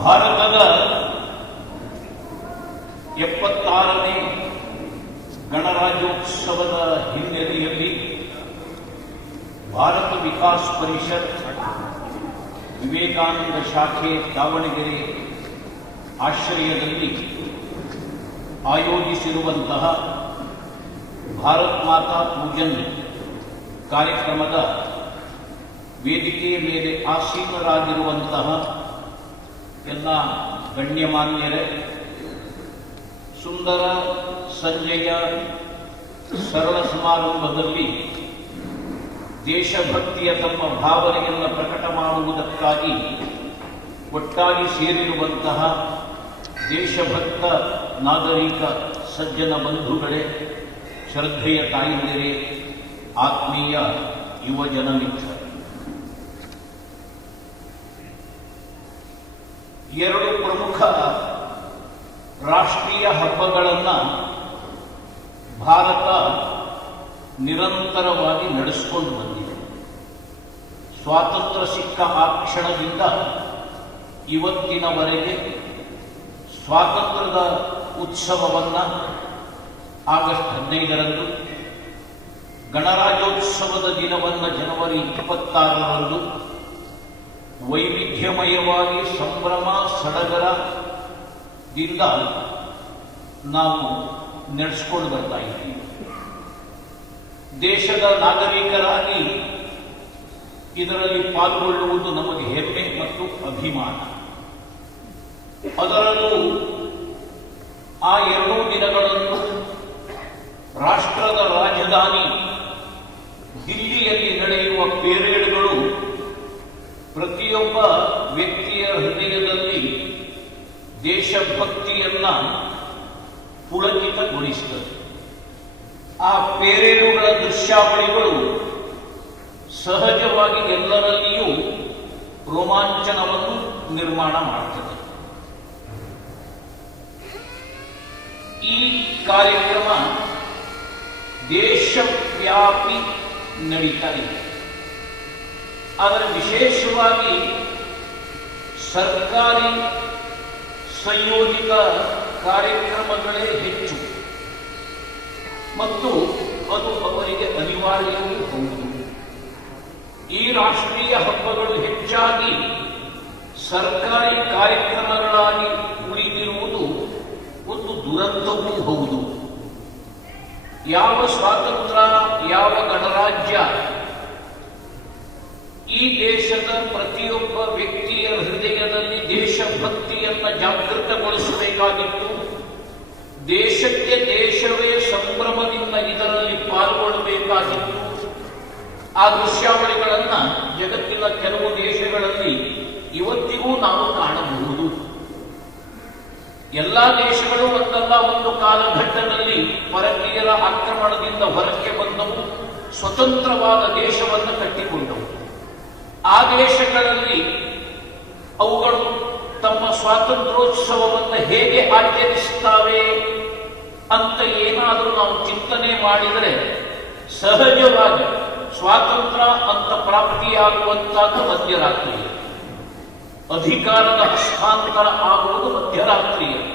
ಭಾರತದ 76ನೇ ಗಣರಾಜ್ಯೋತ್ಸವದ ಹಿನ್ನೆಲೆಯಲ್ಲಿ ಭಾರತ ವಿಕಾಸ್ ಪರಿಷತ್ ವಿವೇಕಾನಂದ ಶಾಖೆ ದಾವಣಗೆರೆ ಆಶ್ರಯದಲ್ಲಿ ಆಯೋಜಿಸಿರುವಂತಹ ಭಾರತ್ ಮಾತಾ ಪೂಜನ್ ಕಾರ್ಯಕ್ರಮದ ವೇದಿಕೆಯ ಮೇಲೆ ಆಸೀನರಾಗಿರುವಂತಹ ಎಲ್ಲ ಗಣ್ಯಮಾನ್ಯರೇ, ಸುಂದರ ಸಂಜೆಯ ಸರಳ ಸಮಾರಂಭದಲ್ಲಿ ದೇಶಭಕ್ತಿಯ ತಮ್ಮ ಭಾವನೆಯನ್ನು ಪ್ರಕಟ ಮಾಡುವುದಕ್ಕಾಗಿ ಒಟ್ಟಾಗಿ ಸೇರಿರುವಂತಹ ದೇಶಭಕ್ತ ನಾಗರಿಕ ಸಜ್ಜನ ಬಂಧುಗಳೇ, ಶ್ರದ್ಧೆಯ ತಾಯಂದಿರೇ, ಆತ್ಮೀಯ ಯುವಜನ ಮಿತ್ರರೇ, ಎರಡು ಪ್ರಮುಖ ರಾಷ್ಟ್ರೀಯ ಹಬ್ಬಗಳನ್ನು ಭಾರತ ನಿರಂತರವಾಗಿ ನಡೆಸಿಕೊಂಡು ಬಂದಿದೆ. ಸ್ವಾತಂತ್ರ್ಯ ಸಿಕ್ಕ ಆ ಕ್ಷಣದಿಂದ ಇವತ್ತಿನವರೆಗೆ ಸ್ವಾತಂತ್ರ್ಯದ ಉತ್ಸವವನ್ನು ಆಗಸ್ಟ್ 15ರಂದು, ಗಣರಾಜ್ಯೋತ್ಸವದ ದಿನವನ್ನು ಜನವರಿ 26ರಂದು ವೈವಿಧ್ಯಮಯವಾಗಿ ಸಂಭ್ರಮ ಸಡಗರದಿಂದ ನಾವು ನಡೆಸಿಕೊಂಡು ಬರ್ತಾ ಇದ್ದೀವಿ. ದೇಶದ ನಾಗರಿಕರಾಗಿ ಇದರಲ್ಲಿ ಪಾಲ್ಗೊಳ್ಳುವುದು ನಮಗೆ ಹೆಮ್ಮೆ ಮತ್ತು ಅಭಿಮಾನ. ಅದರಲ್ಲೂ ಆ ಎರಡೂ ದಿನಗಳನ್ನು ರಾಷ್ಟ್ರದ ರಾಜಧಾನಿ ದಿಲ್ಲಿಯಲ್ಲಿ ನಡೆಯುವ ಪೇರೇಡ್ಗಳು ಪ್ರತಿಯೊಬ್ಬ ವ್ಯಕ್ತಿಯ ಹೃದಯದಲ್ಲಿ ದೇಶಭಕ್ತಿಯನ್ನ ಪುಳಕಿತಗೊಳಿಸುತ್ತದೆ. ಆ ಪೇರೇಡುಗಳ ದೃಶ್ಯಾವಳಿಗಳು ಸಹಜವಾಗಿ ಎಲ್ಲರಲ್ಲಿಯೂ ರೋಮಾಂಚನವನ್ನು ನಿರ್ಮಾಣ ಮಾಡುತ್ತದೆ. ಈ ಕಾರ್ಯಕ್ರಮ ದೇಶವ್ಯಾಪಿ ನಡೀತಾ ಇದೆ. ಆದರೆ ವಿಶೇಷವಾಗಿ ಸರ್ಕಾರಿ ಸಂಯೋಜಿತ ಕಾರ್ಯಕ್ರಮಗಳೇ ಹೆಚ್ಚು ಮತ್ತು ಅದು ಅವರಿಗೆ ಅನಿವಾರ್ಯವೂ ಹೌದು. ಈ ರಾಷ್ಟ್ರೀಯ ಹಬ್ಬಗಳು ಹೆಚ್ಚಾಗಿ ಸರ್ಕಾರಿ ಕಾರ್ಯಕ್ರಮಗಳಾಗಿ ಉಳಿದಿರುವುದು ಒಂದು ದುರಂತವೂ ಹೌದು. ಯಾವ ಸ್ವಾತಂತ್ರ್ಯ, ಯಾವ ಗಣರಾಜ್ಯ ಈ ದೇಶದ ಪ್ರತಿಯೊಬ್ಬ ವ್ಯಕ್ತಿಯ ಹೃದಯದಲ್ಲಿ ದೇಶಭಕ್ತಿಯನ್ನು ಜಾಗೃತಗೊಳಿಸಬೇಕಾಗಿತ್ತು. ದೇಶಕ್ಕೆ ದೇಶವೇ ಸಂಭ್ರಮದಿಂದ ಇದರಲ್ಲಿ ಪಾಲ್ಗೊಳ್ಳಬೇಕಾಗಿತ್ತು. ಆ ದೃಶ್ಯಾವಳಿಗಳನ್ನು ಜಗತ್ತಿನ ಕೆಲವು ದೇಶಗಳಲ್ಲಿ ಇವತ್ತಿಗೂ ನಾವು ಕಾಣಬಹುದು. ಎಲ್ಲ ದೇಶಗಳು ಒಂದಲ್ಲ ಒಂದು ಕಾಲಘಟ್ಟದಲ್ಲಿ ಪರಕೀಯರ ಆಕ್ರಮಣದಿಂದ ಹೊರಕ್ಕೆ ಬಂದವು, ಸ್ವತಂತ್ರವಾದ ದೇಶವನ್ನು ಕಟ್ಟಿಕೊಂಡವು. ಆ ದೇಶಗಳಲ್ಲಿ ಅವುಗಳು ತಮ್ಮ ಸ್ವಾತಂತ್ರ್ಯೋತ್ಸವವನ್ನು ಹೇಗೆ ಆಚರಿಸುತ್ತವೆ ಅಂತ ಏನಾದರೂ ನಾವು ಚಿಂತನೆ ಮಾಡಿದರೆ ಸಹಜವಾಗಿ ಸ್ವಾತಂತ್ರ್ಯ ಅಂತ ಪ್ರಾಪ್ತಿಯಾಗುವಂತಹದ್ದು ಮಧ್ಯರಾತ್ರಿಯಲ್ಲಿ, ಅಧಿಕಾರದ ಹಸ್ತಾಂತರ ಆಗುವುದು ಮಧ್ಯರಾತ್ರಿಯಲ್ಲಿ.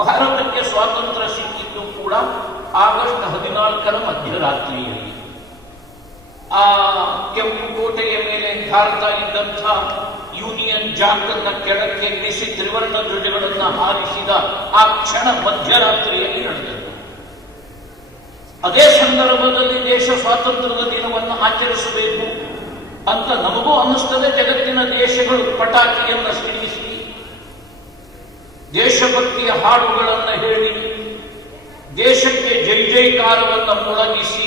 ಭಾರತಕ್ಕೆ ಸ್ವಾತಂತ್ರ್ಯ ಸಿಕ್ಕಿದ್ದು ಕೂಡ ಆಗಸ್ಟ್ 14ರ ಮಧ್ಯರಾತ್ರಿಯಲ್ಲಿ. ಆ ಕೆಂಪು ಕೋಟೆಯ ಮೇಲೆ ಹಾರತಾ ಇದ್ದಂಥ ಯೂನಿಯನ್ ಜಾಕ್ ಅನ್ನ ಕೆಳಕ್ಕೆ ಇಳಿಸಿ ತ್ರಿವರ್ಣ ಧ್ವಜಗಳನ್ನು ಹಾರಿಸಿದ ಆ ಕ್ಷಣ ಮಧ್ಯರಾತ್ರಿಯಲ್ಲಿ ನಡೆದದ್ದು. ಅದೇ ಸಂದರ್ಭದಲ್ಲಿ ದೇಶ ಸ್ವಾತಂತ್ರ್ಯದ ದಿನವನ್ನು ಆಚರಿಸಬೇಕು ಅಂತ ನಮಗೂ ಅನ್ನಿಸ್ತದೆ. ಜಗತ್ತಿನ ದೇಶಗಳು ಪಟಾಕಿಯನ್ನು ಸಿಡಿಸಿ ದೇಶಭಕ್ತಿಯ ಹಾಡುಗಳನ್ನು ಹೇಳಿ ದೇಶಕ್ಕೆ ಜೈ ಜೈಕಾರವನ್ನು ಮೊಳಗಿಸಿ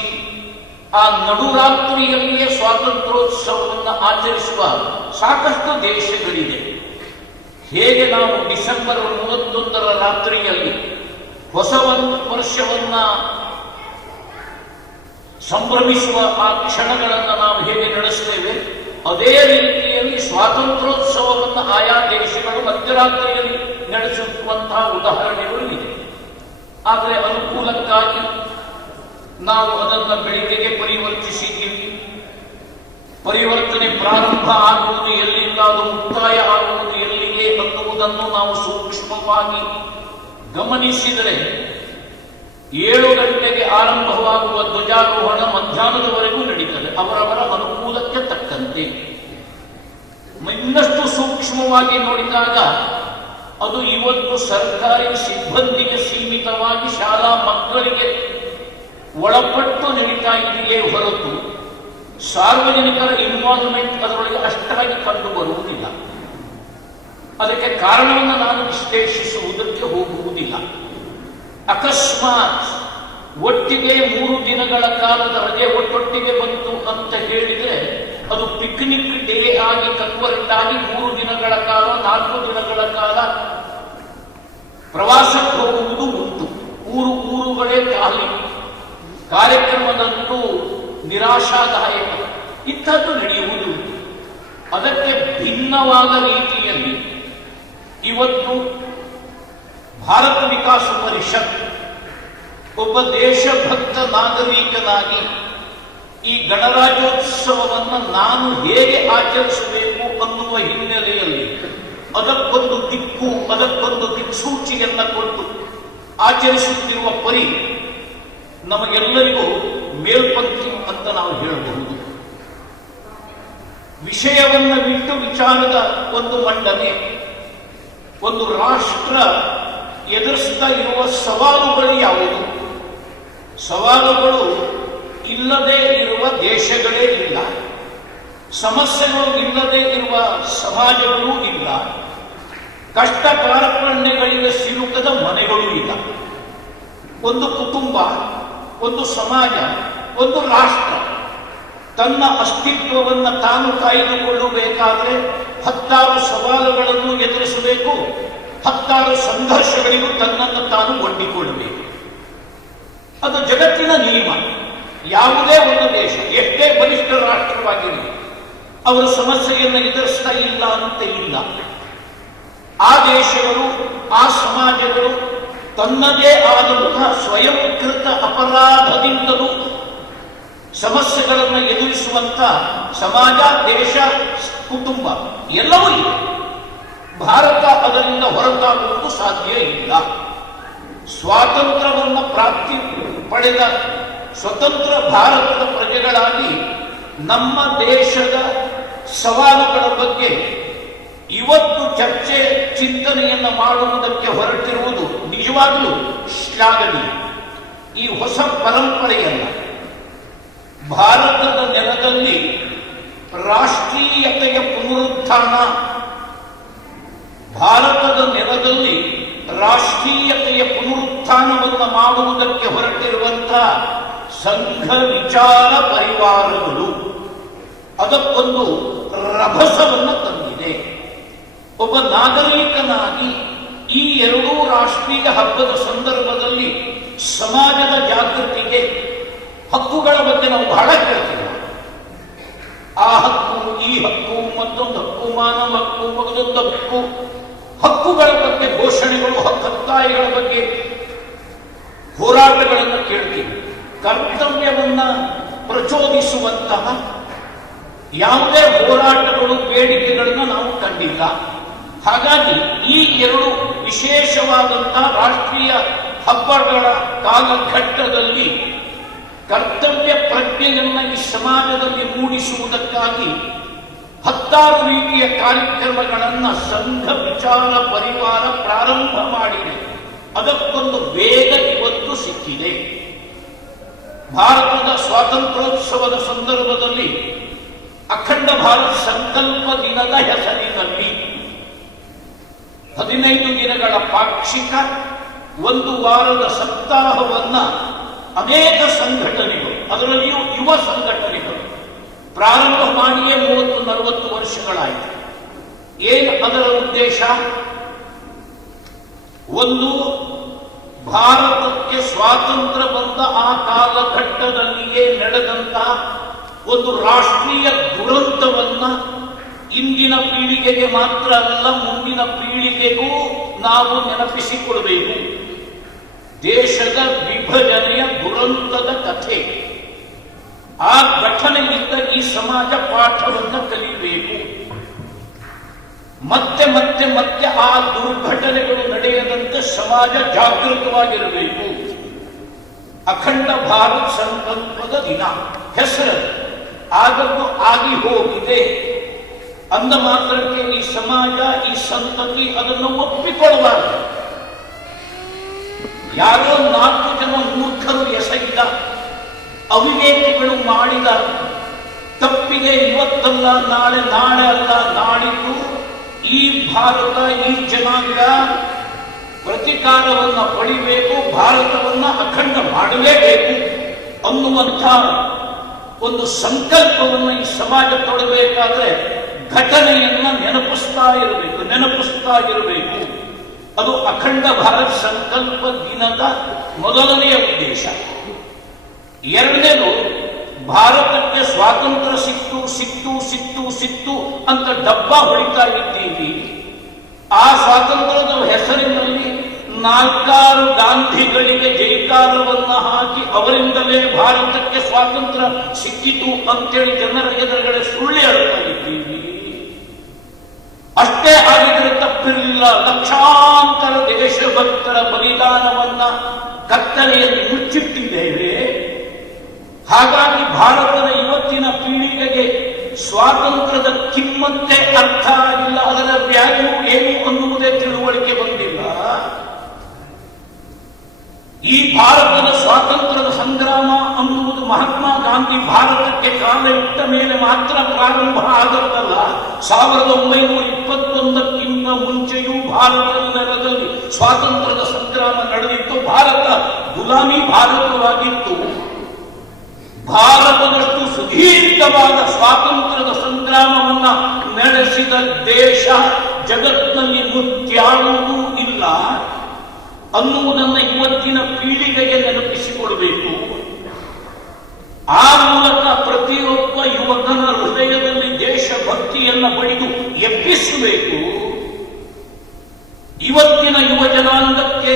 ಆ ನಡುರಾತ್ರಿಯಲ್ಲಿಯೇ ಸ್ವಾತಂತ್ರ್ಯೋತ್ಸವವನ್ನು ಆಚರಿಸುವ ಸಾಕಷ್ಟು ದೇಶಗಳಿದೆ. ಹೇಗೆ ನಾವು ಡಿಸೆಂಬರ್ 31ರ ರಾತ್ರಿಯಲ್ಲಿ ಹೊಸ ವರ್ಷವನ್ನ ಸಂಭ್ರಮಿಸುವ ಆ ಕ್ಷಣಗಳನ್ನು ನಾವು ಹೇಗೆ ನಡೆಸ್ತೇವೆ, ಅದೇ ರೀತಿಯಲ್ಲಿ ಸ್ವಾತಂತ್ರ್ಯೋತ್ಸವವನ್ನು ಆಯಾ ದೇಶಗಳು ಮಧ್ಯರಾತ್ರಿಯಲ್ಲಿ ನಡೆಸುವಂತಹ ಉದಾಹರಣೆಗಳು ಇದೆ. ಆದರೆ ಅನುಕೂಲಕ್ಕಾಗಿ ನಾವು ಅದನ್ನು ಬೆಳಿಗ್ಗೆಗೆ ಪರಿವರ್ತಿಸಿದ್ದೀವಿ. ಪರಿವರ್ತನೆ ಪ್ರಾರಂಭ ಆಗುವುದು ಎಲ್ಲಿಂದ, ಅದು ಮುಕ್ತಾಯ ಆಗುವುದು ಎಲ್ಲಿಗೆ ಅನ್ನುವುದು ನಡೆಯುವುದನ್ನು ನಾವು ಸೂಕ್ಷ್ಮವಾಗಿ ಗಮನಿಸಿದರೆ 7 ಗಂಟೆಗೆ ಆರಂಭವಾಗುವ ಧ್ವಜಾರೋಹಣ ಮಧ್ಯಾಹ್ನದವರೆಗೂ ನಡೀತದೆ, ಅವರವರ ಅನುಕೂಲಕ್ಕೆ ತಕ್ಕಂತೆ. ಇನ್ನಷ್ಟು ಸೂಕ್ಷ್ಮವಾಗಿ ನೋಡಿದಾಗ ಅದು ಇವತ್ತು ಸರ್ಕಾರಿ ಸಿಬ್ಬಂದಿಗೆ ಸೀಮಿತವಾಗಿ ಶಾಲಾ ಮಕ್ಕಳಿಗೆ ಒಳಪಟ್ಟು ನಡೀತಾ ಇದೆಯೇ ಹೊರತು ಸಾರ್ವಜನಿಕರ ಇನ್ವಾಲ್ವ್ಮೆಂಟ್ ಅದರೊಳಗೆ ಅಷ್ಟಾಗಿ ಕಂಡು ಬರುವುದಿಲ್ಲ. ಅದಕ್ಕೆ ಕಾರಣವನ್ನು ನಾನು ವಿಶ್ಲೇಷಿಸುವುದಕ್ಕೆ ಹೋಗುವುದಿಲ್ಲ. ಅಕಸ್ಮಾತ್ ಒಟ್ಟಿಗೆ 3 ದಿನಗಳ ಕಾಲದ ರಜೆ ಒಟ್ಟೊಟ್ಟಿಗೆ ಬಂತು ಅಂತ ಹೇಳಿದರೆ ಅದು ಪಿಕ್ನಿಕ್ ಡೇ ಆಗಿ ಕನ್ವರ್ಟ್ ಆಗಿ 3 ದಿನಗಳ ಕಾಲ 4 ದಿನಗಳ ಕಾಲ ಪ್ರವಾಸಕ್ಕೆ ಹೋಗುವುದು ಉಂಟು. ಊರುಗಳೇ ಖಾಲಿ, ಕಾರ್ಯಕ್ರಮದಂತೂ ನಿರಾಶಾದಾಯಕ, ಇಂಥದ್ದು ನಡೆಯುವುದು. ಅದಕ್ಕೆ ಭಿನ್ನವಾದ ರೀತಿಯಲ್ಲಿ ಇವತ್ತು ಭಾರತ ವಿಕಾಸ ಪರಿಷತ್ ಒಬ್ಬ ದೇಶಭಕ್ತ ನಾಗರಿಕನಾಗಿ ಈ ಗಣರಾಜ್ಯೋತ್ಸವವನ್ನು ನಾನು ಹೇಗೆ ಆಚರಿಸಬೇಕು ಅನ್ನುವ ಹಿನ್ನೆಲೆಯಲ್ಲಿ ಅದಕ್ಕೊಂದು ದಿಕ್ಕು, ಅದಕ್ಕೊಂದು ದಿಕ್ಸೂಚಿಯನ್ನು ಕೊಟ್ಟು ಆಚರಿಸುತ್ತಿರುವ ಪರಿ ನಮಗೆಲ್ಲರಿಗೂ ಮೇಲ್ಪಂಕ್ತಿ ಅಂತ ನಾವು ಹೇಳಬಹುದು. ವಿಷಯವನ್ನು ಬಿಟ್ಟು ವಿಚಾರದ ಒಂದು ಮಂಡನೆ, ಒಂದು ರಾಷ್ಟ್ರ ಎದುರಿಸ್ತಾ ಇರುವ ಸವಾಲುಗಳು ಯಾವುದು? ಸವಾಲುಗಳು ಇಲ್ಲದೆ ಇರುವ ದೇಶಗಳೇ ಇಲ್ಲ, ಸಮಸ್ಯೆಗಳು ಇಲ್ಲದೆ ಇರುವ ಸಮಾಜಗಳೂ ಇಲ್ಲ, ಕಷ್ಟ ಕಾರ್ಪಣ್ಯಗಳಿಗೆ ಸಿಲುಕದ ಮನೆಗಳೂ ಇಲ್ಲ. ಒಂದು ಕುಟುಂಬ, ಒಂದು ಸಮಾಜ, ಒಂದು ರಾಷ್ಟ್ರ ತನ್ನ ಅಸ್ತಿತ್ವವನ್ನು ತಾನು ಕಾಯ್ದುಕೊಳ್ಳಬೇಕಾದರೆ 10 ಸವಾಲುಗಳನ್ನು ಎದುರಿಸಬೇಕು, 10 ಸಂಘರ್ಷಗಳಿಗೂ ತನ್ನನ್ನು ತಾನು ಒಡ್ಡಿಕೊಳ್ಳಬೇಕು. ಅದು ಜಗತ್ತಿನ ನಿಯಮ. ಯಾವುದೇ ಒಂದು ದೇಶ ಎಷ್ಟೇ ಬಲಿಷ್ಠ ರಾಷ್ಟ್ರವಾಗಿರಲಿ ಅವರು ಸಮಸ್ಯೆಯನ್ನು ಎದುರಿಸ್ತಾ ಇಲ್ಲ ಅಂತ ಇಲ್ಲ. ಆ ದೇಶಗಳು, ಆ ಸಮಾಜಗಳು ತನ್ನದೇ ಆದಂತಹ ಸ್ವಯಂಕೃತ ಅಪರಾಧದಿಂದಲೂ ಸಮಸ್ಯೆಗಳನ್ನು ಎದುರಿಸುವಂತ ಸಮಾಜ, ದೇಶ, ಕುಟುಂಬ ಎಲ್ಲವೂ ಇದೆ. ಭಾರತ ಅದರಿಂದ ಹೊರತಾಗುವುದು ಸಾಧ್ಯ ಇಲ್ಲ. ಸ್ವಾತಂತ್ರ್ಯವನ್ನು ಪ್ರಾಪ್ತಿ ಪಡೆದ ಸ್ವತಂತ್ರ ಭಾರತದ ಪ್ರಜೆಗಳಾಗಿ ನಮ್ಮ ದೇಶದ ಸವಾಲುಗಳ ಬಗ್ಗೆ ಇವತ್ತು ಚರ್ಚೆ, ಚಿಂತನೆಯನ್ನು ಮಾಡುವುದಕ್ಕೆ ಹೊರಟಿರುವುದು ನಿಜವಾಗಲೂ ಶ್ಲಾಘನೀಯ. ಈ ಹೊಸ ಪರಂಪರೆಯಲ್ಲ, ಭಾರತದ ನೆಲದಲ್ಲಿ ರಾಷ್ಟ್ರೀಯತೆಯ ಪುನರುತ್ಥಾನ, ಭಾರತದ ನೆಲದಲ್ಲಿ ರಾಷ್ಟ್ರೀಯತೆಯ ಪುನರುತ್ಥಾನವನ್ನು ಮಾಡುವುದಕ್ಕೆ ಹೊರಟಿರುವಂತಹ ಸಂಘ ವಿಚಾರ ಪರಿವಾರಗಳು ಅದಕ್ಕೊಂದು ರಭಸವನ್ನು ತಂದಿದೆ. ಒಬ್ಬ ನಾಗರಿಕನಾಗಿ ಈ 2 ರಾಷ್ಟ್ರೀಯ ಹಬ್ಬದ ಸಂದರ್ಭದಲ್ಲಿ ಸಮಾಜದ ಜಾಗೃತಿಗೆ ಹಕ್ಕುಗಳ ಬಗ್ಗೆ ನಾವು ಬಹಳ ಕೇಳ್ತೀವಿ. ಆ ಹಕ್ಕು, ಈ ಹಕ್ಕು, ಮತ್ತೊಂದು ಹಕ್ಕು, ಮಾನವ ಹಕ್ಕು, ಮಗದೊಂದು ಹಕ್ಕು, ಹಕ್ಕುಗಳ ಬಗ್ಗೆ ಘೋಷಣೆಗಳು, ಹಕ್ಕೊತ್ತಾಯಗಳ ಬಗ್ಗೆ ಹೋರಾಟಗಳನ್ನು ಕೇಳ್ತೀವಿ. ಕರ್ತವ್ಯವನ್ನ ಪ್ರಚೋದಿಸುವಂತಹ ಯಾವುದೇ ಹೋರಾಟಗಳು, ಬೇಡಿಕೆಗಳನ್ನು ನಾವು ಕಂಡಿಲ್ಲ. ಹಾಗಾಗಿ ಈ 2 ವಿಶೇಷವಾದಂತಹ ರಾಷ್ಟ್ರೀಯ ಹಬ್ಬಗಳ ಕಾಲಘಟ್ಟದಲ್ಲಿ ಕರ್ತವ್ಯ ಪ್ರಜ್ಞೆಯನ್ನು ಈ ಸಮಾಜದಲ್ಲಿ ಮೂಡಿಸುವುದಕ್ಕಾಗಿ 10 ರೀತಿಯ ಕಾರ್ಯಕ್ರಮಗಳನ್ನು ಸಂಘ ವಿಚಾರ ಪರಿವಾರ ಪ್ರಾರಂಭ ಮಾಡಿದೆ. ಅದಕ್ಕೊಂದು ವೇಗ ಇವತ್ತು ಸಿಕ್ಕಿದೆ. ಭಾರತದ ಸ್ವಾತಂತ್ರ್ಯೋತ್ಸವದ ಸಂದರ್ಭದಲ್ಲಿ ಅಖಂಡ ಭಾರತ ಸಂಕಲ್ಪ ದಿನದ ಹೆಸರಿನಲ್ಲಿ 15 ದಿನಗಳ ಪಾಕ್ಷಿಕ, 1 ವಾರದ ಸಪ್ತಾಹವನ್ನ ಅನೇಕ ಸಂಘಟನೆಗಳು, ಅದರಲ್ಲಿಯೂ ಯುವ ಸಂಘಟನೆಗಳು ಪ್ರಾರಂಭ ಮಾಡಿಯೇ 30-40 ವರ್ಷಗಳಾಯಿತು. ಏನು ಅದರ ಉದ್ದೇಶ? ಒಂದು, ಭಾರತಕ್ಕೆ ಸ್ವಾತಂತ್ರ್ಯ ಬಂದ ಆ ಕಾಲಘಟ್ಟದಲ್ಲಿಯೇ ನಡೆದಂತಹ ಒಂದು ರಾಷ್ಟ್ರೀಯ ದುರಂತವನ್ನ ಇಂದಿನ ಪೀಳಿಗೆಗೆ ಮಾತ್ರ ಅಲ್ಲ, ಮುಂದಿನ ಪೀಳಿಗೆಗೂ ನಾವು ನೆನಪಿಸಿಕೊಡಬೇಕು. ದೇಶದ ವಿಭಜನೆಯ ದುರಂತದ ಕಥೆ. ಆ ಘಟನೆಯಿಂದ ಈ ಸಮಾಜ ಪಾಠವನ್ನು ಕಲಿಯಬೇಕು. ಮತ್ತೆ ಮತ್ತೆ ಮತ್ತೆ ಆ ದುರ್ಘಟನೆಗಳು ನಡೆಯದಂತೆ ಸಮಾಜ ಜಾಗೃತವಾಗಿರಬೇಕು. ಅಖಂಡ ಭಾರತ್ ಸಂಕಲ್ಪದ ದಿನ ಹೆಸರು ಆಗದ್ದು ಆಗಿ ಹೋಗಿದೆ ಅಂದ ಮಾತ್ರಕ್ಕೆ ಈ ಸಮಾಜ, ಈ ಸಂತತಿ ಅದನ್ನು ಒಪ್ಪಿಕೊಳ್ಳಬಾರದು. ಯಾರೋ 4 ಜನ ಮೂರ್ಖರು ಎಸಗಿದ, ಅವಿವೇಕಿಗಳು ಮಾಡಿದ ತಪ್ಪಿಗೆ ಇವತ್ತಲ್ಲ ನಾಳೆ, ನಾಳೆ ಅಲ್ಲ ನಾಡಿದ್ದು ಈ ಭಾರತ, ಈ ಜನಾಂಗ ಪ್ರತಿಕಾರವನ್ನ ಪಡಿಬೇಕು, ಭಾರತವನ್ನ ಅಖಂಡ ಮಾಡಲೇಬೇಕು ಅನ್ನುವಂಥ ಒಂದು ಸಂಕಲ್ಪವನ್ನು ಈ ಸಮಾಜ ತೊಡಬೇಕಾದ್ರೆ ಘಟನೆಯನ್ನ ನೆನಪಿಸ್ತಾ ಇರಬೇಕು. ಅದು ಅಖಂಡ ಭಾರತ್ ಸಂಕಲ್ಪ ದಿನದ ಮೊದಲನೆಯ ಉದ್ದೇಶ. ಎರಡನೇದು, ಭಾರತಕ್ಕೆ ಸ್ವಾತಂತ್ರ್ಯ ಸಿಕ್ತು ಅಂತ ಡಬ್ಬ ಹೊಡಿತಾ ಇದ್ದೀವಿ. ಆ ಸ್ವಾತಂತ್ರ್ಯದ ಹೆಸರಿನಲ್ಲಿ 4 ಗಾಂಧಿಗಳಿಗೆ ಜೈಕಾರವನ್ನ ಹಾಕಿ ಅವರಿಂದಲೇ ಭಾರತಕ್ಕೆ ಸ್ವಾತಂತ್ರ್ಯ ಸಿಕ್ಕಿತು ಅಂತೇಳಿ ಜನರ ಎದುರುಗಡೆ ಸುಳ್ಳು ಹೇಳ್ತಾ ಇದ್ದೀವಿ. ಅಷ್ಟೇ ಆಗಿದ್ರೆ ತಪ್ಪಿರಲಿಲ್ಲ. ಲಕ್ಷಾಂತರ ದೇಶಭಕ್ತರ ಬಲಿದಾನವನ್ನ ಕತ್ತಲೆಯಲ್ಲಿ ಮುಚ್ಚಿಟ್ಟಿದ್ದೇವೆ. ಹಾಗಾಗಿ ಭಾರತದ ಇವತ್ತಿನ ಪೀಳಿಗೆಗೆ ಸ್ವಾತಂತ್ರ್ಯದ ಕಿಮ್ಮತ್ತೇ ಅರ್ಥ ಆಗಿಲ್ಲ, ಅದರ ವ್ಯಾಲ್ಯೂ ಏನು ಅನ್ನುವುದೇ ತಿಳುವಳಿಕೆ ಬಂದಿಲ್ಲ. ಈ ಭಾರತದ ಸ್ವಾತಂತ್ರ್ಯದ ಸಂಗ್ರಾಮ ಅನ್ನುವುದು ಮಹಾತ್ಮ ಗಾಂಧಿ ಭಾರತಕ್ಕೆ ಕಾಲ ಇಟ್ಟ ಮೇಲೆ ಮಾತ್ರ ಪ್ರಾರಂಭ ಆಗುತ್ತಲ್ಲ. 1921ಕ್ಕಿಂತ ಮುಂಚೆಯೂ ಭಾರತದ ನೆಲದಲ್ಲಿ ಸ್ವಾತಂತ್ರ್ಯದ ಸಂಗ್ರಾಮ ನಡೆದಿತ್ತು. ಭಾರತ ಗುಲಾಮಿ ಭಾರತವಾಗಿತ್ತು. ಭಾರತದಷ್ಟು ಸುದೀರ್ಘವಾದ ಸ್ವಾತಂತ್ರ್ಯದ ಸಂಗ್ರಾಮವನ್ನ ನಡೆಸಿದ ದೇಶ ಜಗತ್ತಿನಲ್ಲಿ ಮುತ್ಯಾವುದೂ ಇಲ್ಲ ಅನ್ನುವುದನ್ನು ಇವತ್ತಿನ ಪೀಳಿಗೆಗೆ ನೆನಪಿಸಿಕೊಡಬೇಕು. ಆ ಮೂಲಕ ಪ್ರತಿಯೊಬ್ಬ ಯುವಕನ ಹೃದಯದಲ್ಲಿ ದೇಶಭಕ್ತಿಯನ್ನು ಬಡಿದು ಎಬ್ಬಿಸಬೇಕು. ಇವತ್ತಿನ ಯುವ ಜನಾಂಗಕ್ಕೆ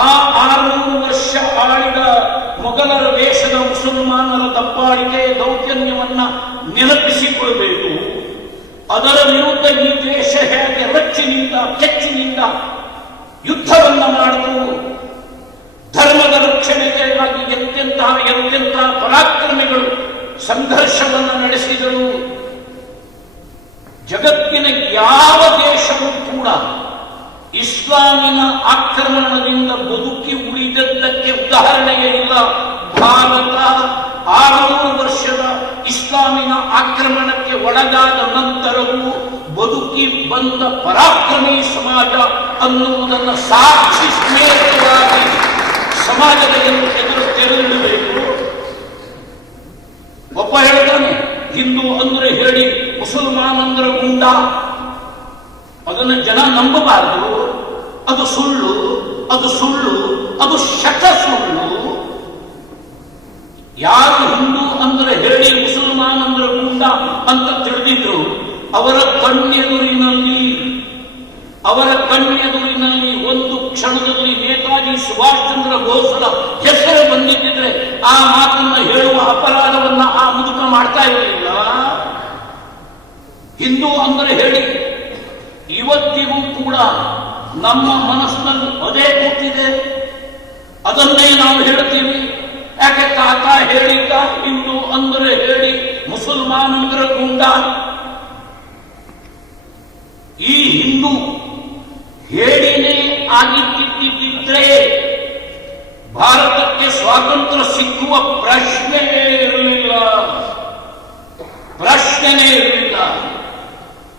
ಆ 600 ವರ್ಷ ಆಳಿದ ಮೊಘಲರ ವೇಷದ ಮುಸಲ್ಮಾನರ ದಬ್ಬಾಳಿಕೆ ದೌರ್ಜನ್ಯವನ್ನ ನೆನಪಿಸಿಕೊಡಬೇಕು. ಅದರ ವಿರುದ್ಧ ಈ ದೇಶ ಹೇಗೆ ರಚ್ಚಿನಿಂದ ಕೆಚ್ಚಿನಿಂದ ಯುದ್ಧವನ್ನ ಮಾಡಿತು, ಧರ್ಮದ ರಕ್ಷಣೆಗಾಗಿ ಎಂತೆಂತಹ ಪರಾಕ್ರಮಿಗಳು ಸಂಘರ್ಷವನ್ನು ನಡೆಸಿದರು. ಜಗತ್ತಿನ ಯಾವ ದೇಶವೂ ಕೂಡ ಇಸ್ಲಾಮಿನ ಆಕ್ರಮಣದಿಂದ ಬದುಕಿ ಉಳಿದದ್ದಕ್ಕೆ ಉದಾಹರಣೆಯೇ ಇಲ್ಲ. ಭಾರತ 600 ವರ್ಷದ ಇಸ್ಲಾಮಿನ ಆಕ್ರಮಣಕ್ಕೆ ಒಳಗಾದ ನಂತರವೂ ಬದುಕಿ ಬಂದ ಪರಾಕ್ರಮಿ ಸಮಾಜ ಅನ್ನುವುದನ್ನು ಸಾಕ್ಷಿ ಸಮೇತವಾಗಿ ಸಮಾಜದ ಎದುರು ತೆರೆದಿಡಬೇಕು. ಒಬ್ಬ ಹೇಳ್ತಾನೆ, ಹಿಂದೂ ಅಂದ್ರೆ ಹೇಳಿ ಮುಸಲ್ಮಾನ್ ಅಂದ್ರೆ ಗುಂಡ. ಅದನ್ನು ಜನ ನಂಬಬಾರದು. ಅದು ಸುಳ್ಳು, ಅದು ಶತ ಸುಳ್ಳು. ಯಾರು ಹಿಂದೂ ಅಂದ್ರೆ ಹೇಳಿ ಮುಸಲ್ಮಾನ್ ಅಂದ್ರೆ ಗುಂಡ ಅಂತ ತಿಳಿದಿದ್ರು ಅವರ ಕಣ್ಣೆದುರಿನಲ್ಲಿ ಒಂದು ಕ್ಷಣದಲ್ಲಿ ನೇತಾಜಿ ಸುಭಾಷ್ ಚಂದ್ರ ಬೋಸ್ರ ಹೆಸರು ಬಂದಿದ್ದರೆ ಆ ಮಾತನ್ನ ಹೇಳುವ ಅಪರಾಧವನ್ನ ಆ ಮುದುಕ ಮಾಡ್ತಾ ಇರಲಿಲ್ಲ. ಹಿಂದೂ ಅಂದ್ರೆ ಹೇಳಿ ಇವತ್ತಿಗೂ ಕೂಡ ನಮ್ಮ ಮನಸ್ಸಿನಲ್ಲಿ ಅದೇ ಕೂತಿದೆ. ಅದನ್ನೇ ನಾವು ಹೇಳ್ತೀವಿ. ಯಾಕೆ ತಾತ ಹೇಳಿದ್ದ ಹಿಂದೂ ಅಂದ್ರೆ ಹೇಳಿ ಮುಸಲ್ಮಾನ್ ಅಂದ್ರೆ ಗುಂಡ. ಈ ಹಿಂದೂ ಹೇಳಿನೇ ಆಗಿದ್ದಿದ್ದರೆ ಭಾರತಕ್ಕೆ ಸ್ವಾತಂತ್ರ್ಯ ಸಿಕ್ಕುವ ಪ್ರಶ್ನೆಯೇ ಇರಲಿಲ್ಲ.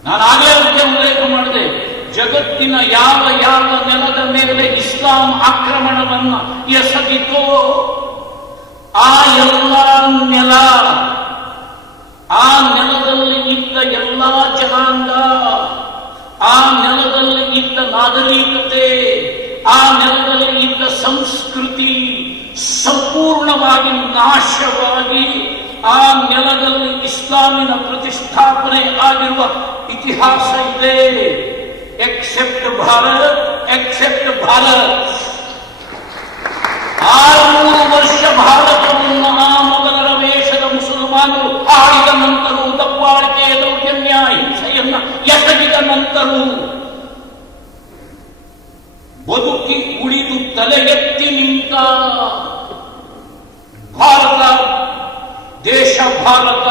ನಾನು ಆಗಲೇ ಉಲ್ಲೇಖ ಮಾಡಿದೆ, ಜಗತ್ತಿನ ಯಾವ ನೆಲದ ಮೇಲೆ ಇಸ್ಲಾಂ ಆಕ್ರಮಣವನ್ನು ಎಸಗಿತೋ ಆ ಎಲ್ಲ ನೆಲ, ಆ ನೆಲದಲ್ಲಿ ಇದ್ದ ಎಲ್ಲ ಜನಾಂಗ, ಆ ನೆಲದಲ್ಲಿ ಇದ್ದ ನಾಗರಿಕತೆ, ಆ ನೆಲದಲ್ಲಿ ಇದ್ದ ಸಂಸ್ಕೃತಿ ಸಂಪೂರ್ಣವಾಗಿ ನಾಶವಾಗಿ ಆ ನೆಲದಲ್ಲಿ ಇಸ್ಲಾಮಿನ ಪ್ರತಿಷ್ಠಾಪನೆ ಆಗಿರುವ ಇತಿಹಾಸ ಇದೆ. ಎಕ್ಸೆಪ್ಟ್ ಭಾರತ್. 600 ವರ್ಷ ಭಾರತವನ್ನು ಆ ಮೊಘಲರ ವೇಷದ ಮುಸಲ್ಮಾನರು ಆಳಿದ ನಂತರ ದಬ್ಬಾಳಿಕೆ, ದೌರ್ಜನ್ಯ, ಹಿಂಸೆಯ ಕೀರ್ತಿಯನ್ನ ಎಸಗಿದ ನಂತರವೂ ಬದುಕಿ ಉಳಿದು ತಲೆ ಎತ್ತಿ ನಿಂತ ಭಾರತ ದೇಶ ಭಾರತ.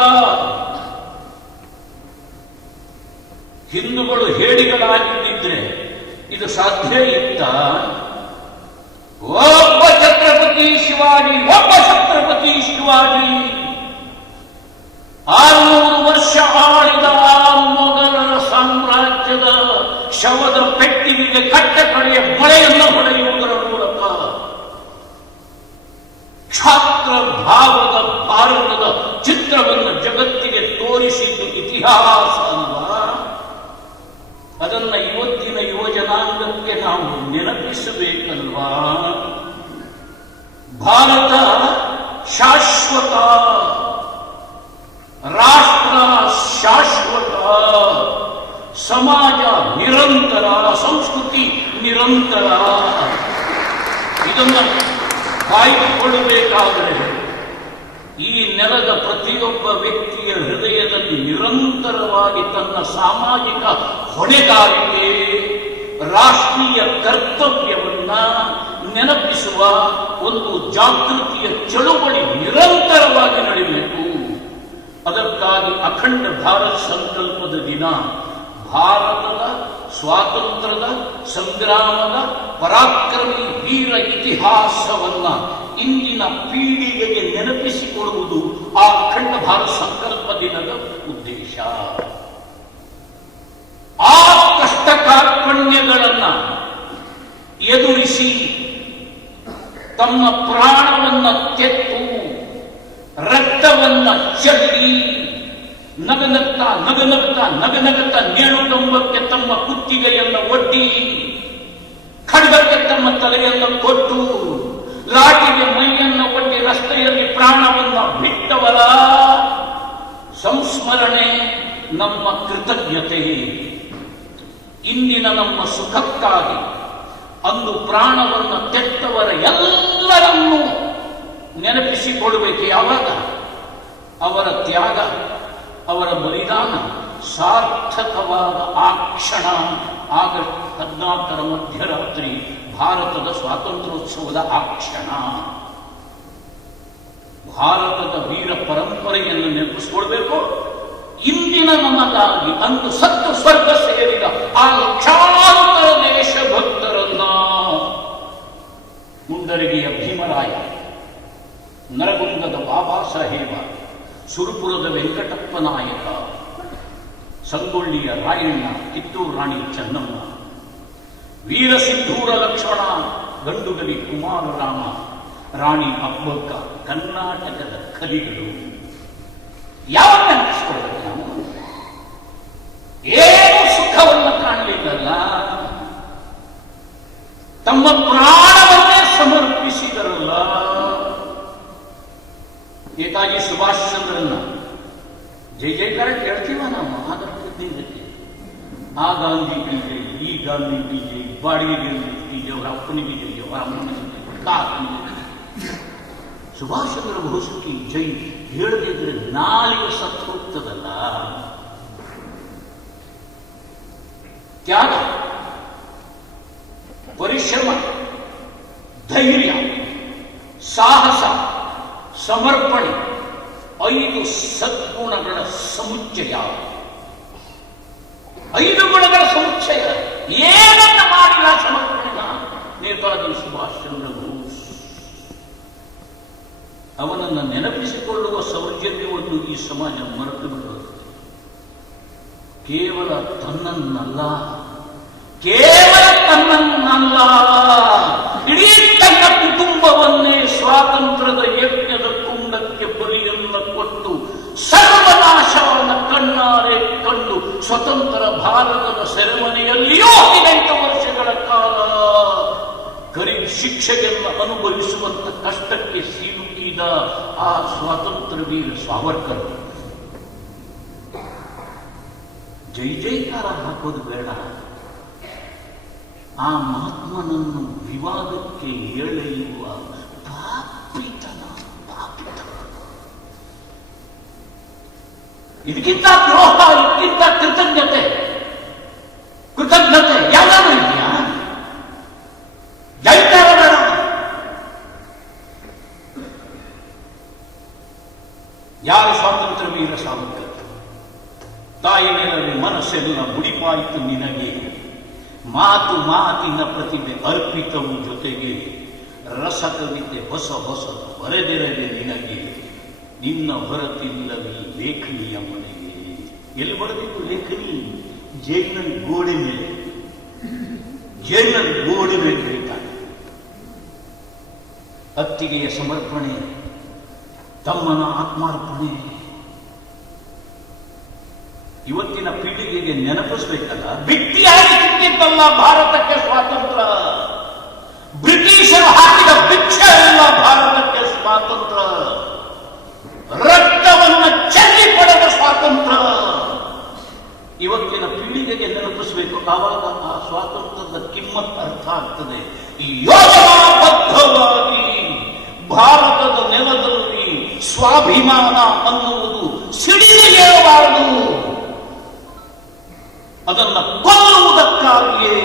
ಹಿಂದೂಗಳು ಹೇಡಿಗಳಾಗಿದ್ದಿದ್ರೆ ಇದು ಸಾಧ್ಯ ಇತ್ತ? ಒಬ್ಬ ಛತ್ರಪತಿ ಶಿವಾಜಿ 600 ವರ್ಷ ಆಳಿದ ಮೊಘಲರ ಸಾಮ್ರಾಜ್ಯದ ಶವದ ಪೆಟ್ಟಿಗೆಗೆ ಕಟ್ಟ ಕಡೆಯ ಮಳೆಯನ್ನು ಹೊಡೆಯುವುದರ ಮೂಲಕ ಕ್ಷಾತ್ರ ಭಾವದ ಭಾರತದ ಚಿತ್ರವನ್ನು ಜಗತ್ತಿಗೆ ತೋರಿಸಿದ್ದು ಇತಿಹಾಸ ಅಲ್ವಾ? ಅದನ್ನ ಇವತ್ತಿನ ಯುವಜನಾಂಗಕ್ಕೆ ನಾವು ನೆನಪಿಸಬೇಕಲ್ವಾ? ಭಾರತ ಶಾಶ್ವತ, ರಾಷ್ಟ್ರ ಶಾಶ್ವತ, ಸಮಾಜ ನಿರಂತರ, ಸಂಸ್ಕೃತಿ ನಿರಂತರ. ಇದನ್ನು ಕಾಯ್ದುಕೊಳ್ಳಬೇಕಾದರೆ ಈ ನೆಲದ ಪ್ರತಿಯೊಬ್ಬ ವ್ಯಕ್ತಿಯ ಹೃದಯದಲ್ಲಿ ನಿರಂತರವಾಗಿ ತನ್ನ ಸಾಮಾಜಿಕ ಹೊಣೆಗಾರಿಕೆ, ರಾಷ್ಟ್ರೀಯ ಕರ್ತವ್ಯವನ್ನ ನೆನಪಿಸುವ ಒಂದು ಜಾಗೃತಿಯ ಚಳುವಳಿ ನಿರಂತರವಾಗಿ ನಡೆಯಬೇಕು. ಅದಕ್ಕಾಗಿ ಅಖಂಡ ಭಾರತ ಸಂಕಲ್ಪದ ದಿನ ಭಾರತದ ಸ್ವಾತಂತ್ರ್ಯದ ಸಂಗ್ರಾಮದ ಪರಾಕ್ರಮಿ ವೀರ ಇತಿಹಾಸವನ್ನ ಇಂದಿನ ಪೀಳಿಗೆಗೆ ನೆನಪಿಸಿಕೊಡುವುದು ಆ ಅಖಂಡ ಭಾರತ ಸಂಕಲ್ಪ ದಿನದ ಉದ್ದೇಶ. ಆ ಕಷ್ಟ ಕಾರ್ಪಣ್ಯಗಳನ್ನ ಎದುರಿಸಿ ತಮ್ಮ ಪ್ರಾಣವನ್ನ ತೆತ್ತು ರಕ್ತವನ್ನ ಚೆಲ್ಲಿ ನಗನಗುತ್ತಾ ನೇಣುಗಂಬಕ್ಕೆ ತಮ್ಮ ಕುತ್ತಿಗೆಯನ್ನು ಒಡ್ಡಿ, ಖಡ್ಗಕ್ಕೆ ತಮ್ಮ ತಲೆಯನ್ನು ಕೊಟ್ಟು, ಲಾಟಿಗೆ ಮೈಯನ್ನು ಒಡ್ಡಿ ರಸ್ತೆಯಲ್ಲಿ ಪ್ರಾಣವನ್ನ ಬಿಟ್ಟವರ ಸಂಸ್ಮರಣೆ ನಮ್ಮ ಕೃತಜ್ಞತೆ. ಇಂದಿನ ನಮ್ಮ ಸುಖಕ್ಕಾಗಿ ಅಂದು ಪ್ರಾಣವನ್ನು ತೆತ್ತವರ ಎಲ್ಲರನ್ನೂ ನೆನಪಿಸಿಕೊಳ್ಳಬೇಕು. ಯಾವಾಗ ಅವರ ತ್ಯಾಗ, ಅವರ ಬಲಿದಾನ ಸಾರ್ಥಕವಾದ ಆ ಕ್ಷಣ, ಆಗಸ್ಟ್ 14ರ ಮಧ್ಯರಾತ್ರಿ ಭಾರತದ ಸ್ವಾತಂತ್ರ್ಯೋತ್ಸವದ ಆ ಕ್ಷಣ. ಭಾರತದ ವೀರ ಪರಂಪರೆಯನ್ನು ನೆನಪಿಸಿಕೊಳ್ಬೇಕು. ಇಂದಿನ ನಮಗಾಗಿ ಅಂದು ಸತ್ತು ಸ್ವರ್ಗ ಸೇರಿದ ಆ ಲಕ್ಷಾಂತರ ದೇಶಭಕ್ತರನ್ನ ಮುಂಡರಗಿಯ ಭೀಮರಾಯ, ನರಗುಂದದ ಬಾಬಾ ಸಾಹೇಬ, ಸುರಪುರದ ವೆಂಕಟಪ್ಪ ನಾಯಕ, ಸಂಗೊಳ್ಳಿಯ ರಾಯಣ್ಣ, ಕಿತ್ತೂರು ರಾಣಿ ಚೆನ್ನಮ್ಮ, ವೀರಸಿಂಧೂರ ಲಕ್ಷ್ಮಣ, ಗಂಡುಗಲಿ ಕುಮಾರರಾಮ, ರಾಣಿ ಅಬ್ಬಕ್ಕ, ಕರ್ನಾಟಕದ ಕಲಿಗಳು. ಯಾವ ನೆನಪಿಸ್ಕೊಳ್ಬೇಕು ನಾವು? ಏನು ಸುಖವನ್ನು ಕಾಣಲಿಲ್ಲಲ್ಲ, ತಮ್ಮ ಪ್ರಾಣವನ್ನೇ ಸಮರ್ಪಿಸಿದರಲ್ಲ. ನೇತಾಜಿ ಸುಭಾಷ್ ಚಂದ್ರನ್ನ ಜೈ ಜೈಕಾರ ಕೇಳ್ತೀವ ನಾವು. ಅದರ ಪ್ರತಿನಿಧಿ ಆ ಗಾಂಧಿ ಜೈ, ಈ ಗಾಂಧಿ ಜೈ, ಬಾಡಿಗೆ ಜೈ, ಅವರ ಅಪ್ಪನಿಗೆ ಜೈ, ಅವರ ಅಮ್ಮನಿಗೆ ಜೈ, ಸುಭಾಷ್ ಚಂದ್ರ ಬೋಸ್ಗೆ ಜೈ ಹೇಳದಿದ್ರೆ ನಾಲಿಗೆ ಸತ್ತು ಹೋಗ್ತದಲ್ಲ. ತ್ಯಾಗ, ಪರಿಶ್ರಮ, ಧೈರ್ಯ, ಸಾಹಸ, ಸಮರ್ಪಣೆ, 5 ಸದ್ಗುಣಗಳ ಸಮುಚ್ಚಯ. 5 ಗುಣಗಳ ಸಮುಚ್ಚಯ. ಏನನ್ನ ಮಾಡಿಲ್ಲ ಸಮರ್ಪಣೆನ ನೇತಾಜಿ ಸುಭಾಷ್ ಚಂದ್ರ ಬೋಸ್. ಅವನನ್ನು ನೆನಪಿಸಿಕೊಳ್ಳುವ ಸೌಜನ್ಯವನ್ನು ಈ ಸಮಾಜ ಮರೆತು ಬಿಡುತ್ತದೆ. ಕೇವಲ ತನ್ನನ್ನಲ್ಲ, ಇಡೀ ತನ್ನ ಕುಟುಂಬವನ್ನೇ ಸ್ವಾತಂತ್ರ್ಯದ ಯಜ್ಞದ ಕುಂಡಕ್ಕೆ ಬಲಿಯನ್ನು ಕೊಟ್ಟು ಸರ್ವನಾಶವನ್ನು ಕಣ್ಣಾರೆ ಕಂಡು ಸ್ವತಂತ್ರ ಭಾರತದ ಸೆರೆಮನೆಯಲ್ಲಿಯೂ 18 ವರ್ಷಗಳ ಕಾಲ ಶಿಕ್ಷೆಯನ್ನು ಅನುಭವಿಸುವಂತ ಕಷ್ಟಕ್ಕೆ ಸಿಲುಕಿದ ಆ ಸ್ವಾತಂತ್ರ್ಯ ವೀರ ಸಾವರ್ಕರ್. ಜೈ ಜೈಕಾರ ಹಾಕೋದು ಬೇಡ, ಆ ಮಹಾತ್ಮನನ್ನು ವಿವಾದಕ್ಕೆ ಎಳೆಯುವ ಪಾಪಿತನ. ಇದಕ್ಕಿಂತ ದ್ರೋಹ, ಇದಕ್ಕಿಂತ ಕೃತಜ್ಞ ಕೃತಜ್ಞತೆ ಯಾವ್ದಾದ್ರು ಇದೆಯಾ? ಜೈತಾರ ಬೇಡ. ಯಾರ ಸ್ವಾತಂತ್ರ್ಯ ವೀರ ಸಾವರ್ಕರ್? ತಾಯಿ ನೆಲವೇ ಮನಸ್ಸೆಲ್ಲ ಮುಡಿಪಾಯಿತು ನಿನಗೆ, ಮಾತು ಮಾತಿನ ಪ್ರತಿಭೆ ಅರ್ಪಿತವು ಜೊತೆಗೆ, ರಸಕವಿತೆ ಹೊಸ ಹೊಸ ಬರೆದಿರದೆ ನಿನಗೆ, ನಿನ್ನ ಹೊರತಿಲ್ಲವೇ ಲೇಖನಿಯ ಮನೆಗೆ. ಎಲ್ಲಿ ಬರೆದಿತ್ತು ಲೇಖನಿ? ಜೈಲಿನಲ್ಲಿ ಗೋಡೆ ಮೇಲೆ ಹೇಳ್ತಾನೆ. ಅತ್ತಿಗೆಯ ಸಮರ್ಪಣೆ, ತಮ್ಮನ ಆತ್ಮಾರ್ಪಣೆ ಇವತ್ತಿನ ಪೀಳಿಗೆಗೆ ನೆನಪಿಸಬೇಕಲ್ಲ. ಬಿಟ್ಟಿಯಾಗಿ ಸಿಕ್ಕಿದ್ದಲ್ಲ ಭಾರತಕ್ಕೆ ಸ್ವಾತಂತ್ರ್ಯ, ಬ್ರಿಟಿಷರು ಹಾಕಿದ ಭಿಕ್ಷೆ ಅಲ್ಲ ಭಾರತಕ್ಕೆ ಸ್ವಾತಂತ್ರ್ಯ, ರಕ್ತವನ್ನು ಚೆಲ್ಲಿ ಪಡೆದ ಸ್ವಾತಂತ್ರ್ಯ ಇವತ್ತಿನ ಪೀಳಿಗೆಗೆ ನೆನಪಿಸಬೇಕು. ಆವಾಗ ಆ ಸ್ವಾತಂತ್ರ್ಯದ ಕಿಮ್ಮತ್ ಅರ್ಥ ಆಗ್ತದೆ. ಯೋಜನಾಬದ್ಧವಾಗಿ ಭಾರತದ ನೆಲದಲ್ಲಿ ಸ್ವಾಭಿಮಾನ ಅನ್ನುವುದು ಸಿಡಿದು ಏಳಬಾರದು. ಅದನ್ನ ಕೊಲ್ಲುವುದಕ್ಕಾಗಿಯೇ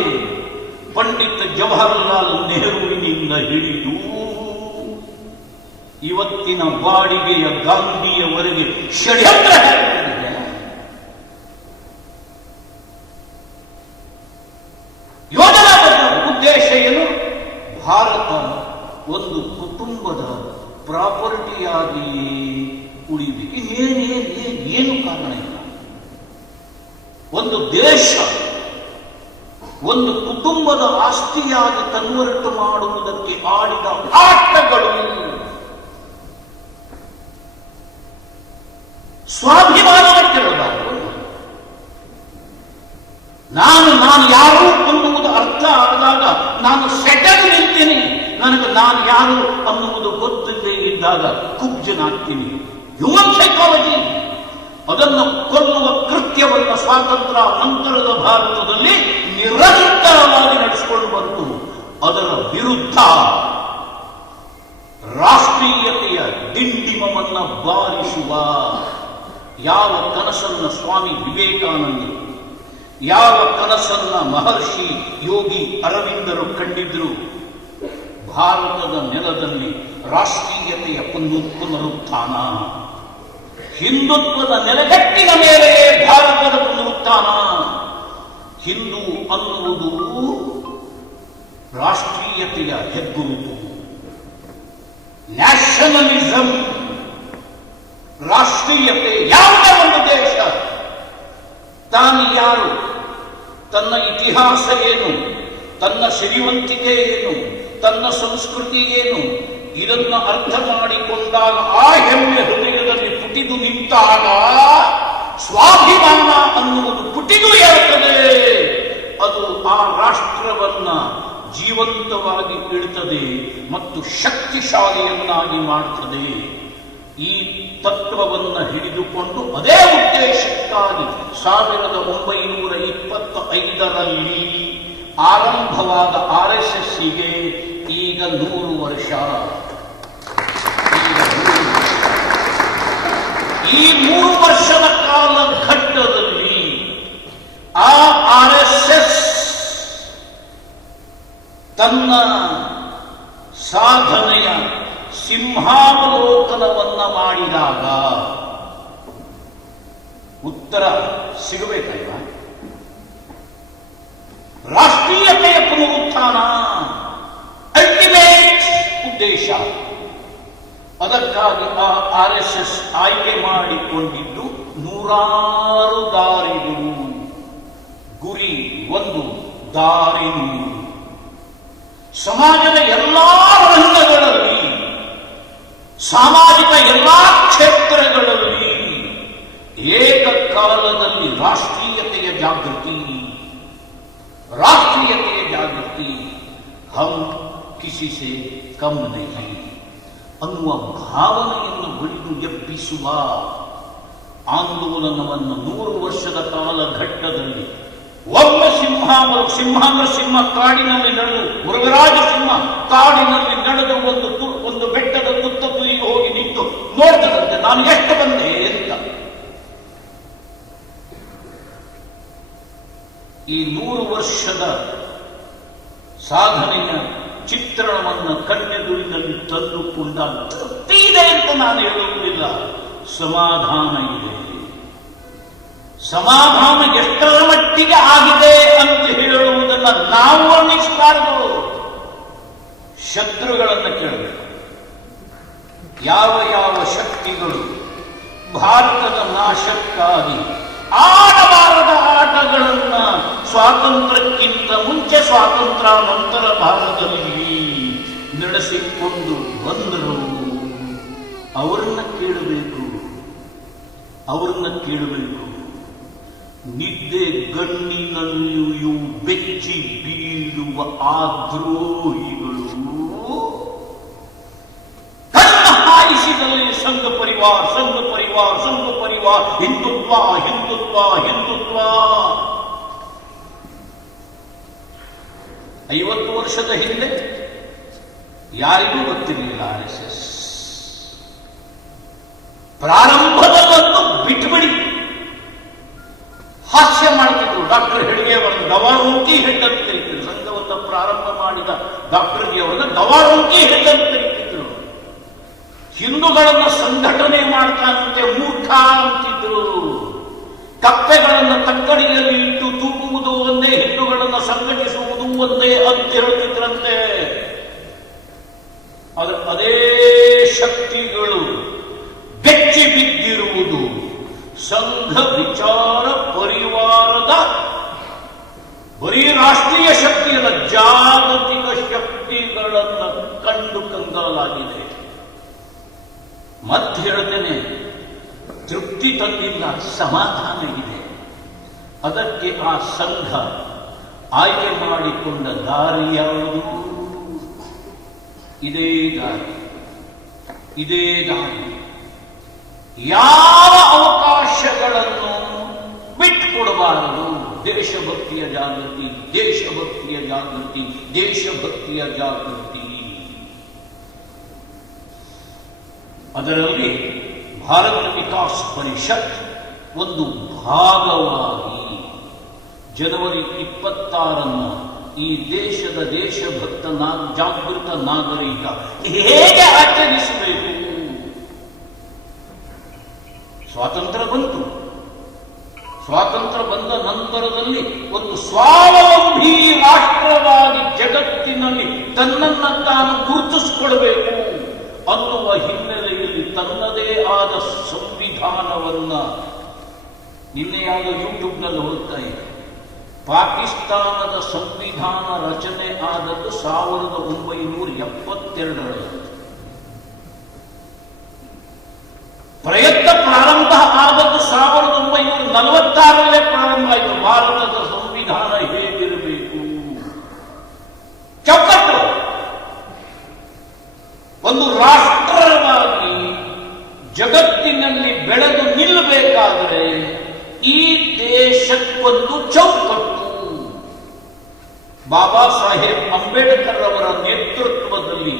ಪಂಡಿತ್ ಜವಾಹರಲಾಲ್ ನೆಹರುವಿನಿಂದ ಹಿಡಿದು ಇವತ್ತಿನ ಬಾಡಿಗೆಯ ಗಾಂಧಿಯವರೆಗೆ ಷಡ್ಯಂತ್ರ ಹೇಳಿದೆ. ಯೋಜನಾಬದ್ಧ ಉದ್ದೇಶ ಏನು? ಭಾರತ ಒಂದು ಕುಟುಂಬದ ಪ್ರಾಪರ್ಟಿಯಾಗಿಯೇ ಉಳಿಬೇಕು. ಏನು ಕಾರಣ ಇಲ್ಲ. ಒಂದು ದೇಶ ಒಂದು ಕುಟುಂಬದ ಆಸ್ತಿಯಾಗಿ ಕನ್ವರ್ಟ್ ಮಾಡುವುದಕ್ಕೆ ಆಡಿದ ಆಟಗಳು, ಸ್ವಾಭಿಮಾನವನ್ನು ಕೇಳಬಾರದು. ನಾನು ಯಾರು ಅನ್ನುವುದು ಅರ್ಥ ಆದಾಗ ನಾನು ಸೆಟಲ್ ನಿಲ್ತೀನಿ. ನನಗೆ ನಾನು ಯಾರು ಅನ್ನುವುದು ಗೊತ್ತಿಲ್ಲದೆ ಇದ್ದಾಗ ಕುಬ್ಜನಾಗ್ತೀನಿ. Human psychology. ಅದನ್ನು ಕೊಲ್ಲುವ ಕೃತ್ಯವನ್ನು ಸ್ವಾತಂತ್ರ್ಯ ನಂತರದ ಭಾರತದಲ್ಲಿ ನಿರಂತರವಾಗಿ ನಡೆಸಿಕೊಂಡು ಬಂತು. ಅದರ ವಿರುದ್ಧ ರಾಷ್ಟ್ರೀಯತೆಯ ಡಿಂಡಿಮವನ್ನು ಬಾರಿಸುವ ಯಾವ ಕನಸನ್ನ ಸ್ವಾಮಿ ವಿವೇಕಾನಂದರು, ಯಾವ ಕನಸನ್ನ ಮಹರ್ಷಿ ಯೋಗಿ ಅರವಿಂದರು ಕಂಡಿದ್ರು, ಭಾರತದ ನೆಲದಲ್ಲಿ ರಾಷ್ಟ್ರೀಯತೆಯ ಪುನರುತ್ಥಾನ, ಹಿಂದುತ್ವದ ನೆಲೆಗಟ್ಟಿನ ಮೇಲೆ ಭಾರತದ ಪುನರುತ್ಥಾನ. ಹಿಂದೂ ಅನ್ನುವುದು ರಾಷ್ಟ್ರೀಯತೆಯ ಹೆಗ್ಗುರುತು. ನ್ಯಾಷನಲಿಸಂ, ರಾಷ್ಟ್ರೀಯತೆ. ಯಾವುದೇ ಒಂದು ದೇಶ ತಾನು ಯಾರು, ತನ್ನ ಇತಿಹಾಸ ಏನು, ತನ್ನ ಶ್ರೀಮಂತಿಕೆ ಏನು, ತನ್ನ ಸಂಸ್ಕೃತಿ ಏನು, ಇದನ್ನು ಅರ್ಥ ಮಾಡಿಕೊಂಡಾಗ ಆ ಹೆಮ್ಮೆ ಹೃದಯದಲ್ಲಿ ಪುಟಿದು ನಿಂತಾಗ ಸ್ವಾಭಿಮಾನ ಅನ್ನುವುದು ಪುಟಿದು ಏರುತ್ತದೆ. ಅದು ಆ ರಾಷ್ಟ್ರವನ್ನ ಜೀವಂತವಾಗಿ ಇಡುತ್ತದೆ ಮತ್ತು ಶಕ್ತಿಶಾಲಿಯನ್ನಾಗಿ ಮಾಡುತ್ತದೆ. ಈ ತತ್ವವನ್ನು ಹಿಡಿದುಕೊಂಡು ಅದೇ ಉದ್ದೇಶಕ್ಕಾಗಿ 1925ರಲ್ಲಿ ಆರಂಭವಾದ RSSಗೆ ಈಗ 100 ವರ್ಷ. ಈ 3 ವರ್ಷದ ಕಾಲಘಟ್ಟದಲ್ಲಿ ಆ RSS ತನ್ನ ಸಾಧನೆಯ ಸಿಂಹಾವಲೋಕನವನ್ನ ಮಾಡಿದಾಗ ಉತ್ತರ ಸಿಗಬೇಕಲ್ವ? ರಾಷ್ಟ್ರೀಯತೆಯ ಪುನರುತ್ಥಾನ ಅಲ್ಟಿಮೇಟ್ ಉದ್ದೇಶ. ಅದಕ್ಕಾಗಿ ಆ RSS ಆಯ್ಕೆ ಮಾಡಿಕೊಂಡಿದ್ದು 100 ದಾರಿಗಳು. ಗುರಿ ಒಂದು, ದಾರಿ 100. ಸಮಾಜದ ಎಲ್ಲಾ ರಂಗಗಳಲ್ಲಿ, ಸಾಮಾಜಿಕ ಎಲ್ಲಾ ಕ್ಷೇತ್ರಗಳಲ್ಲಿ ಏಕಕಾಲದಲ್ಲಿ ರಾಷ್ಟ್ರೀಯತೆಯ ಜಾಗೃತಿ. ಹಮ್ ಕಿಸಿ ಸೆ ಕಮ್ ನಹೀ ಅನ್ನುವ ಭಾವನೆಯನ್ನು ಬಳಿದು ಎಬ್ಬಿಸುವ ಆಂದೋಲನವನ್ನು 100 ವರ್ಷದ ಕಾಲಘಟ್ಟದಲ್ಲಿ ಒಮ್ಮೆ ಸಿಂಹ ಕಾಡಿನಲ್ಲಿ ನಡೆದು, ಮೃಗರಾಜ ಸಿಂಹ ಕಾಡಿನಲ್ಲಿ ನಡೆದು ಒಂದು ಬೆಟ್ಟದ ತುತ್ತ ತುದಿಗೆ ಹೋಗಿ ನಿಂತು ನೋಡ್ತದಂತೆ, ನಾನು ಎಷ್ಟು ಬಂದೆ ಅಂತ. ಈ 100 ವರ್ಷದ ಸಾಧನೆಯ ಚಿತ್ರಣವನ್ನು ಕಣ್ಣೆದುರಿನಲ್ಲಿ ತಂದುಕೊಂಡ ತೃಪ್ತಿ ಇದೆ ಅಂತ ನಾನು ಹೇಳುವುದಿಲ್ಲ. ಸಮಾಧಾನ ಇದೆ. ಸಮಾಧಾನ ಎಷ್ಟರ ಮಟ್ಟಿಗೆ ಆಗಿದೆ ಅಂತ ಹೇಳುವುದನ್ನು ನಾವು ವರ್ಣಿಸಬಾರದು, ಶತ್ರುಗಳನ್ನು ಕೇಳಬೇಕು. ಯಾವ ಯಾವ ಶಕ್ತಿಗಳು ಭಾರತದ ನಾಶಕ್ಕಾಗಿ ಆಡಬಾರದ ಆಟಗಳನ್ನ ಸ್ವಾತಂತ್ರ್ಯಕ್ಕಿಂತ ಮುಂಚೆ ಸ್ವಾತಂತ್ರ್ಯ ನಂತರ ಭಾರತದಲ್ಲಿ ನಡೆಸಿಕೊಂಡು ಬಂದರು, ಅವರನ್ನ ಕೇಳಬೇಕು. ನಿದ್ದೆ ಗಣ್ಣಿನಲ್ಲಿಯೂ ಬೆಚ್ಚಿ ಬೀಳುವ ಆ ದ್ರೋಹಿಗಳು ಕಣ್ಣ ಹಾಯಿಸಿದಲ್ಲಿ ಸಂಘ ಪರಿವಾರ, ಹಿಂದುತ್ವ. 50 ವರ್ಷದ ಹಿಂದೆ ಯಾರಿಗೂ ಗೊತ್ತಿರಲಿಲ್ಲ RSS. ಪ್ರಾರಂಭದಲ್ಲಂತೂ ಬಿಟ್ಟುಬಿಡಿ, ಹಾಸ್ಯ ಮಾಡ್ತಿದ್ರು. ಡಾಕ್ಟರ್ ಹೆಡ್ಗೆ ಅವರನ್ನು ಗವಾರೋಂಕಿ ಹೆಡ್ ಅಂತ ಕರೀತಿದ್ರು. ಸಂಘವನ್ನು ಪ್ರಾರಂಭ ಮಾಡಿದ ಡಾಕ್ಟರ್ಗೆ ಅವರನ್ನು ಗವಾರೋಂಕಿ ಹೆಡ್ ಅಂತ ಕರೀತಿದ್ರು. ಹಿಂದೂಗಳನ್ನು ಸಂಘಟನೆ ಮಾಡ್ತಾನಂತೆ ಮೂರ್ಖ ಅಂತಿದ್ರು. ಕಪ್ಪೆಗಳನ್ನು ತಕ್ಕಡಿಯಲ್ಲಿ ಇಟ್ಟು ತೂಗುವುದು ಒಂದೇ, ಹಿಂದೂಗಳನ್ನು ಸಂಘಟಿಸುವುದು ಒಂದೇ ಅಂತ ಹೇಳ್ತಿದ್ರಂತೆ. ಅದೇ ಶಕ್ತಿಗಳು ಬೆಚ್ಚಿ ಬಿದ್ದಿರುವುದು ಸಂಘ ವಿಚಾರ ಪರಿವಾರದ ಬರೀ ರಾಷ್ಟ್ರೀಯ ಶಕ್ತಿಯಲ್ಲ, ಜಾಗತಿಕ ಶಕ್ತಿಗಳನ್ನು ಕಂಡು ಕಂಗಾಲಾಗಿದೆ. ಮತ್ತೆ ಹೇಳ್ತೇನೆ, ತೃಪ್ತಿ ತಂದಿಲ್ಲ, ಸಮಾಧಾನ ಇದೆ. ಅದಕ್ಕೆ ಆ ಸಂಘ ಆಯ್ಕೆ ಮಾಡಿಕೊಂಡ ದಾರಿ ಯಾವುದು? ಇದೇ ದಾರಿ. ಯಾವ ಅವಕಾಶಗಳನ್ನು ಬಿಟ್ಟುಕೊಡಬಾರದು. ದೇಶಭಕ್ತಿಯ ಜಾಗೃತಿ. ಅದರಲ್ಲಿ ಭಾರತ ವಿಕಾಸ್ ಪರಿಷತ್ ಒಂದು ಭಾಗವಾಗಿ ಜನವರಿ 26 ಈ ದೇಶದ ದೇಶಭಕ್ತ ಜಾಗೃತ ನಾಗರಿಕ ಹೇಗೆ ಆಚರಿಸಬೇಕು? ಸ್ವಾತಂತ್ರ್ಯ ಬಂದ ನಂತರದಲ್ಲಿ ಒಂದು ಸ್ವಾವಲಂಬಿ ರಾಷ್ಟ್ರವಾಗಿ ಜಗತ್ತಿನಲ್ಲಿ ತನ್ನನ್ನು ತಾನು ಗುರುತಿಸಿಕೊಳ್ಬೇಕು ಅನ್ನುವ ಹಿನ್ನೆಲೆಯಲ್ಲಿ ತನ್ನದೇ ಆದ ಸಂವಿಧಾನವನ್ನ ನಿನ್ನೆ ಯಾವುದೋ ಯೂಟ್ಯೂಬ್ನಲ್ಲಿ ಹೋಗ್ತಾ ಇದೆ. ಪಾಕಿಸ್ತಾನದ ಸಂವಿಧಾನ ರಚನೆ ಆದದ್ದು 1972ರಲ್ಲಿ. ಪ್ರಯತ್ನ ಪ್ರಾರಂಭ ಆದದ್ದು 1946ರಲ್ಲೇ ಪ್ರಾರಂಭ ಆಯಿತು. ಭಾರತದ ಸಂವಿಧಾನ ಹೇಗಿರಬೇಕು, ಚೌಕಟ್ಟು ಒಂದು ರಾಷ್ಟ್ರವಾಗಿ ಜಗತ್ತಿನಲ್ಲಿ ಬೆಳೆದು ನಿಲ್ಲಬೇಕಾದರೆ ಈ ದೇಶಕ್ಕೊಂದು ಚೌಕಟ್ಟು. ಬಾಬಾ ಸಾಹೇಬ್ ಅಂಬೇಡ್ಕರ್ ಅವರ ನೇತೃತ್ವದಲ್ಲಿ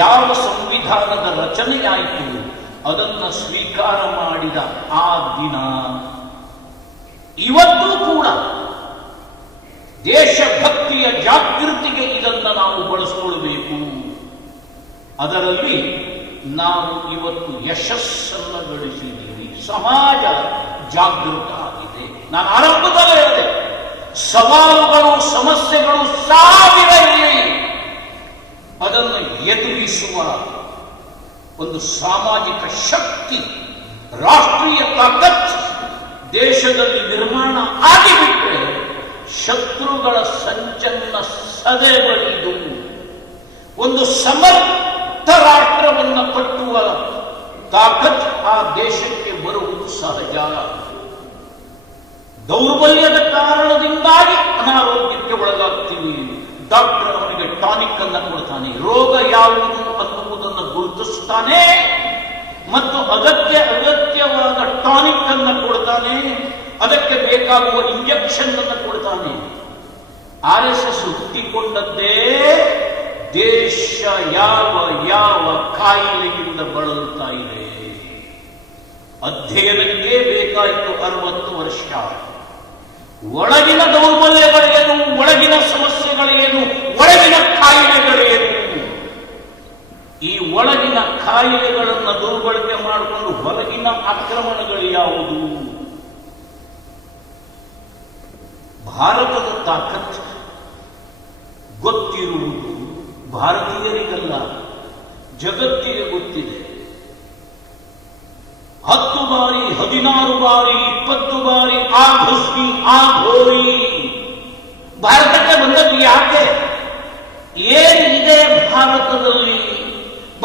ಯಾವ ಸಂವಿಧಾನದ ರಚನೆಯಾಯಿತು ಅದನ್ನು ಸ್ವೀಕಾರ ಮಾಡಿದ ಆ ದಿನ ಇವತ್ತೂ ಕೂಡ ದೇಶಭಕ್ತಿಯ ಜಾಗೃತಿಗೆ ಇದನ್ನು ನಾವು ಬಳಸಿಕೊಳ್ಳಬೇಕು. ಅದರಲ್ಲಿ ನಾವು ಇವತ್ತು ಯಶಸ್ಸನ್ನು ಗಳಿಸಿದ್ದೀವಿ. ಸಮಾಜ ಜಾಗೃತ ಆಗಿದೆ. ನಾನು ಆರಂಭದಲ್ಲೇ ಹೇಳಿದೆ, ಸವಾಲುಗಳು ಸಮಸ್ಯೆಗಳು 1000 ಇವೆ. ಅದನ್ನು ಎದುರಿಸುವ ಒಂದು ಸಾಮಾಜಿಕ ಶಕ್ತಿ, ರಾಷ್ಟ್ರೀಯ ತಾಕತ್ ದೇಶದಲ್ಲಿ ನಿರ್ಮಾಣ ಆಗಿಬಿಟ್ರೆ ಶತ್ರುಗಳ ಸಂಚನ್ನ ಸದೆಬಡಿದು ಒಂದು ಸಮರ್ಥ ರಾಷ್ಟ್ರವನ್ನು ಕಟ್ಟುವ ತಾಕತ್ ಆ ದೇಶಕ್ಕೆ ಬರುವುದು ಸಹಜ. ದೌರ್ಬಲ್ಯದ ಕಾರಣದಿಂದಾಗಿ ಅನಾರೋಗ್ಯಕ್ಕೆ ಒಳಗಾಗ್ತೀವಿ. ಡಾಕ್ಟರ್ ಅವನಿಗೆ ಟಾನಿಕ್ ಅನ್ನು ಕೊಡ್ತಾನೆ, ರೋಗ ಯಾವುದು ಅನ್ನುವುದನ್ನು ಗುರುತಿಸ್ತಾನೆ ಮತ್ತು ಅದಕ್ಕೆ ಅಗತ್ಯವಾದ ಟಾನಿಕ್ ಅನ್ನು ಕೊಡ್ತಾನೆ, ಅದಕ್ಕೆ ಬೇಕಾಗುವ ಇಂಜೆಕ್ಷನ್ ಅನ್ನು ಕೊಡ್ತಾನೆ. RSS ಹುಟ್ಟಿಕೊಂಡದ್ದೇ ದೇಶ ಯಾವ ಯಾವ ಕಾಯಿಲೆಯಿಂದ ಬಳಲುತ್ತಾ ಇದೆ. ಅಧ್ಯಯನಕ್ಕೆ ಬೇಕಾಯಿತು 60 ವರ್ಷ. ಒಳಗಿನ ದೌರ್ಬಲ್ಯಗಳೇನು, ಒಳಗಿನ ಸಮಸ್ಯೆಗಳೇನು, ಒಳಗಿನ ಕಾಯಿಲೆಗಳೇನು? ಈ ಒಳಗಿನ ಕಾಯಿಲೆಗಳನ್ನು ದುರ್ಬಳಕೆ ಮಾಡಿಕೊಂಡು ಹೊರಗಿನ ಆಕ್ರಮಣಗಳು ಯಾವುದು? ಭಾರತದ ತಾಕತ್ ಗೊತ್ತಿರುವುದು ಭಾರತೀಯರಿಗಲ್ಲ, ಜಗತ್ತಿಗೆ ಗೊತ್ತಿದೆ. 10 ಬಾರಿ, 16 ಬಾರಿ, 20 ಬಾರಿ ಆ ಭಸ್ಮಿ, ಆ ಘೋರಿ ಭಾರತಕ್ಕೆ ಬಂದದ್ದು ಯಾಕೆ? ಏನಿದೆ ಭಾರತದಲ್ಲಿ?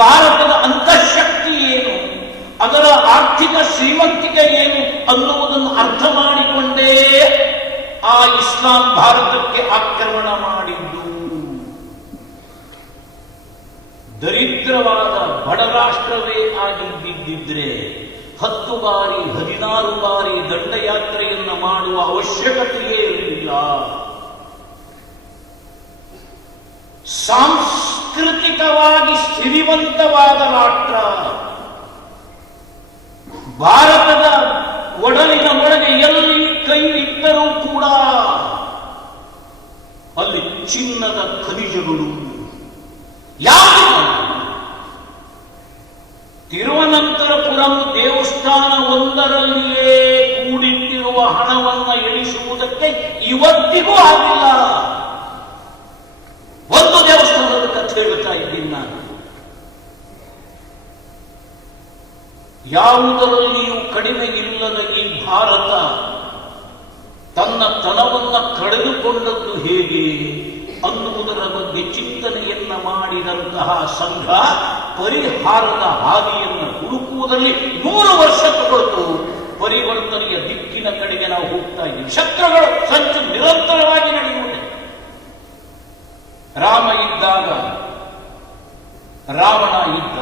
ಭಾರತದ ಅಂತಃಶಕ್ತಿ ಏನು, ಅದರ ಆರ್ಥಿಕ ಶ್ರೀಮಂತಿಕೆ ಏನು ಅನ್ನುವುದನ್ನು ಅರ್ಥ ಮಾಡಿಕೊಂಡೇ ಆ ಇಸ್ಲಾಂ ಭಾರತಕ್ಕೆ ಆಕ್ರಮಣ ಮಾಡಿದ್ದು. ದರಿದ್ರವಾದ ಬಡ ರಾಷ್ಟ್ರವೇ ಆಗಿದ್ದಿದ್ರೆ 10 ಬಾರಿ, 16 ಬಾರಿ ದಂಡಯಾತ್ರೆಯನ್ನು ಮಾಡುವ ಅವಶ್ಯಕತೆಯೇ ಇರಲಿಲ್ಲ. ಸಾಂಸ್ಕೃತಿಕವಾಗಿ ಸಿರಿವಂತವಾದ ರಾಷ್ಟ್ರ ಭಾರತದ ಒಡಲಿನ ಒಳಗೆ ಎಲ್ಲಿ ಕೈ ಇಟ್ಟರೂ ಕೂಡ ಅಲ್ಲಿ ಚಿನ್ನದ ಖನಿಜಗಳು. ಯಾವುದು? ತಿರುವನಂತಪುರಂ ದೇವಸ್ಥಾನ ಒಂದರಲ್ಲಿಯೇ ಕೂಡಿಟ್ಟಿರುವ ಹಣವನ್ನು ಎಣಿಸುವುದಕ್ಕೆ ಇವತ್ತಿಗೂ ಆಗಿಲ್ಲ. ಒಂದು ದೇವಸ್ಥಾನದ ಕಥೆ ಹೇಳ್ತಾ ಇದ್ದೀನಿ ನಾನು. ಯಾವುದರಲ್ಲಿಯೂ ಕಡಿಮೆ ಇಲ್ಲದ ಈ ಭಾರತ ತನ್ನ ತನವನ್ನು ಕಳೆದುಕೊಂಡದ್ದು ಹೇಗೆ ಅನ್ನುವುದರ ಬಗ್ಗೆ ಚಿಂತನೆಯನ್ನ ಮಾಡಿದಂತಹ ಸಂಘ ಪರಿಹಾರದ ಹಾದಿಯನ್ನು ಹುಡುಕುವುದರಲ್ಲಿ 100 ವರ್ಷ ತಗೊಳ್ತು. ಪರಿವರ್ತನೆಯ ದಿಕ್ಕಿನ ಕಡೆಗೆ ನಾವು ಹೋಗ್ತಾ ಇದ್ದೀವಿ. ಶತ್ರುಗಳು ಸಂಚು ನಿರಂತರವಾಗಿ ನಡೆಯುವುದೇ. ರಾಮ ಇದ್ದಾಗ ರಾವಣ ಇದ್ದ.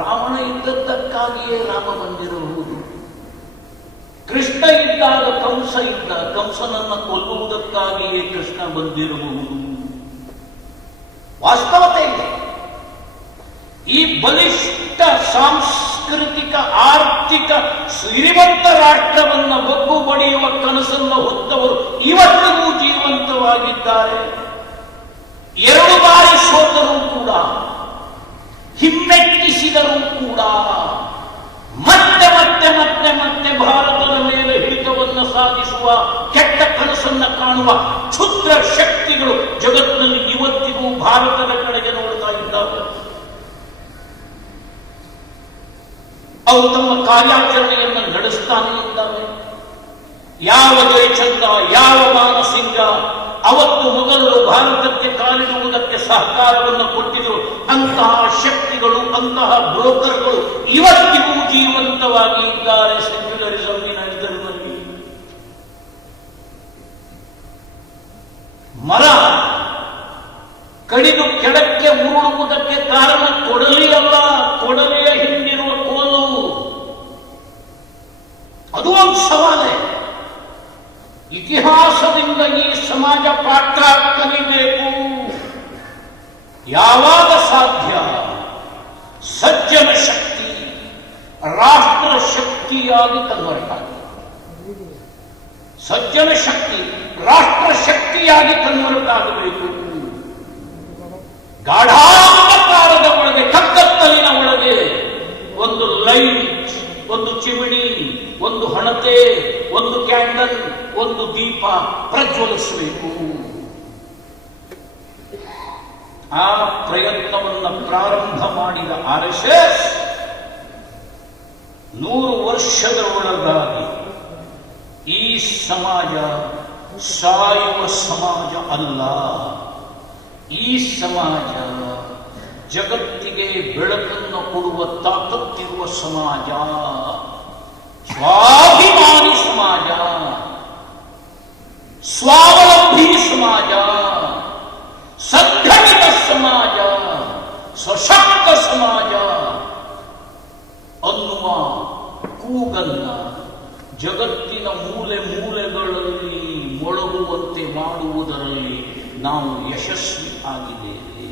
ರಾವಣ ಇದ್ದದ್ದಕ್ಕಾಗಿಯೇ ರಾಮ ಬಂದಿರಬಹುದು. ಕೃಷ್ಣ ಇದ್ದಾಗ ಕಂಸ ಇದ್ದ. ಕಂಸನನ್ನು ಕೊಲ್ಲುವುದಕ್ಕಾಗಿಯೇ ಕೃಷ್ಣ ಬಂದಿರಬಹುದು. ವಾಸ್ತವತೆ ಇದೆ. ಈ ಬಲಿಷ್ಠ ಸಾಂಸ್ಕೃತಿಕ ಆರ್ಥಿಕ ಶ್ರೀಮಂತ ರಾಷ್ಟ್ರವನ್ನು ಬಗ್ಗು ಬಡಿಯುವ ಕನಸನ್ನು ಹೊತ್ತವರು ಇವತ್ತಿಗೂ ಜೀವಂತವಾಗಿದ್ದಾರೆ. 2 ಬಾರಿ ಸೋತರೂ ಕೂಡ, ಹಿಮ್ಮೆಟ್ಟಿಸಿದರೂ ಕೂಡ ಮತ್ತೆ ಮತ್ತೆ ಮತ್ತೆ ಮತ್ತೆ ಭಾರತದ ಮೇಲೆ ಹಿಡಿತವನ್ನು ಸಾಧಿಸುವ ಕೆಟ್ಟ ಕನಸನ್ನು ಕಾಣುವ ಕ್ಷುದ್ರ ಶಕ್ತಿಗಳು ಜಗತ್ತಿನಲ್ಲಿ ಇವತ್ತಿಗೂ ಭಾರತದ ಕಡೆಗೆ ನೋಡ್ತಾ ಇದ್ದಾವೆ. ಅವರು ತಮ್ಮ ಕಾರ್ಯಾಚರಣೆಯನ್ನು ನಡೆಸ್ತಾನೆ ಇದ್ದಾರೆ. ಯಾವ ಜಯಚಂದ್ರ, ಯಾವ ಮಾನಸಿಂಗ ಅವತ್ತು ಮೊದಲು ಭಾರತಕ್ಕೆ ಕಾಲಿಡುವುದಕ್ಕೆ ಸಹಕಾರವನ್ನು ಕೊಟ್ಟಿದ್ರು. ಅಂತಹ ಶಕ್ತಿಗಳು, ಅಂತಹ ಬ್ರೋಕರ್ಗಳು ಇವತ್ತಿಗೂ ಜೀವಂತವಾಗಿ ಇದ್ದಾರೆ ಸೆಕ್ಯುಲರಿಸಂನ ಹೆಸರಿನಲ್ಲಿ. ಮರ ಕಡಿದು ಕೆಳಕ್ಕೆ ಉರುಳುವುದಕ್ಕೆ ಕಾರಣ ಕೊಡಲಿಯಲ್ಲ, ಕೊಡಲಿಯ ಹಿಂದಿರುವ ಕೋಲು. ಅದು ಒಂದು ಸವಾಲೆ. ಇತಿಹಾಸದಿಂದ ಈ ಸಮಾಜ ಪಾಠ ಕಲಿಬೇಕು. ಯಾವಾಗ ಸಾಧ್ಯ? ಸಜ್ಜನ ಶಕ್ತಿ ರಾಷ್ಟ್ರ ಶಕ್ತಿಯಾಗಿ ಕನ್ವರ್ಟ್ ಆಗಿದೆ. ಸಜ್ಜನ ಶಕ್ತಿ ರಾಷ್ಟ್ರ ಶಕ್ತಿಯಾಗಿ ಕನ್ವರ್ಟ್ ಆಗಬೇಕು. ಗಾಢಾಂಧಕಾರದ ಒಳಗೆ, ಕಗ್ಗತ್ತಲಿನ ಒಳಗೆ ಒಂದು ಲೈಟ್, ಒಂದು ಚಿಮಣಿ, ಒಂದು ಹಣತೆ, ಒಂದು ಕ್ಯಾಂಡಲ್, ಒಂದು ದೀಪ ಪ್ರಜ್ವಲಿಸಬೇಕು. ಆ ಪ್ರಯತ್ನವನ್ನು ಪ್ರಾರಂಭ ಮಾಡಿದ RSS 100 ವರ್ಷದ ಒಳಗಾಗಿ ಈ ಸಮಾಜ ಸಾಯುವ ಸಮಾಜ ಅಲ್ಲ. ಈ ಸಮಾಜ ಜಗತ್ತಿಗೆ ಬೆಳಕನ್ನು ಕೊಡುವ ತಾಕತ್ತಿರುವ ಸಮಾಜ, ಸ್ವಾಭಿಮಾನಿ ಸಮಾಜ, ಸ್ವಾವಲಂಬಿ ಸಮಾಜ, ಸಂಘಟಿತ ಸಮಾಜ, ಸಶಕ್ತ ಸಮಾಜ ಅನ್ನುವ ಕೂಗನ್ನ ಜಗತ್ತಿನ ಮೂಲೆ ಮೂಲೆಗಳಲ್ಲಿ ಮೊಳಗುವಂತೆ ಮಾಡುವುದರಲ್ಲಿ ನಾವು ಯಶಸ್ವಿ ಆಗಿದ್ದೇವೆ.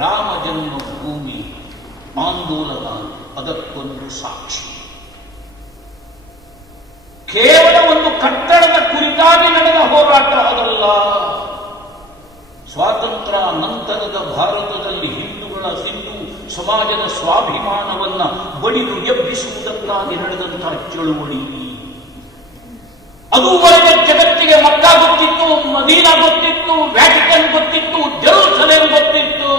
ರಾಮ ಜನ್ಮಭೂಮಿ ಆಂದೋಲನ ಅದಕ್ಕೊಂದು ಸಾಕ್ಷಿ. ಕೇವಲ ಒಂದು ಕಟ್ಟಡದ ಕುರಿತಾಗಿ ನಡೆದ ಹೋರಾಟ ಅದಲ್ಲ. ಸ್ವಾತಂತ್ರ್ಯ ನಂತರದ ಭಾರತದಲ್ಲಿ ಹಿಂದೂ ಸಮಾಜದ ಸ್ವಾಭಿಮಾನವನ್ನ ಬಡಿದು ಎಬ್ಬಿಸುವುದಕ್ಕಾಗಿ ನಡೆದಂತಹ ಚಳುವಳಿ. ಅದುವರೆಗೆ ಜಗತ್ತಿಗೆ ಮಕ್ಕಾ ಗೊತ್ತಿತ್ತು, ಮದೀನಾ ಗೊತ್ತಿತ್ತು, ವ್ಯಾಟಿಕನ್ ಗೊತ್ತಿತ್ತು, ಜೆರೂಸಲೇಮ್ ಗೊತ್ತಿತ್ತು.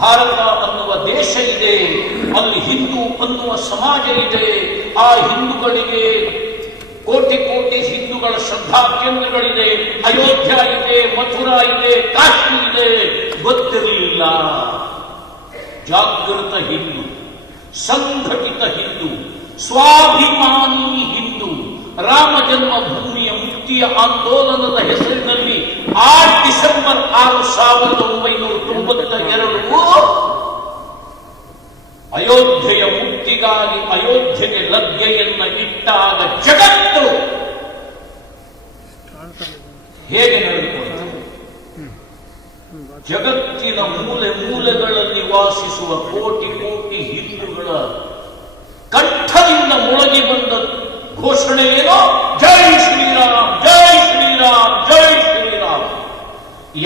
ಭಾರತ ಅನ್ನುವ ದೇಶ ಇದೆ, ಅಲ್ಲಿ ಹಿಂದೂ ಅನ್ನುವ ಸಮಾಜ ಇದೆ. ಆ ಹಿಂದೂಗಳಿಗೆ ಕೋಟಿ ಕೋಟಿ ಹಿಂದೂಗಳ ಶ್ರದ್ಧಾ ಕೇಂದ್ರಗಳಿದೆ. ಅಯೋಧ್ಯ ಇದೆ, ಮಥುರಾ ಇದೆ, ಕಾಶಿ ಇದೆ. ಗೊತ್ತಿರಲಿಲ್ಲ. ಜಾಗೃತ ಹಿಂದೂ, ಸಂಘಟಿತ ಹಿಂದೂ, ಸ್ವಾಭಿಮಾನಿ ಹಿಂದೂ ರಾಮ ಜನ್ಮಭೂಮಿಯ ಮುಕ್ತಿಯ ಆಂದೋಲನದ ಹೆಸರಿನಲ್ಲಿ 6 ಡಿಸೆಂಬರ್ 1992 ಅಯೋಧ್ಯೆಯ ಮುಕ್ತಿಗಾಗಿ ಅಯೋಧ್ಯೆಗೆ ಲಗ್ಗೆಯನ್ನ ಇಟ್ಟಾಗ ಜಗತ್ತು ಹೇಗೆ ನಡೆದುಕೊಂಡಿತು? ಜಗತ್ತಿನ ಮೂಲೆ ಮೂಲೆಗಳಲ್ಲಿ ವಾಸಿಸುವ ಕೋಟಿ ಕೋಟಿ ಹಿಂದೂಗಳ ಕಂಠದಿಂದ ಮೊಳಗಿ ಬಂದ ಘೋಷಣೆ ಏನೋ, ಜೈ ಶ್ರೀರಾಮ್, ಜೈ ಶ್ರೀರಾಮ್, ಜೈ ಶ್ರೀರಾಮ್.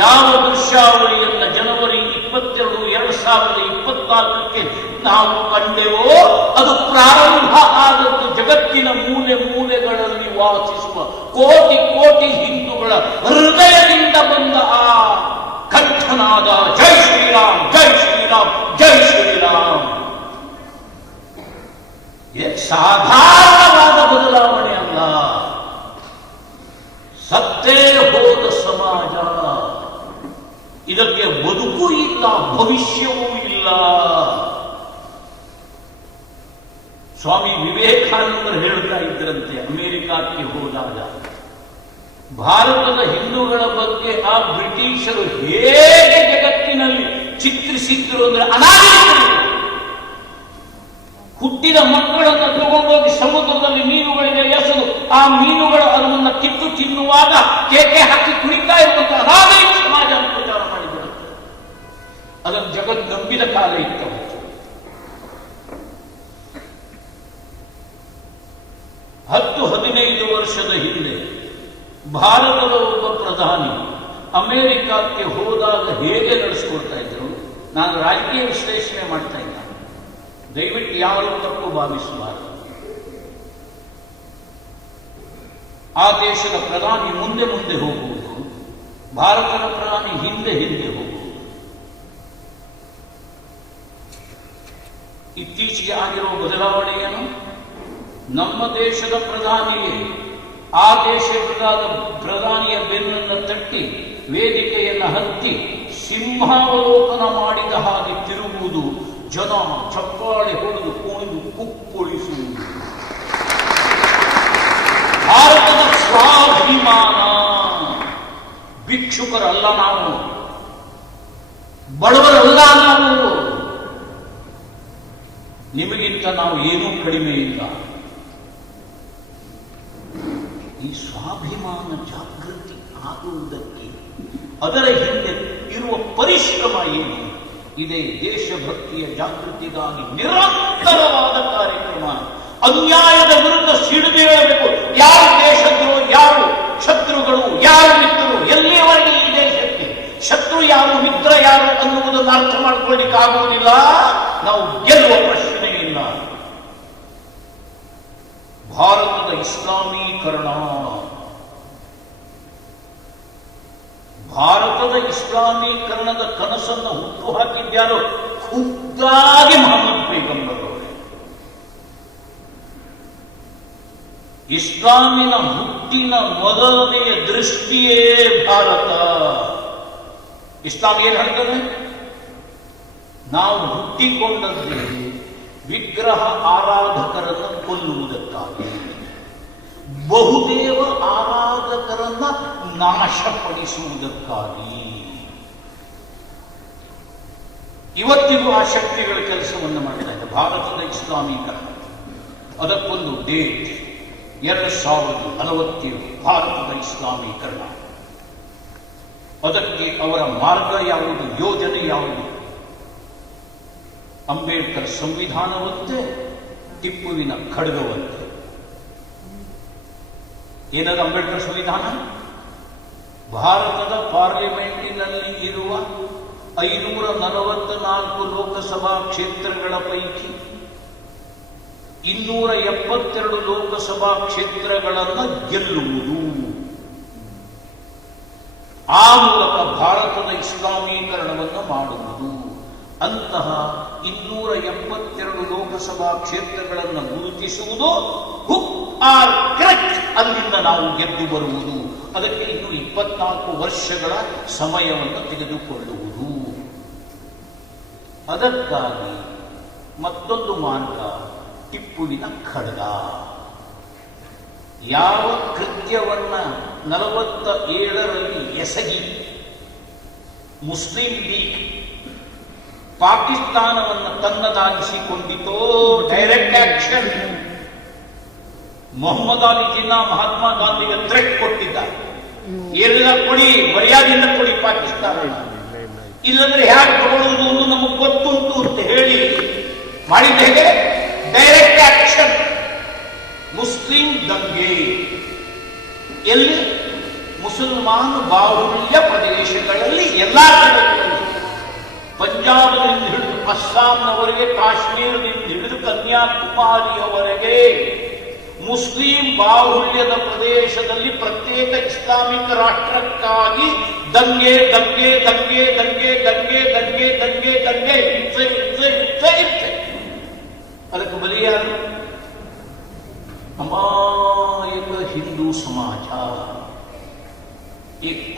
ಯಾವ ದೃಶ್ಯಾವಳಿಯನ್ನ ಜನವರಿ 22, 2024 ನಾವು ಕಂಡೆವೋ ಅದು ಪ್ರಾರಂಭ ಆದದ್ದು ಜಗತ್ತಿನ ಮೂಲೆ ಮೂಲೆಗಳಲ್ಲಿ ವಾಸಿಸುವ ಕೋಟಿ ಕೋಟಿ ಹಿಂದೂಗಳ ಹೃದಯದಿಂದ ಬಂದ ಆ ಕಂಠನಾದ ಜೈ ಶ್ರೀರಾಮ್, ಜೈ ಶ್ರೀರಾಮ್, ಜೈ ಶ್ರೀರಾಮ್. ಸಾಧಾರಣವಾದ ಬದಲಾವಣೆ ಅಲ್ಲ. ಸತ್ತೇ ಹೋದ ಸಮಾಜ, ಇದಕ್ಕೆ ಬದುಕು ಇಲ್ಲ, ಭವಿಷ್ಯವೂ ಇಲ್ಲ. ಸ್ವಾಮಿ ವಿವೇಕಾನಂದರು ಹೇಳ್ತಾ ಇದ್ದರಂತೆ, ಅಮೆರಿಕಕ್ಕೆ ಹೋದಾಗ ಭಾರತದ ಹಿಂದೂಗಳ ಬಗ್ಗೆ ಆ ಬ್ರಿಟಿಷರು ಹೇಗೆ ಜಗತ್ತಿನಲ್ಲಿ ಚಿತ್ರಿಸಿದ್ರು ಅಂದ್ರೆ ಅನಾಗರಿಕರು. ಹುಟ್ಟಿದ ಮಕ್ಕಳನ್ನು ತಗೊಂಡೋಗಿ ಸಮುದ್ರದಲ್ಲಿ ಮೀನುಗಳಿಗೆ ಎಸೆದು ಆ ಮೀನುಗಳ ಅದನ್ನು ಕಿತ್ತು ತಿನ್ನುವಾಗ ಕೇಕೆ ಹಾಕಿ ಕುಣಿತಾ ಇರುವಂತಹ ಅನಾಗರಿಕ ಸಮಾಜ ಅಂತ ಪ್ರಚಾರ ಮಾಡಿಬಿಡುತ್ತೆ. ಅದನ್ನು ಜಗತ್ ನಂಬಿದ ಕಾಲ ಇತ್ತು. 10-15 ವರ್ಷದ ಹಿಂದೆ ಭಾರತದ ಒಬ್ಬ ಪ್ರಧಾನಿ ಅಮೆರಿಕಕ್ಕೆ ಹೋದಾಗ ಹೇಗೆ ನಡೆಸಿಕೊಡ್ತಾ ಇದ್ರು, ನಾನು ರಾಜಕೀಯ ವಿಶ್ಲೇಷಣೆ ಮಾಡ್ತಾ ಇದ್ದ, ದಯವಿಟ್ಟು ಯಾರು ತಪ್ಪು ಭಾವಿಸಬಾರದು. ಆ ದೇಶದ ಪ್ರಧಾನಿ ಮುಂದೆ ಮುಂದೆ ಹೋಗುವುದು, ಭಾರತದ ಪ್ರಧಾನಿ ಹಿಂದೆ ಹಿಂದೆ ಹೋಗುವುದು. ಇತ್ತೀಚೆಗೆ ಆಗಿರುವ ಬದಲಾವಣೆಯನ್ನು ನಮ್ಮ ದೇಶದ ಪ್ರಧಾನಿಯೇ ಆ ದೇಶದ ಪ್ರಧಾನಿಯ ಬೆನ್ನನ್ನು ತಟ್ಟಿ ವೇದಿಕೆಯನ್ನು ಹತ್ತಿ ಸಿಂಹಾವಲೋಕನ ಮಾಡಿದ ಹಾಗೆ ತಿರುಗುವುದು, ಜನ ಚಪ್ಪಾಳೆ ಹೊಡೆದು ಕುಣಿದು ಕುಪ್ಪೊಳಿಸುವುದು. ಭಾರತದ ಸ್ವಾಭಿಮಾನ. ಭಿಕ್ಷುಕರಲ್ಲ ನಾವು, ಬಡವರಲ್ಲ ನಾವು, ನಿಮಗಿಂತ ನಾವು ಏನೂ ಕಡಿಮೆ ಇಲ್ಲ. ಈ ಸ್ವಾಭಿಮಾನ ಜಾಗೃತಿ ಆಗುವುದಕ್ಕೆ ಅದರ ಹಿಂದೆ ಇರುವ ಪರಿಶ್ರಮ ಏನು ಇದೆ? ದೇಶಭಕ್ತಿಯ ಜಾಗೃತಿಗಾಗಿ ನಿರಂತರವಾದ ಕಾರ್ಯಕ್ರಮ. ಅನ್ಯಾಯದ ವಿರುದ್ಧ ಸಿಡಿದೇಳಬೇಕು. ಯಾರು ದೇಶದ್ರೋಹ, ಯಾರು ಶತ್ರುಗಳು, ಯಾರು ಮಿತ್ರರು, ಎಲ್ಲಿಯವರೆಗೆ ಈ ದೇಶಕ್ಕೆ ಶತ್ರು ಯಾರು, ಮಿತ್ರ ಯಾರು ಅನ್ನುವುದನ್ನು ಅರ್ಥ ಮಾಡಿಕೊಳ್ಳಿಕ್ಕೆ ಆಗುವುದಿಲ್ಲ. ನಾವು ಗೆಲ್ಲುವ ಪ್ರಶ್ನೆ ಇಲ್ಲ. ಭಾರತದ ಇಸ್ಲಾಮೀಕರಣ, ಭಾರತದ ಇಸ್ಲಾಮೀಕರಣದ ಕನಸನ್ನು ಹುಟ್ಟು ಹಾಕಿದ್ಯಾರೋ ಖುದ್ದಾಗಿ ಮೊಹಮ್ಮದ್ ಪೈಗಂಬರ್ ಅವರೇ. ಇಸ್ಲಾಮಿನ ಹುಟ್ಟಿನ ಮೊದಲನೆಯ ದೃಷ್ಟಿಯೇ ಭಾರತ. ಇಸ್ಲಾಂ ಏನು ಹೇಳ್ತದೆ? ನಾವು ಹುಟ್ಟಿಕೊಂಡದ್ದೇ ವಿಗ್ರಹ ಆರಾಧಕರನ್ನು ಕೊಲ್ಲುವುದಕ್ಕಾಗಿ, ಬಹುದೇವ ಆರಾಧಕರನ್ನ ನಾಶಪಡಿಸುವುದಕ್ಕಾಗಿ. ಇವತ್ತಿಗೂ ಆ ಶಕ್ತಿಗಳ ಕೆಲಸವನ್ನು ಮಾಡ್ತಾ ಇದೆ ಭಾರತದ ಇಸ್ಲಾಮೀಕರಣ. ಅದಕ್ಕೊಂದು ಡೇಟ್ 2047 ಭಾರತದ ಇಸ್ಲಾಮೀಕರಣ. ಅದಕ್ಕೆ ಅವರ ಮಾರ್ಗ ಯಾವುದು, ಯೋಜನೆ ಯಾವುದು? ಅಂಬೇಡ್ಕರ್ ಸಂವಿಧಾನವಂತೆ, ಟಿಪ್ಪುವಿನ ಖಡ್ಗವಂತೆ. ಏನದು ಅಂಬೇಡ್ಕರ್ ಸಂವಿಧಾನ? ಭಾರತದ ಪಾರ್ಲಿಮೆಂಟಿನಲ್ಲಿ ಇರುವ 544 ಲೋಕಸಭಾ ಕ್ಷೇತ್ರಗಳ ಪೈಕಿ 272 ಲೋಕಸಭಾ ಕ್ಷೇತ್ರಗಳನ್ನು ಗೆಲ್ಲುವುದು, ಆ ಮೂಲಕ ಭಾರತದ ಇಸ್ಲಾಮೀಕರಣವನ್ನು ಮಾಡುವುದು. ಅಂತಹ 272 ಲೋಕಸಭಾ ಕ್ಷೇತ್ರಗಳನ್ನು ಗುರುತಿಸುವುದು, ಹುಕ್ ಆರ್ ಕ್ರಚ್ ಅಲ್ಲಿಂದ ನಾವು ಗೆದ್ದು ಬರುವುದು. ಅದಕ್ಕೆ ಇನ್ನು 24 ವರ್ಷಗಳ ಸಮಯವನ್ನು ತೆಗೆದುಕೊಳ್ಳುವುದು. ಅದಕ್ಕಾಗಿ ಮತ್ತೊಂದು ಮಾರ್ಗ ಟಿಪ್ಪುವಿನ ಖಡ್ಗ. ಯಾವ ಕೃತ್ಯವನ್ನ 47ರಲ್ಲಿ ಎಸಗಿ ಮುಸ್ಲಿಂ ಲೀಗ್ ಪಾಕಿಸ್ತಾನವನ್ನು ತನ್ನದಾಗಿಸಿಕೊಂಡಿತೋ, ಡೈರೆಕ್ಟ್ ಆಕ್ಷನ್. ಮೊಹಮ್ಮದ್ ಅಲಿ ಜಿನ್ನಾ ಮಹಾತ್ಮ ಗಾಂಧಿಗೆ ಥ್ರೆಟ್ ಕೊಟ್ಟಿದ್ದ, ಎಲ್ಲ ಕೊಡಿ, ಮರ್ಯಾದೆಯಿಂದ ಕೊಡಿ ಪಾಕಿಸ್ತಾನ, ಇಲ್ಲಂದ್ರೆ ಹೇಗೆ ತಗೊಳ್ಳೋದು ಅನ್ನೋದು ನಮಗೆ ಗೊತ್ತುಂಟು ಅಂತ ಹೇಳಿ ಮಾಡಿದ ಹೇಗೆ ಡೈರೆಕ್ಟ್ ಆಕ್ಷನ್. ಮುಸ್ಲಿಂ ದಂಗೆ ಎಲ್ಲಿ? ಮುಸಲ್ಮಾನ್ ಬಾಹುಳ್ಯ ಪ್ರದೇಶಗಳಲ್ಲಿ, ಎಲ್ಲಾ ಕಡೆಗಳಲ್ಲಿ, ಪಂಜಾಬದಿಂದ ಹಿಡಿದು ಅಸ್ಸಾಂನವರೆಗೆ, ಕಾಶ್ಮೀರದಿಂದ ಹಿಡಿದು ಕನ್ಯಾಕುಮಾರಿಯವರೆಗೆ ಮುಸ್ಲಿಂ ಬಾಹುಳ್ಯದ ಪ್ರದೇಶದಲ್ಲಿ ಪ್ರತ್ಯೇಕ ಇಸ್ಲಾಮಿಕ್ ರಾಷ್ಟ್ರಕ್ಕಾಗಿ ದಂಗೆ ದಂಗೆ ದಂಗೆ ದಂಗೆ ದಂಗೆ ದಂಗೆ ದಂಗೆ ದಂಗೆ ಹಿಂಸೆ ಹಿಂಸೆ ಹಿಂಸೆ ಹಿಂಸೆ. ಅದಕ್ಕೆ ಬಲಿಯಾರು ಅಮಾಯಕ ಹಿಂದೂ ಸಮಾಜ.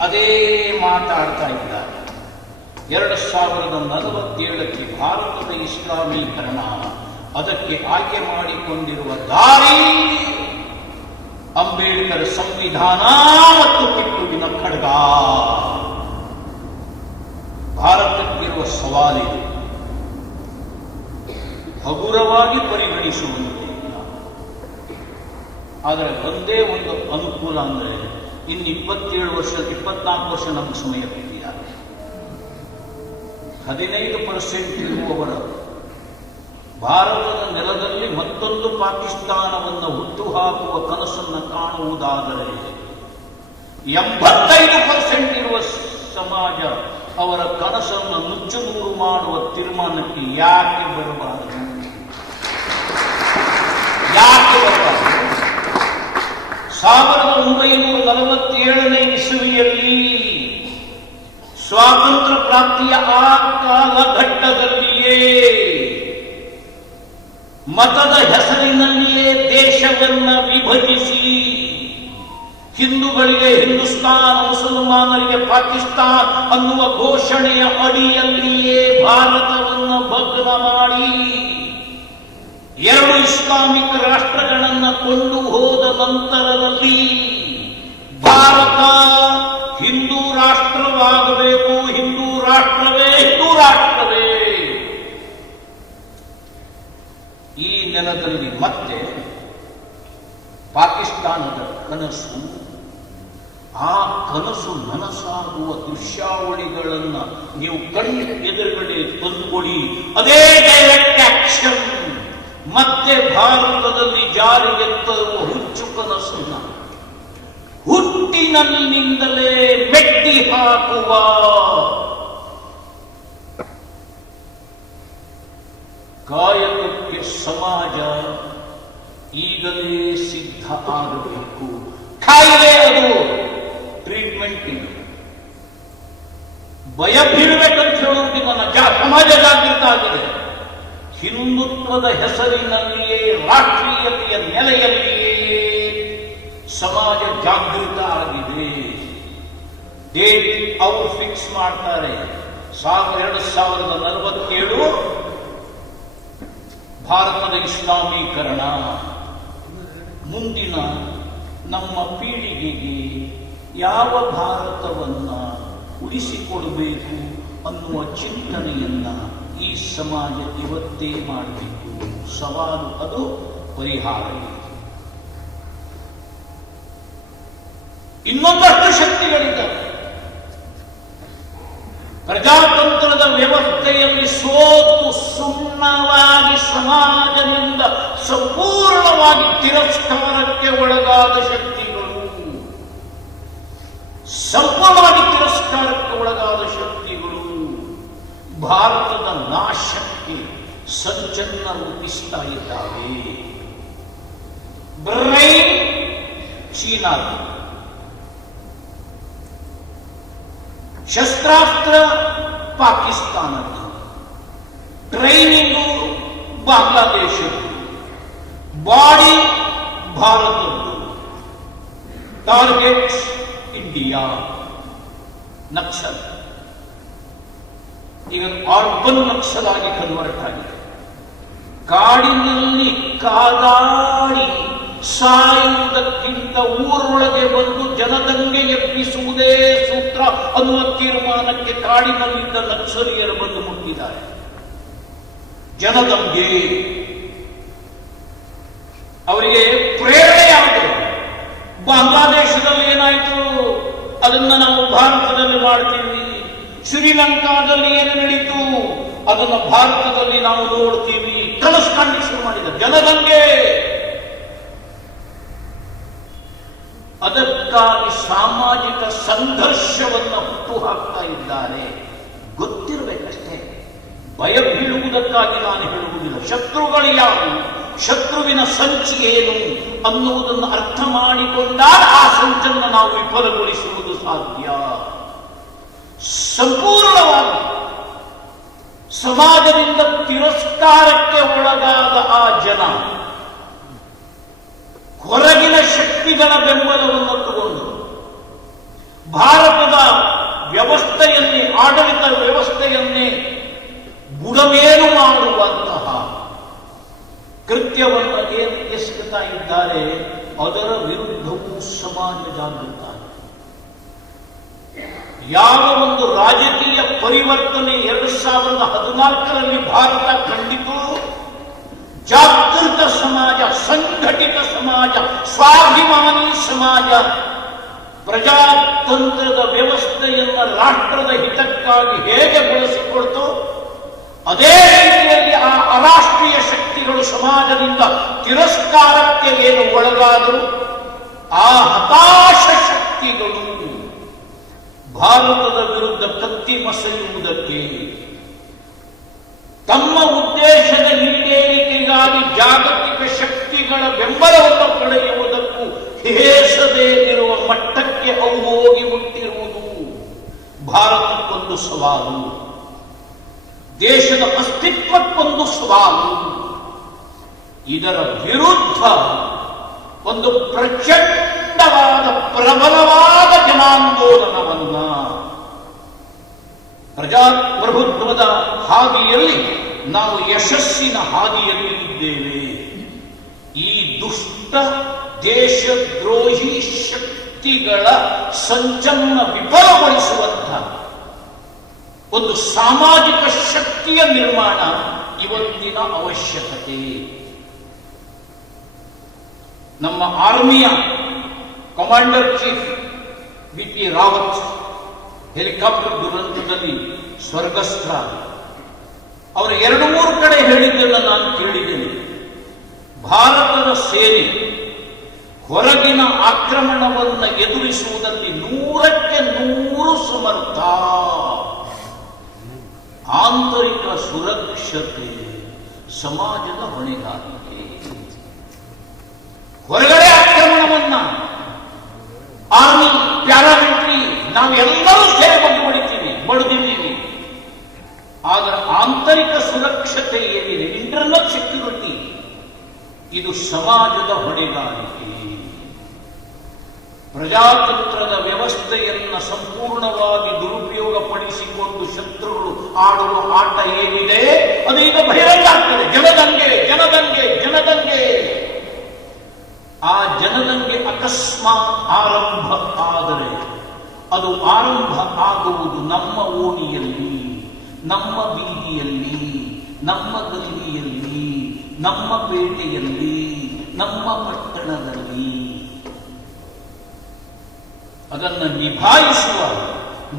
ಅದೇ ಮಾತಾಡ್ತಾ ಇದ್ದಾರೆ. 2047ಕ್ಕೆ ಭಾರತದ ಇಸ್ಲಾಮೀಕರಣ, ಅದಕ್ಕೆ ಆಯ್ಕೆ ಮಾಡಿಕೊಂಡಿರುವ ದಾರಿ ಅಂಬೇಡ್ಕರ್ ಸಂವಿಧಾನ ಮತ್ತು ಟಿಪ್ಪುವಿನ ಖಡ್ಗ. ಭಾರತಕ್ಕಿರುವ ಸವಾಲಿದೆ, ಹಗುರವಾಗಿ ಪರಿಗಣಿಸುವಂತೆ. ಆದರೆ ಒಂದೇ ಒಂದು ಅನುಕೂಲ ಅಂದರೆ ಇನ್ನು 24 ವರ್ಷ ನಮಗೆ ಸಮಯ ಕೊಟ್ಟಿದ್ದಾರೆ. 15% ಇರುವವರ ಭಾರತದ ನೆಲದಲ್ಲಿ ಮತ್ತೊಂದು ಪಾಕಿಸ್ತಾನವನ್ನು ಹುಟ್ಟುಹಾಕುವ ಕನಸನ್ನು ಕಾಣುವುದಾದರೆ 85% ಇರುವ ಸಮಾಜ ಅವರ ಕನಸನ್ನು ನುಚ್ಚುನೂರು ಮಾಡುವ ತೀರ್ಮಾನಕ್ಕೆ ಯಾಕೆ ಬರಬಾರದು? ಯಾಕೆ ಬರಬಾರದು? 1947ನೇ ಇಸವಿಯಲ್ಲಿ ಸ್ವಾತಂತ್ರ್ಯ ಪ್ರಾಪ್ತಿಯ ಆ ಕಾಲಘಟ್ಟದಲ್ಲಿಯೇ ಮತದ ಹೆಸರಿನಲ್ಲಿಯೇ ದೇಶವನ್ನ ವಿಭಜಿಸಿ ಹಿಂದೂಗಳಿಗೆ ಹಿಂದೂಸ್ತಾನ್, ಮುಸಲ್ಮಾನರಿಗೆ ಪಾಕಿಸ್ತಾನ್ ಅನ್ನುವ ಘೋಷಣೆಯ ಅಡಿಯಲ್ಲಿಯೇ ಭಾರತವನ್ನು ಭಗ್ನ ಮಾಡಿ 2 ಇಸ್ಲಾಮಿಕ್ ರಾಷ್ಟ್ರಗಳನ್ನು ಕೊಂಡು ಹೋದ ನಂತರದಲ್ಲಿ ಭಾರತ ಹಿಂದೂ ರಾಷ್ಟ್ರವಾಗಬೇಕು, ಹಿಂದೂ ರಾಷ್ಟ್ರವೇ, ಹಿಂದೂ ರಾಷ್ಟ್ರವೇ. ಈ ನೆಲದಲ್ಲಿ ಮತ್ತೆ ಪಾಕಿಸ್ತಾನದ ಕನಸು, ಆ ಕನಸು ನನಸಾಗುವ ದೃಶ್ಯಾವಳಿಗಳನ್ನು ನೀವು ಕಣ್ಣು ಎದುರುಗಡೆ ತಂದುಕೊಡಿ. ಅದೇ ಡೈರೆಕ್ಟ್ ಆಕ್ಷನ್ ಮತ್ತೆ ಭಾರತದಲ್ಲಿ ಜಾರಿಗೆ ತರುವ ಹುಚ್ಚು ಕನಸನ್ನ ಹುಟ್ಟಿನಲ್ಲಿಂದಲೇ ಮೆಟ್ಟಿ ಹಾಕುವ ಕಾಯಕಕ್ಕೆ ಸಮಾಜ ಈಗಲೇ ಸಿದ್ಧ ಆಗಬೇಕು. ಕಾಯಿಲೆ ಅದು, ಟ್ರೀಟ್ಮೆಂಟ್ ಇಲ್ಲ. ಭಯ ಬೀಳಬೇಕಂತ ಹೇಳುವುದಿಲ್ಲ, ಸಮಾಜ ಜಾಗೃತ ಆಗಿದೆ. ಹಿಂದುತ್ವದ ಹೆಸರಿನಲ್ಲಿಯೇ, ರಾಷ್ಟ್ರೀಯತೆಯ ನೆಲೆಯಲ್ಲಿಯೇ ಸಮಾಜ ಜಾಗೃತ ಆಗಿದೆ. ಡೇಟ್ ಅವರು ಫಿಕ್ಸ್ ಮಾಡ್ತಾರೆ, 2047 ಭಾರತದ ಇಸ್ಲಾಮೀಕರಣ. ಮುಂದಿನ ನಮ್ಮ ಪೀಳಿಗೆಗೆ ಯಾವ ಭಾರತವನ್ನ ಉಳಿಸಿಕೊಡಬೇಕು ಅನ್ನುವ ಚಿಂತನೆಯನ್ನ ಈ ಸಮಾಜ ಇವತ್ತೇ ಮಾಡಬೇಕು. ಸವಾಲು ಅದು, ಪರಿಹಾರ ಇದೆ. ಇನ್ನೊಂದಷ್ಟು ಶಕ್ತಿಗಳಿದ್ದಾವೆ. ಪ್ರಜಾತಂತ್ರದ ವ್ಯವಸ್ಥೆಯಲ್ಲಿ ಸೋತು ಸುಣ್ಣವಾಗಿ ಸಮಾಜದಿಂದ ಸಂಪೂರ್ಣವಾಗಿ ತಿರಸ್ಕಾರಕ್ಕೆ ಒಳಗಾದ ಶಕ್ತಿಗಳು. ಸಂಪೂರ್ಣವಾಗಿ ತಿರಸ್ಕಾರಕ್ಕೆ ಒಳಗಾದ ಶಕ್ತಿಗಳು ಭಾರತದ ನಾಶಕ್ಕೆ ಸಂಚನ್ನ ರೂಪಿಸ್ತಾ ಇದ್ದಾವೆ. ಬ್ರೈನ್ ಚೀನಾದ, ಶಸ್ತ್ರಾಸ್ತ್ರ ಪಾಕಿಸ್ತಾನದ, ಟ್ರೈನಿಂಗು ಬಾಂಗ್ಲಾದೇಶದ್ದು, ಬಾಡಿ ಭಾರತದ್ದು, ಟಾರ್ಗೆಟ್ ಇಂಡಿಯಾ. ನಕ್ಸಲ್ ಈಗ ಅರ್ಬನ್ ನಕ್ಸಲ್ ಆಗಿ ಕನ್ವರ್ಟ್ ಆಗಿದೆ. ಕಾಡಿನಲ್ಲಿ ಕಾದಾಡಿ ಸಾಯುವುದಕ್ಕಿಂತ ಊರೊಳಗೆ ಬಂದು ಜನದಂಗೆ ಎಬ್ಬಿಸುವುದೇ ಸೂತ್ರ ಅನ್ನುವ ತೀರ್ಮಾನಕ್ಕೆ ಕಾಡಿನಲ್ಲಿದ್ದ ನಕ್ಸಲೀಯರು ಬಂದು ಮುಟ್ಟಿದ್ದಾರೆ. ಜನದಂಗೆ ಅವರಿಗೆ ಪ್ರೇರಣೆಯಾಗಿದೆ. ಬಾಂಗ್ಲಾದೇಶದಲ್ಲಿ ಏನಾಯಿತು ಅದನ್ನ ನಾವು ಭಾರತದಲ್ಲಿ ಮಾಡ್ತೀವಿ. ಶ್ರೀಲಂಕಾದಲ್ಲಿ ಏನು ನಡೀತು ಅದನ್ನು ಭಾರತದಲ್ಲಿ ನಾವು ನೋಡ್ತೀವಿ. ಕಲಿಸ್ಕಾಂಡಿಗೆ ಶುರು ಮಾಡಿದ ಜನದಂಗೆ. ಅದಕ್ಕಾಗಿ ಸಾಮಾಜಿಕ ಸಂಘರ್ಷವನ್ನು ಹುಟ್ಟು ಹಾಕ್ತಾ ಇದ್ದಾರೆ. ಗೊತ್ತಿರಬೇಕಷ್ಟೇ, ಭಯ ಬೀಳುವುದಕ್ಕಾಗಿ ನಾನು ಹೇಳುವುದಿಲ್ಲ. ಶತ್ರುಗಳು ಯಾರು, ಶತ್ರುವಿನ ಸಂಚು ಏನು ಅನ್ನುವುದನ್ನು ಅರ್ಥ ಮಾಡಿಕೊಂಡಾಗ ಆ ಸಂಚನ್ನು ನಾವು ವಿಫಲಗೊಳಿಸುವುದು ಸಾಧ್ಯ. ಸಂಪೂರ್ಣವಾಗಿ ಸಮಾಜದಿಂದ ತಿರಸ್ಕಾರಕ್ಕೆ ಒಳಗಾದ ಆ ಜನ ಹೊರಗಿನ ಶಕ್ತಿಗಳ ಬೆಂಬಲವನ್ನು ತಗೊಂಡು ಭಾರತದ ವ್ಯವಸ್ಥೆಯಲ್ಲಿ, ಆಡಳಿತ ವ್ಯವಸ್ಥೆಯನ್ನೇ ಬುಡಮೇಲು ಮಾಡುವಂತಹ ಕೃತ್ಯವನ್ನು ಏನು ಎಸಗುತ್ತಾ ಇದ್ದಾರೆ, ಅದರ ವಿರುದ್ಧವೂ ಸಮಾಜ ಜಾಗೃತ. ಯಾವ ಒಂದು ರಾಜಕೀಯ ಪರಿವರ್ತನೆ 2014ರಲ್ಲಿ ಭಾರತ ಕಂಡಿತು, ಜಾಗೃತ ಸಮಾಜ, ಸಂಘಟಿತ ಸಮಾಜ, ಸ್ವಾಭಿಮಾನಿ ಸಮಾಜ, ಪ್ರಜಾತಂತ್ರದ ವ್ಯವಸ್ಥೆಯನ್ನು ರಾಷ್ಟ್ರದ ಹಿತಕ್ಕಾಗಿ ಹೇಗೆ ಬಳಸಿಕೊಳ್ತು, ಅದೇ ರೀತಿಯಲ್ಲಿ ಆ ಅರಾಷ್ಟ್ರೀಯ ಶಕ್ತಿಗಳು ಸಮಾಜದಿಂದ ತಿರಸ್ಕಾರಕ್ಕೆ ಏನು ಒಳಗಾದರು, ಆ ಹತಾಶ ಶಕ್ತಿಗಳು ಭಾರತದ ವಿರುದ್ಧ ಕತ್ತಿ ಮಸೆಯುವುದಕ್ಕೆ, ತಮ್ಮ ಉದ್ದೇಶದ ಈಡೇರಿಕೆಗಾಗಿ ಜಾಗತಿಕ ಶಕ್ತಿಗಳ ಬೆಂಬಲವನ್ನು ಪಡೆಯುವುದಕ್ಕೂ ಹೇಸದೇ ಇರುವ ಮಟ್ಟಕ್ಕೆ ಅವು ಹೋಗಿ ಮುಟ್ಟಿರುವುದು ಭಾರತಕ್ಕೊಂದು ಸವಾಲು, ದೇಶದ ಅಸ್ತಿತ್ವಕ್ಕೊಂದು ಸವಾಲು. ಇದರ ವಿರುದ್ಧ ಒಂದು ಪ್ರಚಂಡವಾದ ಪ್ರಬಲವಾದ ಜನಾಂದೋಲನವನ್ನ ಪ್ರಜಾಪ್ರಭುತ್ವದ ಹಾದಿಯಲ್ಲಿ ನಾವು ಯಶಸ್ಸಿನ ಹಾದಿಯಲ್ಲಿ ಇದ್ದೇವೆ. ಈ ದುಷ್ಟ ದೇಶದ್ರೋಹಿ ಶಕ್ತಿಗಳ ಸಂಚನ್ನ ವಿಫಲಗೊಳಿಸುವಂತಹ ಒಂದು ಸಾಮಾಜಿಕ ಶಕ್ತಿಯ ನಿರ್ಮಾಣ ಇವತ್ತಿನ ಅವಶ್ಯಕತೆ. ನಮ್ಮ ಆರ್ಮಿಯ commander chief B P. Rawat helicopter ದುರಂತದಲ್ಲಿ ಸ್ವರ್ಗಸ್ಥ. ಅವರು 2-3 ಕಡೆ ಹೇಳಿದ್ದೆಲ್ಲ ನಾನು ಕೇಳಿದ್ದೇನೆ. ಭಾರತದ ಸೇನೆ ಹೊರಗಿನ ಆಕ್ರಮಣವನ್ನು ಎದುರಿಸುವುದರಲ್ಲಿ 100ಕ್ಕೆ 100 ಸಮರ್ಥ. ಆಂತರಿಕ ಸುರಕ್ಷತೆ ಸಮಾಜದ ಹೊಣೆಗಾರಿಕೆ. ಹೊರಗಡೆ ಆಕ್ರಮಣವನ್ನ ಆರ್ಮಿ, ಪ್ಯಾರಾಮಿಲಿಟರಿ ನಾವೆಲ್ಲರೂ ಸೇರಿ ಬಡಿದಿದ್ದೀವಿ. ಆದರೆ ಆಂತರಿಕ ಸುರಕ್ಷತೆ ಏನಿದೆ, ಇಂಟರ್ನಲ್ ಸೆಕ್ಯೂರಿಟಿ, ಇದು ಸಮಾಜದ ಹೊಣೆಗಾರಿಕೆ. ಪ್ರಜಾತಂತ್ರದ ವ್ಯವಸ್ಥೆಯನ್ನು ಸಂಪೂರ್ಣವಾಗಿ ದುರುಪಯೋಗಪಡಿಸಿಕೊಂಡು ಶತ್ರುಗಳು ಆಡುವ ಆಟ ಏನಿದೆ ಅದು ಈಗ ಬಹಿರಂಗ ಆಗ್ತದೆ. ಜನದಂಗೆ ಜನದಂಗೆ ಜನದಂಗೆ. ಆ ಜನದಂಗೆ ಅಕಸ್ಮಾತ್ ಆರಂಭ ಆದರೆ ಅದು ಆರಂಭ ಆಗುವುದು ನಮ್ಮ ಓಣಿಯಲ್ಲಿ, ನಮ್ಮ ಬೀದಿಯಲ್ಲಿ, ನಮ್ಮ ಗಲ್ಲಿಯಲ್ಲಿ, ನಮ್ಮ ಪೇಟೆಯಲ್ಲಿ, ನಮ್ಮ ಪಟ್ಟಣದಲ್ಲಿ. ಅದನ್ನು ನಿಭಾಯಿಸುವ,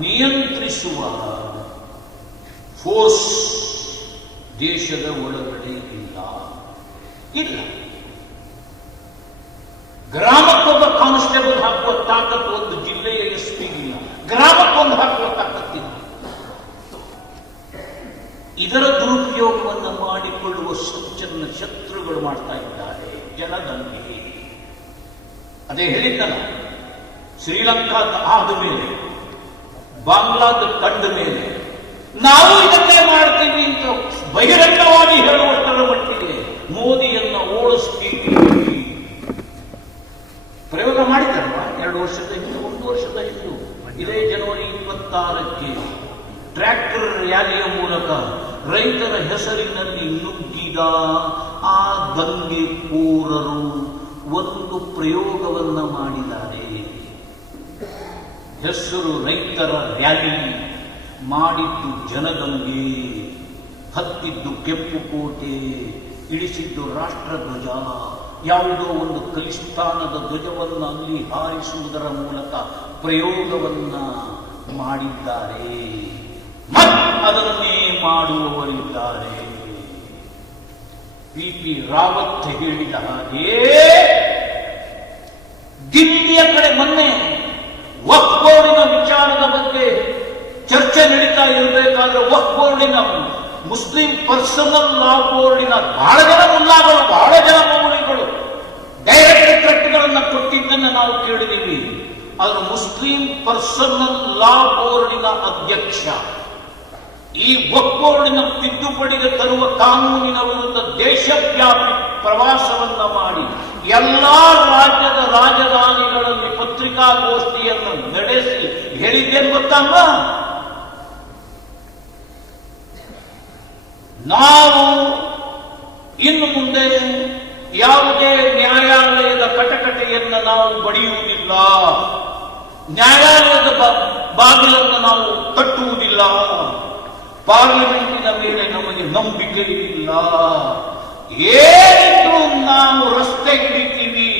ನಿಯಂತ್ರಿಸುವ ಫೋರ್ಸ್ ದೇಶದ ಒಳಗಡೆ ಇಲ್ಲ. ಗ್ರಾಮಕ್ಕೊಬ್ಬ ಕಾನ್ಸ್ಟೇಬಲ್ ಹಾಕುವ ತಾಕತ್ತು ಒಂದು ಜಿಲ್ಲೆಯ ಎಸ್ಪಿಗೆ ಕೊಂದು ಹಾಕುವ ತಾಕತ್ತಿದೆ. ಇದರ ದುರುಪಯೋಗವನ್ನು ಮಾಡಿಕೊಳ್ಳುವ ಸಂಚನ್ನ ಶತ್ರುಗಳು ಮಾಡ್ತಾ ಇದ್ದಾರೆ. ಜನದಂಗೆ ಅದೇ ಹೇಳಿದ್ದಲ್ಲ, ಶ್ರೀಲಂಕಾದ ಆದ ಮೇಲೆ, ಬಾಂಗ್ಲಾದ ಕಂಡ ಮೇಲೆ ನಾವು ಇದನ್ನೇ ಮಾಡ್ತೀವಿ ಅಂತ ಬಹಿರಂಗವಾಗಿ ಹೇಳುವಷ್ಟರ ಮಟ್ಟಿಗೆ ಮೋದಿಯನ್ನ ಓಡಿಸ್ತೀವಿ ಪ್ರಯೋಗ ಮಾಡಿದ್ದಾರಲ್ವ. 2 ವರ್ಷದ ಹಿಂದೆ, 1 ವರ್ಷದ ಹಿಂದೆ, ಇದೇ ಜನವರಿ 26ಕ್ಕೆ ಟ್ರ್ಯಾಕ್ಟರ್ ರ್ಯಾಲಿಯ ಮೂಲಕ ರೈತರ ಹೆಸರಿನಲ್ಲಿ ನುಗ್ಗಿದ ಆ ದಂಗೆಕೋರರು ಒಂದು ಪ್ರಯೋಗವನ್ನ ಮಾಡಿದ್ದಾರೆ. ಹೆಸರು ರೈತರ ರ್ಯಾಲಿ, ಮಾಡಿದ್ದು ಜನದಂಗೆ, ಹತ್ತಿದ್ದು ಕೆಂಪು ಕೋಟೆ, ಇಳಿಸಿದ್ದು ರಾಷ್ಟ್ರಧ್ವಜ, ಯಾವುದೋ ಒಂದು ಖಲಿಸ್ತಾನದ ಧ್ವಜವನ್ನು ಅಲ್ಲಿ ಹಾರಿಸುವುದರ ಮೂಲಕ ಪ್ರಯೋಗವನ್ನ ಮಾಡಿದ್ದಾರೆ. ಅದನ್ನೇ ಮಾಡುವವರಿದ್ದಾರೆ. ಪಿ ರಾವತ್ ಹೇಳಿದ ಹಾಗೆ ದಿಲ್ಲಿಯ ಕಡೆ ಮೊನ್ನೆ ವಕ್ಫ್ ಬೋರ್ಡಿನ ವಿಚಾರದ ಬಗ್ಗೆ ಚರ್ಚೆ ನಡೀತಾ ಇರಬೇಕಾದ್ರೆ ವಕ್ಫ್ ಬೋರ್ಡಿನ ಮುಸ್ಲಿಂ ಪರ್ಸನಲ್ ಲಾ ಬೋರ್ಡಿನ ಬಹಳ ಜನ ಮುಲ್ಲಾಗಳು, ಬಹಳ ಜನ ಮೌಲಿಗಳು ಡೈರೆಕ್ಟ್ ಕಟ್ಗಳನ್ನು ಕೊಟ್ಟಿದ್ದನ್ನು ನಾವು ಕೇಳಿದ್ದೀವಿ. ಆದರೆ ಮುಸ್ಲಿಂ ಪರ್ಸನಲ್ ಲಾ ಬೋರ್ಡಿನ ಅಧ್ಯಕ್ಷ ಈ ವಕ್ಫ್ ಬೋರ್ಡಿನ ತಿದ್ದುಪಡಿಗೆ ತರುವ ಕಾನೂನಿನ ವಿರುದ್ಧ ದೇಶವ್ಯಾಪಿ ಪ್ರವಾಸವನ್ನ ಮಾಡಿ ಎಲ್ಲಾ ರಾಜ್ಯದ ರಾಜಧಾನಿಗಳಲ್ಲಿ ಪತ್ರಿಕಾಗೋಷ್ಠಿಯನ್ನು ನಡೆಸಿ ಹೇಳಿದ್ದೇನು ಗೊತ್ತಲ್ಲ, ನಾವು ಇನ್ನು ಮುಂದೆ ಯಾವುದೇ ನ್ಯಾಯಾಲಯದ ಕಟಕಟೆಯನ್ನು ನಾವು ಬಡಿಯುವುದಿಲ್ಲ, ನ್ಯಾಯಾಲಯದ ಬಾಗಿಲನ್ನು ನಾವು ತಟ್ಟುವುದಿಲ್ಲ, ಪಾರ್ಲಿಮೆಂಟಿನ ಮೇಲೆ ನಮಗೆ ನಂಬಿಕೆ ಇಲ್ಲ, ಏನಿದ್ರು ನಾವು ರಸ್ತೆ ಹಿಡಿತೀವಿ,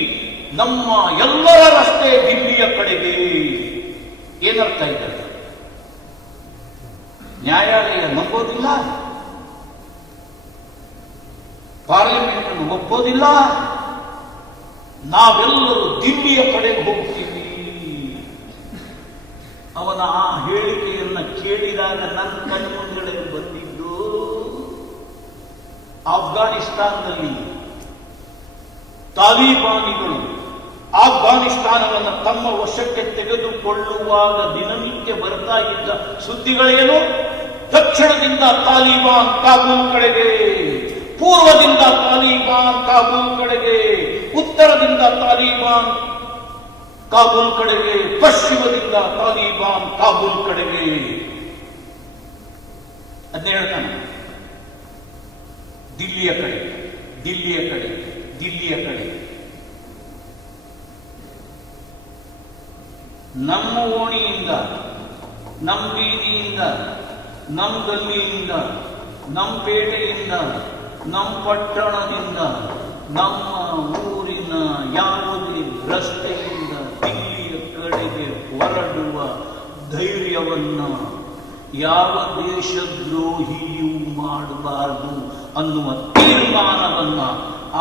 ನಮ್ಮ ಎಲ್ಲರ ರಸ್ತೆ ದಿಲ್ಲಿಯ ಕಡೆಗೆ. ಏನರ್ಥ ಇದ್ದಾರೆ? ನ್ಯಾಯಾಲಯ ನಂಬೋದಿಲ್ಲ, ಪಾರ್ಲಿಮೆಂಟ್ ಅನ್ನು ಒಪ್ಪೋದಿಲ್ಲ, ನಾವೆಲ್ಲರೂ ದಿಲ್ಲಿಯ ಕಡೆಗೆ ಹೋಗ್ತೀವಿ. ಅವನ ಆ ಹೇಳಿಕೆಯನ್ನ ಕೇಳಿದಾಗ ನನ್ನ ಕಣ್ಮುಂದಡೆ ಬಂದಿದ್ದು ಅಫ್ಘಾನಿಸ್ತಾನದಲ್ಲಿ ತಾಲಿಬಾನಿಗಳು ಅಫ್ಘಾನಿಸ್ತಾನವನ್ನು ತಮ್ಮ ವಶಕ್ಕೆ ತೆಗೆದುಕೊಳ್ಳುವಾಗ ದಿನನಿತ್ಯ ಬರ್ತಾ ಇದ್ದ ಸುದ್ದಿಗಳೇನು? ದಕ್ಷಿಣದಿಂದ ತಾಲಿಬಾನ್ ಕಾಬೂಲ್ ಕಡೆಗೆ, ಪೂರ್ವದಿಂದ ತಾಲಿಬಾನ್ ಕಾಬೂಲ್ ಕಡೆಗೆ, ಉತ್ತರದಿಂದ ತಾಲಿಬಾನ್ ಕಾಬೂಲ್ ಕಡೆಗೆ, ಪಶ್ಚಿಮದಿಂದ ತಾಲಿಬಾನ್ ಕಾಬೂಲ್ ಕಡೆಗೆ. ಅದನ್ನೇ ಹೇಳ್ತಾನೆ, ದಿಲ್ಲಿಯ ಕಡೆ, ದಿಲ್ಲಿಯ ಕಡೆ, ದಿಲ್ಲಿಯ ಕಡೆ. ನಮ್ಮ ಓಣಿಯಿಂದ, ನಮ್ಮ ಬೀದಿಯಿಂದ, ನಮ್ಮ ಗಲ್ಲಿಯಿಂದ, ನಮ್ಮ ಪೇಟೆಯಿಂದ, ನಮ್ಮ ಪಟ್ಟಣದಿಂದ, ನಮ್ಮ ಊರಿನ ಯಾವುದೇ ರಸ್ತೆಯಿಂದ ದಿಲ್ಲಿಯ ಕಡೆಗೆ ಹೊರಡುವ ಧೈರ್ಯವನ್ನ ಯಾವ ದೇಶದ್ರೋಹಿಯೂ ಮಾಡಬಾರದು ಅನ್ನುವ ತೀರ್ಮಾನವನ್ನ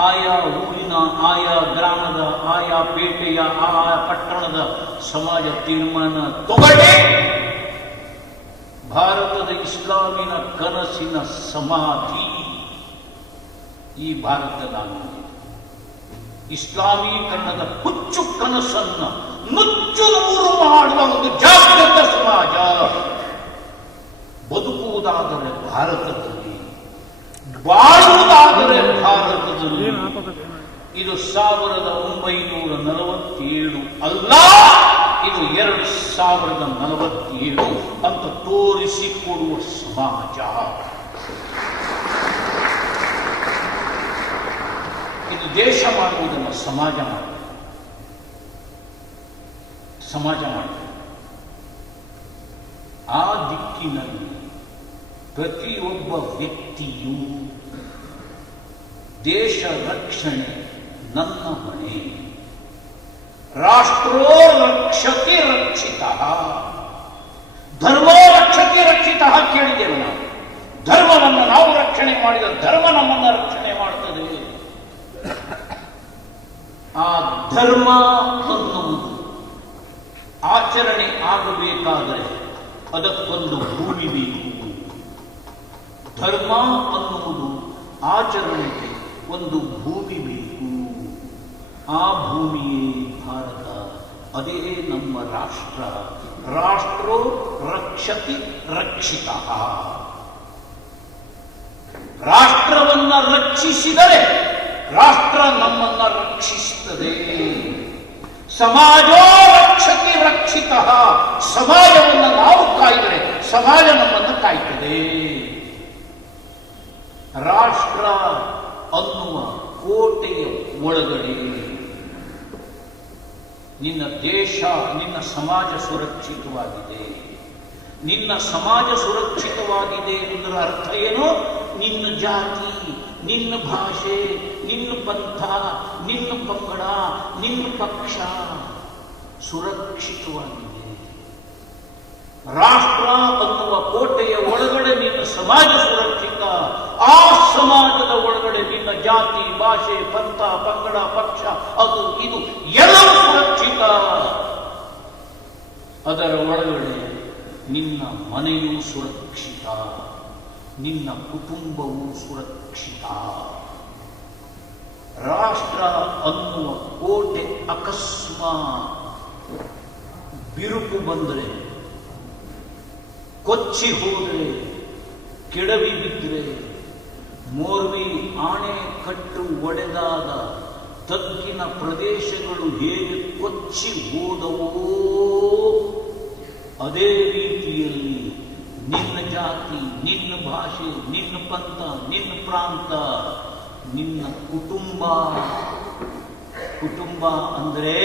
ಆಯಾ ಊರಿನ, ಆಯಾ ಗ್ರಾಮದ, ಆಯಾ ಪೇಟೆಯ, ಆಯಾ ಪಟ್ಟಣದ ಸಮಾಜ ತೀರ್ಮಾನ ತಗೊಳ್ಳಿ. ಭಾರತದ ಇಸ್ಲಾಮಿನ ಕನಸಿನ ಸಮಾಧಿ ಈ ಭಾರತದಲ್ಲಿ ಇಸ್ಲಾಮೀಕರಣದ ಹುಚ್ಚು ಕನಸನ್ನ ನುಚ್ಚು ನೂರು ಮಾಡುವ ಒಂದು ಜಾಗೃತ ಸಮಾಜ ಬದುಕುವುದಾದರೆ ಭಾರತದಲ್ಲಿ, ಬಾಳುವುದಾದರೆ ಭಾರತದಲ್ಲಿ. ಇದು 1947 ಅಲ್ಲ, ಇದು 2047 ಅಂತ ತೋರಿಸಿಕೊಡುವ ಸಮಾಜ. ಇದು ದೇಶ ಮಾಡುವುದನ್ನು ಸಮಾಜ ಮಾಡುವುದು, ಸಮಾಜ ಮಾಡುವುದು. ಆ ದಿಕ್ಕಿನಲ್ಲಿ ಪ್ರತಿಯೊಬ್ಬ ವ್ಯಕ್ತಿಯೂ ದೇಶ ರಕ್ಷಣೆ ನನ್ನ ಹೊಣೆ. ರಾಷ್ಟ್ರೋ ರಕ್ಷತಿ ರಕ್ಷಿತ, ಧರ್ಮೋ ರಕ್ಷತಿ ರಕ್ಷಿತ ಕೇಳಿದ್ದೇವೆ ನಾವು. ಧರ್ಮವನ್ನು ನಾವು ರಕ್ಷಣೆ ಮಾಡಿದರೆ ಧರ್ಮ ನಮ್ಮನ್ನು ರಕ್ಷಣೆ ಮಾಡುತ್ತದೆ. ಆ ಧರ್ಮ ಅನ್ನುವುದು ಆಚರಣೆ ಆಗಬೇಕಾದರೆ ಅದಕ್ಕೊಂದು ಭೂಮಿ ಬೇಕು. ಧರ್ಮ ಅನ್ನುವುದು ಆಚರಣೆಗೆ ಒಂದು ಭೂಮಿ ಬೇಕು. ಆ ಭೂಮಿಯೇ ಭಾರತ, ಅದೇ ನಮ್ಮ ರಾಷ್ಟ್ರ. ರಾಷ್ಟ್ರೋ ರಕ್ಷತಿ ರಕ್ಷಿತ. ರಾಷ್ಟ್ರವನ್ನ ರಕ್ಷಿಸಿದರೆ ರಾಷ್ಟ್ರ ನಮ್ಮನ್ನ ರಕ್ಷಿಸುತ್ತದೆ. ಸಮಾಜೋ ರಕ್ಷತಿ ರಕ್ಷಿತ. ಸಮಾಜವನ್ನು ನಾವು ಕಾಯ್ದರೆ ಸಮಾಜ ನಮ್ಮನ್ನು ಕಾಯ್ತದೆ. ರಾಷ್ಟ್ರ ಅನ್ನುವ ಕೋಟೆಯ ಒಳಗಡೆ ನಿನ್ನ ದೇಶ, ನಿನ್ನ ಸಮಾಜ ಸುರಕ್ಷಿತವಾಗಿದೆ. ನಿನ್ನ ಸಮಾಜ ಸುರಕ್ಷಿತವಾಗಿದೆ ಎಂದರ ಅರ್ಥ ಏನು? ನಿನ್ನ ಜಾತಿ, ನಿನ್ನ ಭಾಷೆ, ನಿನ್ನ ಪಂಥ, ನಿನ್ನ ಪಂಗಡ, ನಿನ್ನ ಪಕ್ಷ ಸುರಕ್ಷಿತವಾಗಿದೆ. ರಾಷ್ಟ್ರ ಅನ್ನುವ ಕೋಟೆಯ ಒಳಗಡೆ ನಿನ್ನ ಸಮಾಜ ಸುರಕ್ಷಿತ. ಆ ಸಮಾಜದ ಒಳಗಡೆ ನಿನ್ನ ಜಾತಿ, ಭಾಷೆ, ಪಂಥ, ಪಂಗಡ, ಪಕ್ಷ, ಅದು ಇದು ಎಲ್ಲವೂ ಸುರಕ್ಷಿತ. ಅದರ ಒಳಗಡೆ ನಿನ್ನ ಮನೆಯೂ ಸುರಕ್ಷಿತ, ನಿನ್ನ ಕುಟುಂಬವೂ ಸುರಕ್ಷಿತ. ರಾಷ್ಟ್ರ ಅನ್ನುವ ಕೋಟೆ ಅಕಸ್ಮಾತ್ ಬಿರುಕು ಬಂದರೆ, ಕೊಚ್ಚಿ ಹೋದರೆ, ಕೆಡವಿ ಬಿದ್ದರೆ, ಮೋರ್ವಿ ಆಣೆ ಕಟ್ಟು ಒಡೆದಾಗ ತಗ್ಗಿನ ಪ್ರದೇಶಗಳು ಹೇಗೆ ಕೊಚ್ಚಿ ಹೋದವೋ ಅದೇ ರೀತಿಯಲ್ಲಿ ನಿನ್ನ ಜಾತಿ, ನಿನ್ನ ಭಾಷೆ, ನಿನ್ನ ಪಂಥ, ನಿನ್ನ ಪ್ರಾಂತ, ನಿನ್ನ ಕುಟುಂಬ. ಕುಟುಂಬ ಅಂದರೆ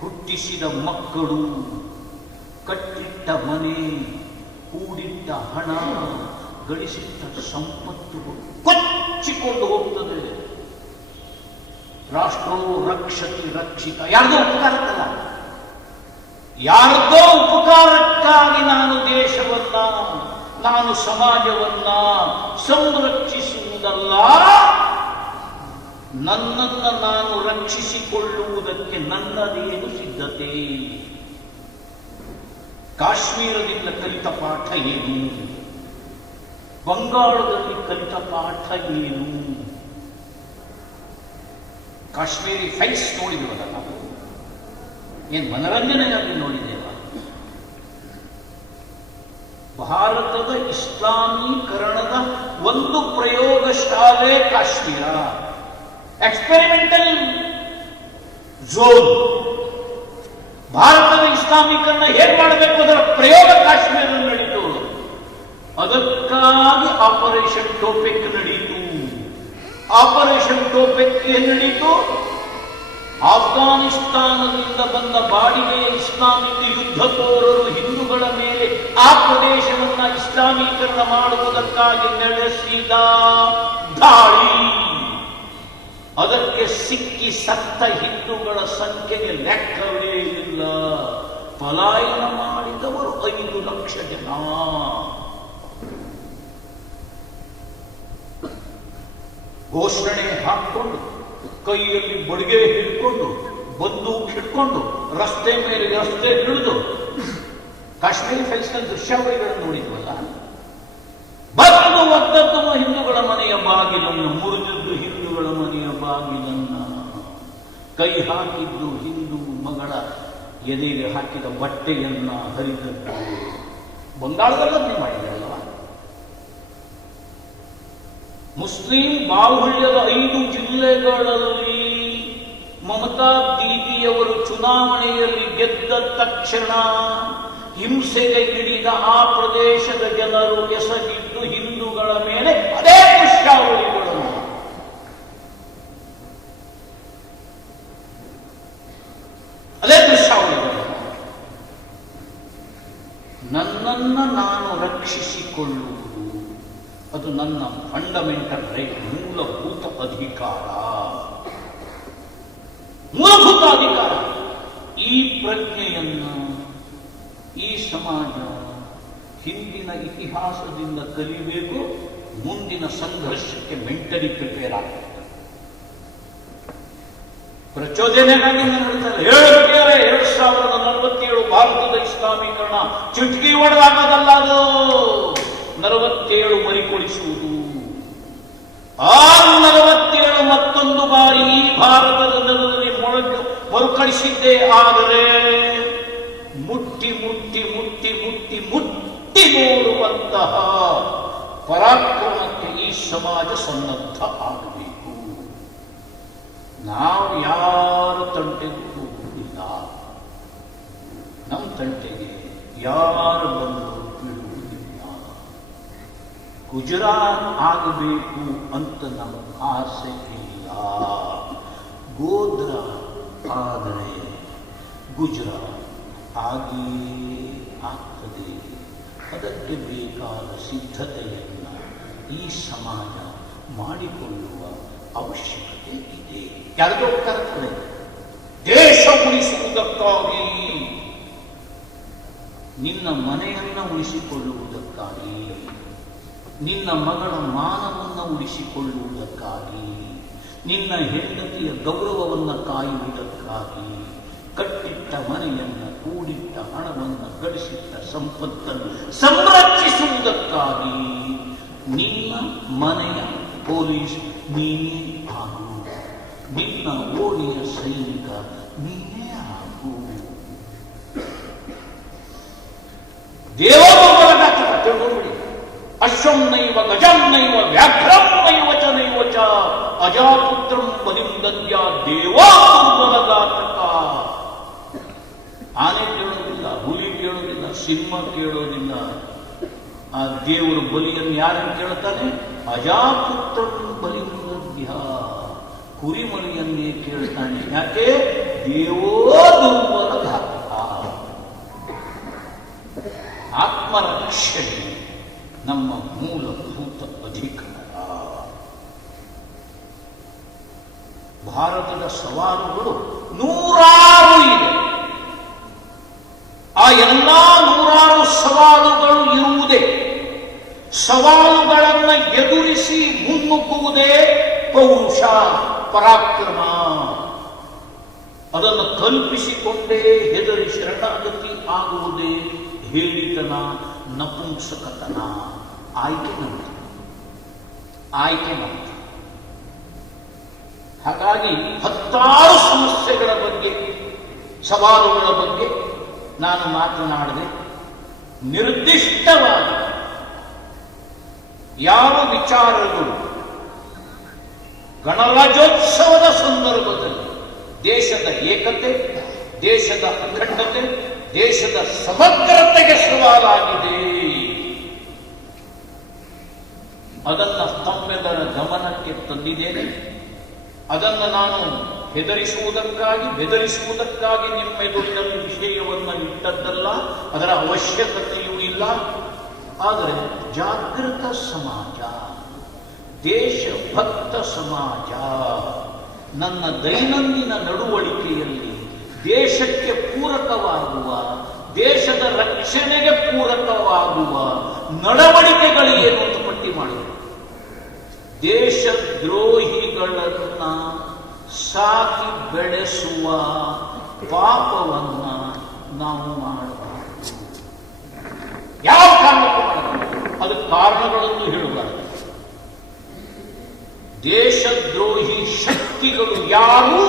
ಹುಟ್ಟಿಸಿದ ಮಕ್ಕಳು, ಕಟ್ಟಿಟ್ಟ ಮನೆ, ಕೂಡಿಟ್ಟ ಹಣ, ಗಳಿಸಿಟ್ಟ ಸಂಪತ್ತುಗಳು ಕೊಚ್ಚಿಕೊಂಡು ಹೋಗ್ತದೆ. ರಾಷ್ಟ್ರವು ರಕ್ಷತಿ ರಕ್ಷಿತ. ಯಾರ್ದೋ ಉಪಕಾರಕ್ಕಲ್ಲ, ಯಾರದ್ದೋ ಉಪಕಾರಕ್ಕಾಗಿ ನಾನು ದೇಶವನ್ನ, ನಾನು ಸಮಾಜವನ್ನ ಸಂರಕ್ಷಿಸುವುದಲ್ಲ, ನನ್ನನ್ನು ನಾನು ರಕ್ಷಿಸಿಕೊಳ್ಳುವುದಕ್ಕೆ ನನ್ನದೇನು ಸಿದ್ಧತೆ. ಕಾಶ್ಮೀರದಿಂದ ಕಲಿತ ಪಾಠ ಏನು? ಬಂಗಾಳದಲ್ಲಿ ಕಲಿತ ಪಾಠ ಏನು? ಕಾಶ್ಮೀರಿ ಫೈಟ್ಸ್ ನೋಡಿದವಲ್ಲ ನಾವು, ಏನು ಮನರಂಜನೆಯಾಗಿ ನೋಡಿದ್ದೇವ? ಭಾರತದ ಇಸ್ಲಾಮೀಕರಣದ ಒಂದು ಪ್ರಯೋಗ ಶಾಲೆ ಕಾಶ್ಮೀರ, ಎಕ್ಸ್ಪೆರಿಮೆಂಟಲ್ ಝೋನ್. ಭಾರತದ ಇಸ್ಲಾಮೀಕರಣ ಹೇಗೆ ಮಾಡಬೇಕು ಅದರ ಪ್ರಯೋಗ ಕಾಶ್ಮೀರದಲ್ಲಿ ನಡೀತು. ಅದಕ್ಕಾಗಿ ಆಪರೇಷನ್ ಟೋಪೆಕ್ ನಡೀತು. ಆಪರೇಷನ್ ಟೋಪೆಕ್ ಏನ್ ನಡೀತು? ಆಫ್ಘಾನಿಸ್ತಾನದಿಂದ ಬಂದ ಬಾಡಿಗೆಯ ಇಸ್ಲಾಮಿಕ್ ಯುದ್ಧಕೋರರು ಹಿಂದೂಗಳ ಮೇಲೆ ಆ ಪ್ರದೇಶವನ್ನ ಇಸ್ಲಾಮೀಕರಣ ಮಾಡುವುದಕ್ಕಾಗಿ ನಡೆಸಿದ ದಾಳಿ. ಅದಕ್ಕೆ ಸಿಕ್ಕಿ ಸತ್ತ ಹಿಂದೂಗಳ ಸಂಖ್ಯೆಗೆ ಲೆಕ್ಕವೇ ಇಲ್ಲ. ಪಲಾಯನ ಮಾಡಿದವರು 5 ಲಕ್ಷ ಜನ. ಘೋಷಣೆ ಹಾಕಿಕೊಂಡು, ಕೈಯಲ್ಲಿ ಬಡಿಗೆ ಹಿಡ್ಕೊಂಡು, ಬಂದೂಕ್ ಹಿಡ್ಕೊಂಡು, ರಸ್ತೆ ಮೇಲೆ ರಸ್ತೆ ಇಳಿದು, ಕಾಶ್ಮೀರಿ ಫೈಲ್ಸ್ನಲ್ಲಿ ದೃಶ್ಯಾವಳಿಗಳನ್ನು ನೋಡಿದ್ವಲ್ಲ, ಬರೆದು ಒದ್ದದ್ದು ಹಿಂದೂಗಳ ಮನೆಯ ಬಾಗಿಲನ್ನು, ಮುರಿದಿದ್ದು ಹಿಂದೂಗಳ ಮನೆಯ ಬಾಗಿಲನ್ನ, ಕೈ ಹಾಕಿದ್ದು ಹಿಂದೂ ಮಗಳ ಎದೆಗೆ ಹಾಕಿದ ಬಟ್ಟೆಯನ್ನ ಹರಿದದ್ದು. ಬಂಗಾಳದಲ್ಲೇ ಮಾಡಿದರಲ್ಲ. ಮುಸ್ಲಿಂ ಬಾಹುಳ್ಯದ 5 ಜಿಲ್ಲೆಗಳಲ್ಲಿ ಮಮತಾ ದೀದಿಯವರು ಚುನಾವಣೆಯಲ್ಲಿ ಗೆದ್ದ ತಕ್ಷಣ ಹಿಂಸೆಗೆ ಹಿಡಿದ ಆ ಪ್ರದೇಶದ ಜನರು ಎಸಗಿದ್ದು ಹಿಂದೂಗಳ ಮೇಲೆ ಅದೇ ದೃಶ್ಯಾವಳಿಗಳು. ಅದೇ ದೃಶ್ಯಾವಳಿಗಳು. ನನ್ನನ್ನು ನಾನು ರಕ್ಷಿಸಿಕೊಳ್ಳುವುದು ಅದು ನನ್ನ ಫಂಡಮೆಂಟಲ್ ರೈಟ್, ಮೂಲಭೂತ ಅಧಿಕಾರ. ಮೂಲಭೂತ ಅಧಿಕಾರ. ಈ ಪ್ರಜ್ಞೆಯನ್ನ ಈ ಸಮಾಜ ಹಿಂದಿನ ಇತಿಹಾಸದಿಂದ ಕಲಿಬೇಕು. ಮುಂದಿನ ಸಂಘರ್ಷಕ್ಕೆ ಮೆಂಟಲಿ ಪ್ರಿಪೇರ್ ಆಗಬೇಕು. ಪ್ರಚೋದನೆಗಾಗಿ ನಾನು ಹೇಳ್ತಾರೆ, 2047 ಭಾರತದ ಇಸ್ಲಾಮೀಕರಣ ಚಿಟ್ಕಿ ಹೊಡೆದಾಗದಲ್ಲ, ಅದು 47 ಮರಿಕೊಳಿಸುವುದು. ಆ 47 ಮತ್ತೊಂದು ಬಾರಿ ಈ ಭಾರತದ ನೆಲದಲ್ಲಿ ಮರುಕಳಿಸಿದ್ದೇ ಆದರೆ ಮುಟ್ಟಿ ಮುಟ್ಟಿ ಮುಟ್ಟಿ ಮುಟ್ಟಿ ಮುಟ್ಟಿ ನೋಡುವಂತಹ ಪರಾಕ್ರಮಕ್ಕೆ ಈ ಸಮಾಜ ಸನ್ನದ್ಧ ಆಗಬೇಕು. ನಾವು ಯಾರ ತಂಟೆಗೂ ಹೋಗುವುದಿಲ್ಲ. ನಮ್ಮ ತಂಟೆಗೆ ಯಾರು ಬಂದರೂ ಬಿಡುವುದಿಲ್ಲ. ಗುಜರಾತ್ ಆಗಬೇಕು ಅಂತ ನಮಗೆ ಆಸೆ ಇಲ್ಲ. ಗೋದ್ರ ಆದರೆ ಗುಜರಾತ್ ಆಗಿಯೇ ಆಗ್ತದೆ. ಅದಕ್ಕೆ ಬೇಕಾದ ಸಿದ್ಧತೆಯನ್ನು ಈ ಸಮಾಜ ಮಾಡಿಕೊಳ್ಳುವ ಅವಶ್ಯಕತೆ ಇದೆ. ಯಾರಿಗೋ ಕರ್ತವ್ಯ ದೇಶ ಉಳಿಸುವುದಕ್ಕಾಗಿ, ನಿನ್ನ ಮನೆಯನ್ನು ಉಳಿಸಿಕೊಳ್ಳುವುದಕ್ಕಾಗಿ, ನಿನ್ನ ಮಗಳ ಮಾನವನ್ನು ಉಳಿಸಿಕೊಳ್ಳುವುದಕ್ಕಾಗಿ, ನಿನ್ನ ಹೆಂಡತಿಯ ಗೌರವವನ್ನು ಕಾಯುವುದಕ್ಕಾಗಿ, ಕಟ್ಟಿಟ್ಟ ಮನೆಯನ್ನು, ಕೂಡಿಟ್ಟ ಹಣವನ್ನು, ಗಳಿಸಿಟ್ಟ ಸಂಪತ್ತನ್ನು ಸಂರಕ್ಷಿಸುವುದಕ್ಕಾಗಿ ನಿನ್ನ ಮನೆಯ ಪೊಲೀಸ್ ನೀನೇ ಆಗು, ನಿನ್ನ ಓಣಿಯ ಸೈನಿಕ ನೀನೇ ಆಗು. ದೇವೋಡಿ ಅಶ್ವಂ ನೈವ ಗಜಂ ನೈವ ವ್ಯಾಘ್ರಂ ನೈವ ಚ ನೈವ ಚ ಅಜಾಪುತ್ರಂ ಬಲಿಂ ದದ್ಯಾ ದೇವಾ ದುರ್ಬಲಘಾತಕ. ಆನೆ ಕೇಳೋದಿಲ್ಲ, ಹುಲಿ ಕೇಳೋದಿಲ್ಲ, ಸಿಂಹ ಕೇಳೋದಿಲ್ಲ. ಆ ದೇವರು ಬಲಿಯನ್ನು ಯಾರನ್ನು ಕೇಳ್ತಾನೆ? ಅಜಾಪುತ್ರಂ ಬಲಿಂ ದದ್ಯಾ, ಕುರಿಮರಿಯನ್ನೇ ಕೇಳ್ತಾನೆ. ಯಾಕೆ? ದೇವೋ ದುರ್ಬಲಘಾತಕ. ಆತ್ಮರಕ್ಷಣೆ ನಮ್ಮ ಮೂಲಭೂತ ಅಧಿಕಾರ. ಭಾರತದ ಸವಾಲುಗಳು 100 ಇದೆ. ಆ ಎಲ್ಲ 100 ಸವಾಲುಗಳು ಇರುವುದೇ, ಸವಾಲುಗಳನ್ನು ಎದುರಿಸಿ ಮುನ್ನುಗ್ಗುವುದೇ ಪೌರುಷ, ಪರಾಕ್ರಮ. ಅದನ್ನು ಕಲ್ಪಿಸಿಕೊಂಡೇ ಹೆದರಿ ಶರಣಾಗತಿ ಆಗುವುದೇ ಹೇಳಿತನ, ನಪುಂಸಕತನ. ಆಯ್ಕೆ ನಮ್ದು. ಹಾಗಾಗಿ 10 ಸಮಸ್ಯೆಗಳ ಬಗ್ಗೆ, ಸವಾಲುಗಳ ಬಗ್ಗೆ ನಾನು ಮಾತನಾಡದೆ ನಿರ್ದಿಷ್ಟವಾಗಿ ಯಾವ ವಿಚಾರಗಳು ಗಣರಾಜ್ಯೋತ್ಸವದ ಸಂದರ್ಭದಲ್ಲಿ ದೇಶದ ಏಕತೆ, ದೇಶದ ಅಖಂಡತೆ, ದೇಶದ ಸಮಗ್ರತೆಗೆ ಸವಾಲಾಗಿದೆ, ಅದನ್ನು ತಮ್ಮೆಲ್ಲರ ಗಮನಕ್ಕೆ ತಂದಿದ್ದೇನೆ. ಅದನ್ನು ನಾನು ಬೆದರಿಸುವುದಕ್ಕಾಗಿ ನಿಮ್ಮೆದುರಿನಲ್ಲಿ ವಿಷಯವನ್ನು ಇಟ್ಟದ್ದಲ್ಲ. ಅದರ ಅವಶ್ಯಕತೆಯೂ ಇಲ್ಲ. ಆದರೆ ಜಾಗೃತ ಸಮಾಜ, ದೇಶಭಕ್ತ ಸಮಾಜ ನನ್ನ ದೈನಂದಿನ ನಡವಳಿಕೆಯಲ್ಲಿ ದೇಶಕ್ಕೆ ಪೂರಕವಾಗುವ, ದೇಶದ ರಕ್ಷಣೆಗೆ ಪೂರಕವಾಗುವ ನಡವಳಿಕೆಗಳೇನು ಅಂತ ಪಟ್ಟಿ ಮಾಡಿದೆ. ದೇಶದ್ರೋಹಿಗಳನ್ನ ಸಾಕಿ ಬೆಳೆಸುವ ಪಾಪವನ್ನ ನಾವು ಮಾಡಬಾರದು. ಯಾವ ಕಾರಣಕ್ಕೂ ಮಾಡಬಾರದು. ಅದಕ್ಕೆ ಕಾರಣಗಳನ್ನು ಹೇಳಬಾರದು. ದೇಶದ್ರೋಹಿ ಶಕ್ತಿಗಳು ಯಾರು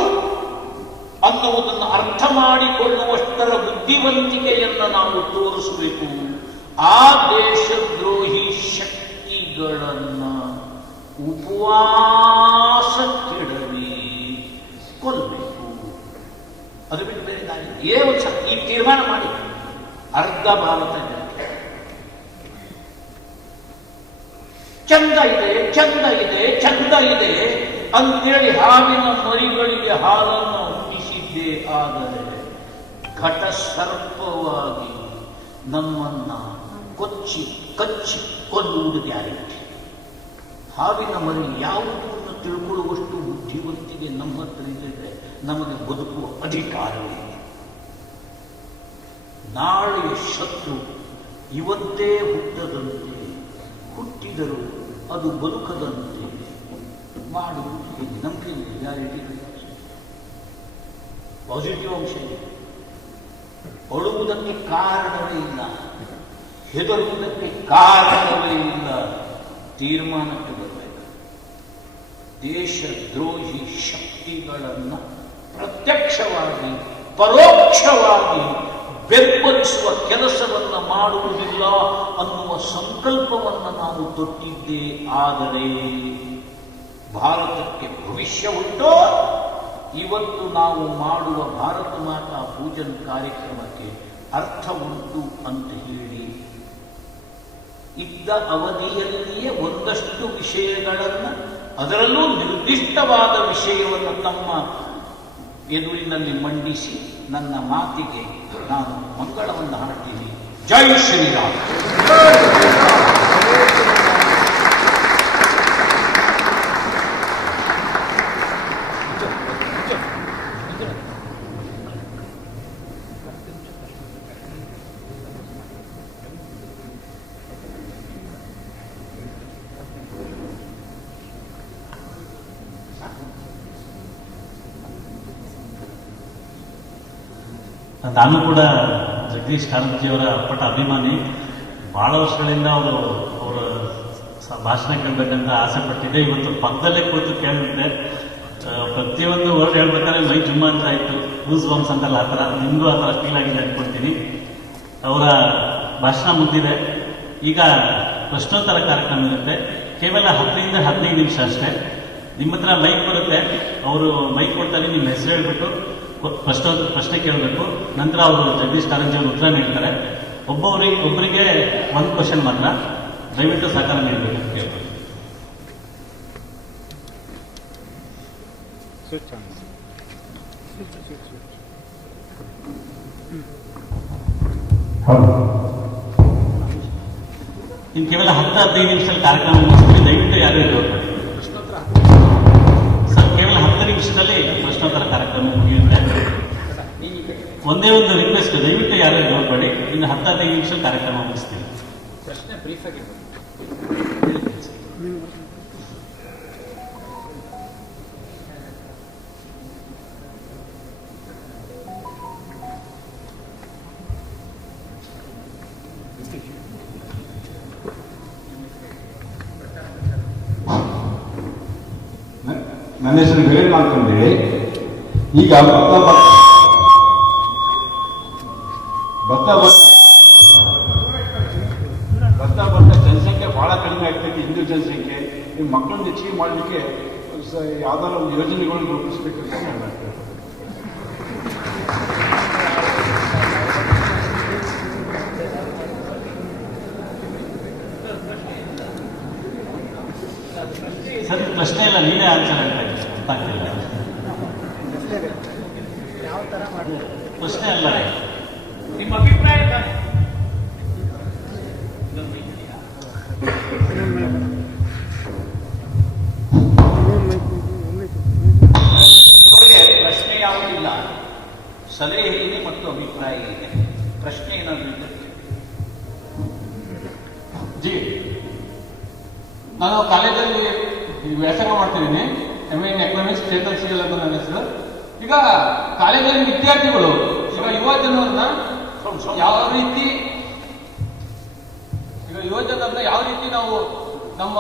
ಅನ್ನುವುದನ್ನು ಅರ್ಥ ಮಾಡಿಕೊಳ್ಳುವಷ್ಟರ ಬುದ್ಧಿವಂತಿಕೆಯನ್ನು ನಾವು ತೋರಿಸಬೇಕು. ಆ ದೇಶದ್ರೋಹಿ ಶಕ್ತಿಗಳನ್ನ ಉಪವಾಸಕ್ಕಿಡಲಿ, ಕೊಲ್ಲಬೇಕು. ಅದು ಬಿಟ್ಟು ಬೇರೆ ದಾರಿ ಈ ತೀರ್ಮಾನ ಮಾಡಿ. ಅರ್ಧ ಭಾರತ ಚಂದ ಇದೆ ಅಂತೇಳಿ ಹಾವಿನ ಮರಿಗಳಿಗೆ ಹಾಲನ್ನು ಉಣಿಸಿದ್ದೇ ಆದರೆ ಘಟ ಸರ್ಪವಾಗಿ ನಮ್ಮನ್ನ ಕಚ್ಚಿ ಕೊಲ್ಲುವುದು ಗ್ಯಾರಂಟಿ. ಹಾವಿನ ಮರಿ ಯಾವುದನ್ನು ತಿಳ್ಕೊಳ್ಳುವಷ್ಟು ಬುದ್ಧಿವಂತಿಗೆ ನಮ್ಮ ಹತ್ರ ಇದ್ದರೆ ನಮಗೆ ಬದುಕುವ ಅಧಿಕಾರವಿದೆ. ನಾಳೆಯ ಶತ್ರು ಇವತ್ತೇ ಹುಟ್ಟದಂತೆ, ಹುಟ್ಟಿದರೂ ಅದು ಬದುಕದಂತೆ ಮಾಡುವುದು ನಂಬಿಕೆ ಇದೆ. ಗ್ಯಾರಂಟಿ ಪಾಸಿಟಿವ್ ಅಂಶ ಇದೆ. ಅಳುವುದಕ್ಕೆ ಕಾರಣವೇ ಇಲ್ಲ, ಹೆದರುವುದಕ್ಕೆ ಕಾರಣವೇ ಇಲ್ಲ. ತೀರ್ಮಾನಕ್ಕೆ ಬರಬೇಕು. ದೇಶದ್ರೋಹಿ ಶಕ್ತಿಗಳನ್ನು ಪ್ರತ್ಯಕ್ಷವಾಗಿ ಪರೋಕ್ಷವಾಗಿ ಬೆಂಬಲಿಸುವ ಕೆಲಸವನ್ನು ಮಾಡುವುದಿಲ್ಲ ಅನ್ನುವ ಸಂಕಲ್ಪವನ್ನು ನಾವು ತೊಟ್ಟಿದ್ದೇ ಆದರೆ ಭಾರತಕ್ಕೆ ಭವಿಷ್ಯ ಉಂಟು. ಇವತ್ತು ನಾವು ಮಾಡುವ ಭಾರತ ಮಾತಾ ಪೂಜನ್ ಕಾರ್ಯಕ್ರಮಕ್ಕೆ ಅರ್ಥ ಉಂಟು ಅಂತ ಹೇಳಿ ಇದ್ದ ಅವಧಿಯಲ್ಲಿಯೇ ಒಂದಷ್ಟು ವಿಷಯಗಳನ್ನು, ಅದರಲ್ಲೂ ನಿರ್ದಿಷ್ಟವಾದ ವಿಷಯವನ್ನು ತಮ್ಮ ಎದುರಿನಲ್ಲಿ ಮಂಡಿಸಿ ನನ್ನ ಮಾತಿಗೆ ನಾನು ಮಂಗಳವನ್ನು ಹಾಡ್ತೀನಿ. ಜೈ ಶ್ರೀರಾಮ್. ನಾನು ಕೂಡ ಜಗದೀಶ್ ಕಾರಂಜಿಯವರ ಅಪ್ಪಟ ಅಭಿಮಾನಿ. ಬಹಳ ವರ್ಷಗಳಿಂದ ಅವರ ಭಾಷಣ ಕೇಳಬೇಕಂತ ಆಸೆ ಪಟ್ಟಿದ್ದೆ. ಇವತ್ತು ಪಕ್ಕದಲ್ಲೇ ಕೂತು ಕೇಳಿದ್ದೆ. ಪ್ರತಿಯೊಂದು ವರ್ಡ್ ಹೇಳ್ಬೇಕಾದ್ರೆ ಮೈ ಜುಮ್ಮ ಅಂತ ಆಯಿತು. ಗೂಸ್ ಬಂಪ್ಸ್ ಅಂತಲ್ಲ, ಆ ಥರ ನಿಮಗೂ ಆ ಥರ ಫೀಲ್ ಆಗಿದೆ ಅನ್ಕೊಳ್ತೀನಿ. ಅವರ ಭಾಷಣ ಮುಗಿದಿದೆ. ಈಗ ಪ್ರಶ್ನೋತ್ತರ ಕಾರ್ಯಕ್ರಮ ಇರುತ್ತೆ. ಕೇವಲ 10ರಿಂದ 15 ನಿಮಿಷ ಅಷ್ಟೇ. ನಿಮ್ಮ ಹತ್ರ ಮೈಕ್ ಬರುತ್ತೆ. ಅವರು ಮೈಕ್ ಕೊಡ್ತಾರೆ, ನಿಮ್ಮ ಹೆಸರು ಹೇಳ್ಬಿಟ್ಟು ಪ್ರಶ್ನೆ ಕೇಳಬೇಕು. ನಂತರ ಅವರು ಜಗದೀಶ್ ಕಾರಂಜಿ ಅವರು ಉತ್ತರ ನೀಡ್ತಾರೆ. ಒಬ್ಬರಿಗೆ ಒಂದು ಕ್ವಶನ್ ಮಾತ್ರ. ದಯವಿಟ್ಟು ಸಹಕಾರ ನೀಡಬೇಕು ಅಂತ ಕೇಳ್ಬೋದು. ಇನ್ನು ಕೇವಲ 10-15 ನಿಮಿಷದಲ್ಲಿ ಕಾರ್ಯಕ್ರಮ ಮುಗಿಸ್ತೀವಿ. ದಯವಿಟ್ಟು ಯಾರು ಇರಬೇಕು ಸರ್. ಕೇವಲ 10 ನಿಮಿಷದಲ್ಲಿ ಪ್ರಶ್ನೋತ್ತರ ಕಾರ್ಯಕ್ರಮ ಮುಗಿಯುತ್ತೆ. ಒಂದೇ ಒಂದು ರಿಕ್ವೆಸ್ಟ್, ದಯವಿಟ್ಟು ಯಾರು ಹೋಗಬೇಡಿ. ಇನ್ನು 10-15 ನಿಮಿಷ ಕಾರ್ಯಕ್ರಮ ಮುಗಿಸ್ತೀವಿ. ಪ್ರಶ್ನೆ ಬ್ರೀಫ್ ಆಗಿ ನನ್ನ ಹೆಸರು ವಿವೇಕ್ ಅಂತಂದೇಳಿ. ಈಗ ಬರ್ತಾ ಜನಸಂಖ್ಯೆ ಬಹಳ ಕಡಿಮೆ ಆಗ್ತೈತಿ, ಹಿಂದೂ ಜನಸಂಖ್ಯೆ. ಈ ಮಕ್ಕಳನ್ನ ಹೆಚ್ಚಿಗೆ ಮಾಡಲಿಕ್ಕೆ ಯಾವ್ದಾರ ಒಂದು ಯೋಜನೆಗಳನ್ನು ರೂಪಿಸ್ಬೇಕಂತ ಹೇಳಾಗ್ತದೆ. ಸರ್, ಪ್ರಶ್ನೆ ಇಲ್ಲ, ನೀವೇ ಆನ್ಸರ್ ಆಗ್ತಾ ಇದ್ದೀರಿ. ಗೊತ್ತಾಗ್ತಿಲ್ಲ. ಪ್ರಶ್ನೆ ಅಲ್ಲ, ನಿಮ್ಮ ಅಭಿಪ್ರಾಯ ತಾನೆ. ಪ್ರಶ್ನೆ ಯಾವುದಿಲ್ಲ, ಸಲಹೆ ಇದೆ ಮತ್ತು ಅಭಿಪ್ರಾಯ ಇದೆ. ಪ್ರಶ್ನೆ ಏನಾದರೂ ಇದೆ? ಜಿ, ನಾನು ಕಾಲೇಜಲ್ಲಿ ವ್ಯಾಸಂಗ ಮಾಡ್ತಿದ್ದೀನಿ. MA in economics, Chetan CL ಅಂತ ನನ್ನ ಹೆಸರು. ಈಗ ಕಾಲೇಜಲ್ಲಿ ವಿದ್ಯಾರ್ಥಿಗಳು ಈಗ ಯುವ ಜನರನ್ನ ಯಾವ ರೀತಿ ನಾವು ನಮ್ಮ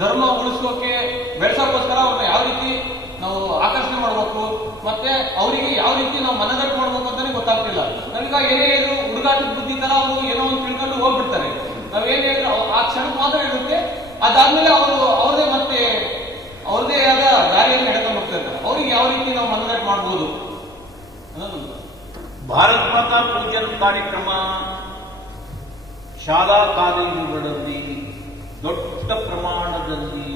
ಧರ್ಮ ಉಳಿಸೋಕೆ ಬೆಳೆಸೋಕ್ಕೋಸ್ಕರ ಅವ್ರನ್ನ ಯಾವ ರೀತಿ ನಾವು ಆಕರ್ಷಣೆ ಮಾಡಬೇಕು, ಮತ್ತೆ ಅವರಿಗೆ ಯಾವ ರೀತಿ ನಾವು ಮನದಟ್ಟು ಮಾಡ್ಬೇಕು ಅಂತಾನೆ ಗೊತ್ತಾಗ್ತಿಲ್ಲ. ನಾವೀಗ ಏನೇ ಹೇಳಿದ್ರು ಹುಡುಗಾಟದ ಬುದ್ಧಿ ತರ ಅವರು ಏನೋ ಒಂದು ತಿಳ್ಕೊಂಡು ಹೋಗ್ಬಿಡ್ತಾರೆ. ನಾವೇನ್ ಹೇಳಿದ್ರು ಆ ಕ್ಷಣಕ್ಕೆ ಮಾತ್ರ ಇರುತ್ತೆ. ಅದಾದ್ಮೇಲೆ ಅವ್ರದೇ ಮತ್ತೆ ಅವ್ರದೇ ಆದ ದಾರಿಯಲ್ಲಿ ನಡ್ಕೊಂಡು ಹೋಗ್ತಾ ಇರ್ತಾರೆ. ಅವ್ರಿಗೆ ಯಾವ ರೀತಿ ನಾವು ಮನದಟ್ಟು ಮಾಡ್ಬೋದು ಅನ್ನೋದು. ಭಾರತ್ ಮಾತಾ ಪೂಜನ್ ಕಾರ್ಯಕ್ರಮ ಶಾಲಾ ಕಾಲೇಜುಗಳಲ್ಲಿ ದೊಡ್ಡ ಪ್ರಮಾಣದಲ್ಲಿ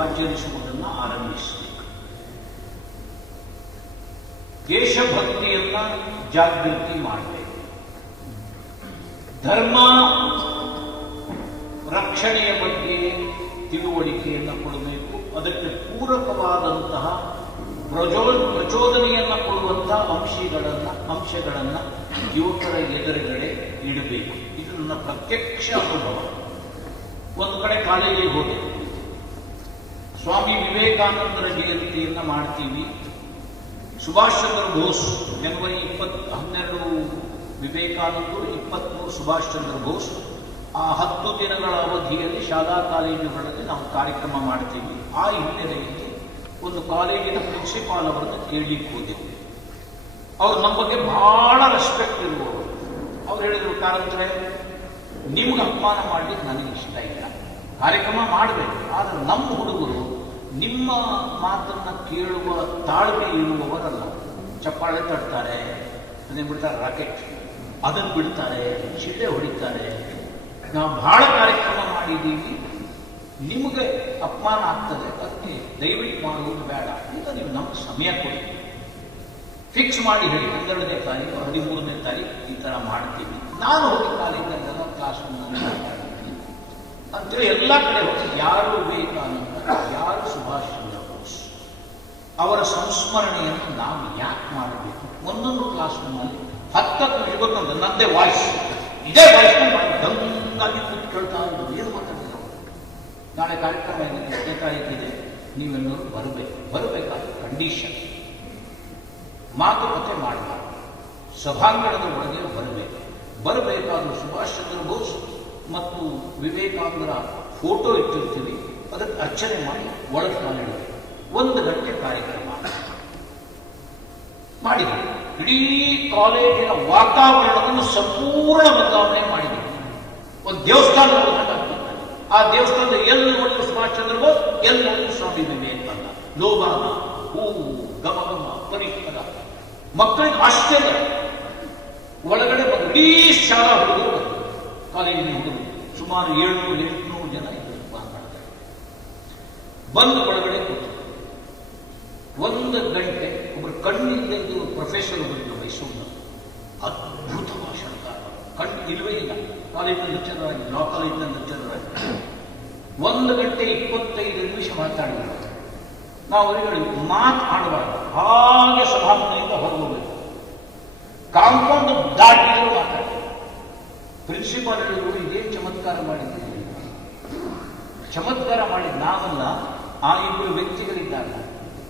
ಆಚರಿಸುವುದನ್ನು ಆರಂಭಿಸಬೇಕು. ದೇಶಭಕ್ತಿಯನ್ನ ಜಾಗೃತಿ ಮಾಡಬೇಕು. ಧರ್ಮ ರಕ್ಷಣೆಯ ಬಗ್ಗೆ ತಿಳುವಳಿಕೆಯನ್ನು ಕೊಡಬೇಕು. ಅದಕ್ಕೆ ಪೂರಕವಾದಂತಹ ಪ್ರಚೋದನೆಯನ್ನು ಕೊಡುವಂತಹ ಅಂಶಗಳನ್ನು ಯುವಕರ ಎದುರುಗಡೆ ಇಡಬೇಕು. ಇದು ನನ್ನ ಪ್ರತ್ಯಕ್ಷ ಅನುಭವ. ಒಂದು ಕಡೆ ಕಾಲೇಜಿಗೆ ಹೋದೆ, ಸ್ವಾಮಿ ವಿವೇಕಾನಂದರ ಜಯಂತಿಯನ್ನ ಮಾಡ್ತೀವಿ. ಸುಭಾಷ್ ಚಂದ್ರ ಬೋಸ್ ಜನವರಿ 12 ವಿವೇಕಾನಂದರು, 23 ಸುಭಾಷ್ ಚಂದ್ರ ಬೋಸ್. ಆ 10 ದಿನಗಳ ಅವಧಿಯಲ್ಲಿ ಶಾಲಾ ಕಾಲೇಜುಗಳಲ್ಲಿ ನಾವು ಕಾರ್ಯಕ್ರಮ ಮಾಡ್ತೀವಿ. ಆ ಹಿನ್ನೆಲೆಯಲ್ಲಿ ಒಂದು ಕಾಲೇಜಿನ ಪ್ರಿನ್ಸಿಪಾಲ್ ಅವರನ್ನು ಕೇಳಲಿಕ್ಕೆ ಹೋದೆವು. ಅವ್ರು ನಮ್ಮ ಬಗ್ಗೆ ಬಹಳ ರೆಸ್ಪೆಕ್ಟ್ ಇರುವವರು. ಅವ್ರು ಹೇಳಿದರು, ಕಾರಂತರೇ, ನಿಮ್ಗೆ ಅಪಮಾನ ಮಾಡಲಿಕ್ಕೆ ನನಗೆ ಇಷ್ಟ ಇಲ್ಲ, ಕಾರ್ಯಕ್ರಮ ಮಾಡಬೇಕು, ಆದರೆ ನಮ್ಮ ಹುಡುಗರು ನಿಮ್ಮ ಮಾತನ್ನ ಕೇಳುವ ತಾಳ್ಮೆ ಇರುವವರಲ್ಲ. ಚಪ್ಪಾಳೆ ತಡ್ತಾರೆ, ಅದನ್ನು ಬಿಡ್ತಾರೆ, ರಾಕೆಟ್ ಅದನ್ನು ಬಿಡ್ತಾರೆ, ಚಿಳ್ಳೆ ಹೊಡಿತಾರೆ. ನಾವು ಬಹಳ ಕಾರ್ಯಕ್ರಮ ಮಾಡಿದ್ದೀವಿ, ನಿಮಗೆ ಅಪಮಾನ ಆಗ್ತದೆ, ಅದಕ್ಕೆ ದಯವಿಟ್ಟು ಮಾಡುವುದು ಬೇಡ. ಈಗ ನೀವು ನಮ್ಗೆ ಸಮಯ ಕೊಡಿ, ಫಿಕ್ಸ್ ಮಾಡಿ ಹೇಳಿ, 12ನೇ ತಾರೀಕು 13ನೇ ತಾರೀಕು ಈ ಥರ ಮಾಡ್ತೀವಿ. ನಾನು ಹೋಗಿ ಕಾಲೇಜಲ್ಲೆಲ್ಲ ಕ್ಲಾಸ್ ಅಂತೇಳಿ ಎಲ್ಲ ಕಡೆ ಹೋಗಿ ಯಾರು ವಿವೇಕಾನಂದ, ಯಾರು ಸುಭಾಷ್ ಚಂದ್ರ ಬೋಸ್ ಅವರ ಸಂಸ್ಮರಣೆಯನ್ನು ನಾವು ಯಾಕೆ ಮಾಡಬೇಕು? ಒಂದೊಂದು ಕ್ಲಾಸ್ ರೂಮಲ್ಲಿ 10 ನಿಮಿಷ ಗೊತ್ತಂದ್ರೆ ನನ್ನದೇ ವಾಯ್ಸ್, ಇದೇ ವಾಯ್ಸ್ ದಂಗಾಗಿ ಕೂತು ಕೇಳ್ತಾ ಇದ್ದು ಏನು ಮಾತಾಡಿದ್ರು. ನಾಳೆ ಕಾರ್ಯಕ್ರಮ ಇದೆ, 8ನೇ ತಾರೀಕಿದೆ, ನೀವೆಲ್ಲರೂ ಬರಬೇಕಾದ ಕಂಡೀಷನ್, ಮಾತುಕತೆ ಮಾಡಬಾರ್ದು, ಸಭಾಂಗಣದ ಒಳಗೆ ಬರಬೇಕಾದ್ರೂ ಸುಭಾಷ್ ಚಂದ್ರ ಬೋಸ್ ಮತ್ತು ವಿವೇಕಾನಂದರ ಫೋಟೋ ಇಟ್ಟಿರ್ತೀವಿ, ಅದಕ್ಕೆ ಅರ್ಚನೆ ಮಾಡಿ ಒಳಗೆ ಕಾಲಿಡಬೇಕು. 1 ಗಂಟೆ ಕಾರ್ಯಕ್ರಮ ಮಾಡಿದ್ದೀವಿ. ಇಡೀ ಕಾಲೇಜಿನ ವಾತಾವರಣವನ್ನು ಸಂಪೂರ್ಣ ಬದಲಾವಣೆ ಮಾಡಿದ್ದೀವಿ. ಒಂದು ದೇವಸ್ಥಾನ ಆ ದೇವಸ್ಥಾನದ ಎಲ್ಲಿ ನೋಡಿದ್ರು ಸುಭಾಷ್ ಚಂದ್ರ ಬೋಸ್, ಎಲ್ಲಿ ನೋಡಿದ್ರು ಸ್ವಾಮಿ ವಿವೇಕಾನಂದ, ಲೋಭಾನ, ಹೂವು, ಗಮಗಮ, ಪರಿಷ್ಕರ. ಮಕ್ಕಳಿಗೆ ಆಶ್ಚರ್ಯ. ಒಳಗಡೆ ಬಂದು ಇಡೀ ಶಾಲಾ ಹುಡುಗರು, ಕಾಲೇಜಿನ ಹುಡುಗರು ಸುಮಾರು 700-800 ಜನ ಇದ್ದರು. ಬಂದು ಒಳಗಡೆ ಕೂತು 1 ಗಂಟೆ ಒಬ್ಬರು ಕಣ್ಣಿಂದ ಇದು ಪ್ರೊಫೆಸರ್ ಒಬ್ಬರು ಮೈಸೂರಿನ ಅದ್ಭುತ ಭಾಷಣಕಾರ, ಕಣ್ಣು ಇಲ್ವೇ ಇಲ್ಲ, ಕಾಲೇಜಿನ ಲೆಕ್ಚರರ್ ಆಗಿ, ಲಾ ಕಾಲೇಜಿನ ಲೆಕ್ಚರರ್ ಆಗಿ 1 ಗಂಟೆ 25 ನಿಮಿಷ ಮಾತಾಡಿದ್ರು. ನಾವು ಅವರಿಗೆ ಮಾತಾಡಬಾರ್ದು, ಹಾಗೆ ಸಭಾಂಗಣದಿಂದ ಹೊರಗೋಗಬೇಕು, ಕಾಂಪೌಂಡ್ ದಾಟಿದ್ರು ಮಾತಾಡ್ತಾರೆ. ಪ್ರಿನ್ಸಿಪಾಲ್ ಹೇಳಿದ್ರು, ಇದೇನು ಚಮತ್ಕಾರ ಮಾಡಿದ್ದೀರಿ? ಚಮತ್ಕಾರ ಮಾಡಿದ ನಾವಲ್ಲ, ಆ 2 ವ್ಯಕ್ತಿಗಳಿದ್ದಾಗ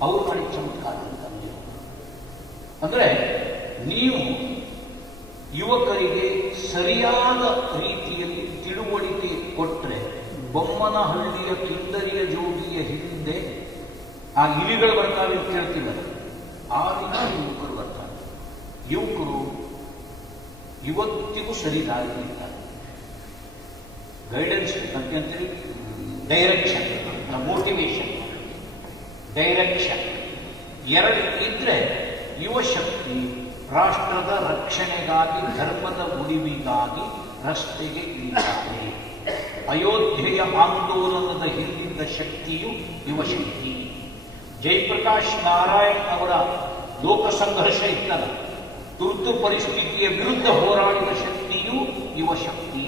ಅವರು ಮಾಡಿದ ಚಮತ್ಕಾರ ಅಂತ. ಅಂದ್ರೆ ನೀವು ಯುವಕರಿಗೆ ಸರಿಯಾದ ರೀತಿಯಲ್ಲಿ ತಿಳುವಳಿಕೆ ಕೊಟ್ಟರೆ, ಬೊಮ್ಮನಹಳ್ಳಿಯ ಕಿಂದರಿಯ ಜೋಗಿಯ ಹಿಂದೆ ಆ ಇಲಿಗಳು ಬರ್ತಾವೆ ಅಂತ ಹೇಳ್ತಿಲ್ಲ, ಆ ರೀತಿ ಯುವಕರು ಬರ್ತಾರೆ. ಯುವಕರು ಇವತ್ತಿಗೂ ಸರಿ ದಾರಿಯಲ್ಲಿದ್ದಾರೆ. ಗೈಡೆನ್ಸ್ ಅಂತೀರಿ, ಡೈರೆಕ್ಷನ್, ಮೋಟಿವೇಶನ್, ಡೈರೆಕ್ಷನ್ 2 ಇದ್ರೆ ಯುವಶಕ್ತಿ ರಾಷ್ಟ್ರದ ರಕ್ಷಣೆಗಾಗಿ, ಧರ್ಮದ ಉಳಿವಿಗಾಗಿ ರಸ್ತೆಗೆ ಇಳಿತಾರೆ. ಅಯೋಧ್ಯೆಯ ಆಂದೋಲನದ ಹಿಂದಿದ್ದ ಶಕ್ತಿಯು ಯುವಶಕ್ತಿ. ಜಯಪ್ರಕಾಶ್ ನಾರಾಯಣ್ ಅವರ ಲೋಕ ಸಂಘರ್ಷ ಇತ್ತಲ್ಲ, ತುರ್ತು ಪರಿಸ್ಥಿತಿಯ ವಿರುದ್ಧ ಹೋರಾಡಿದ ಶಕ್ತಿಯು ಯುವಶಕ್ತಿ.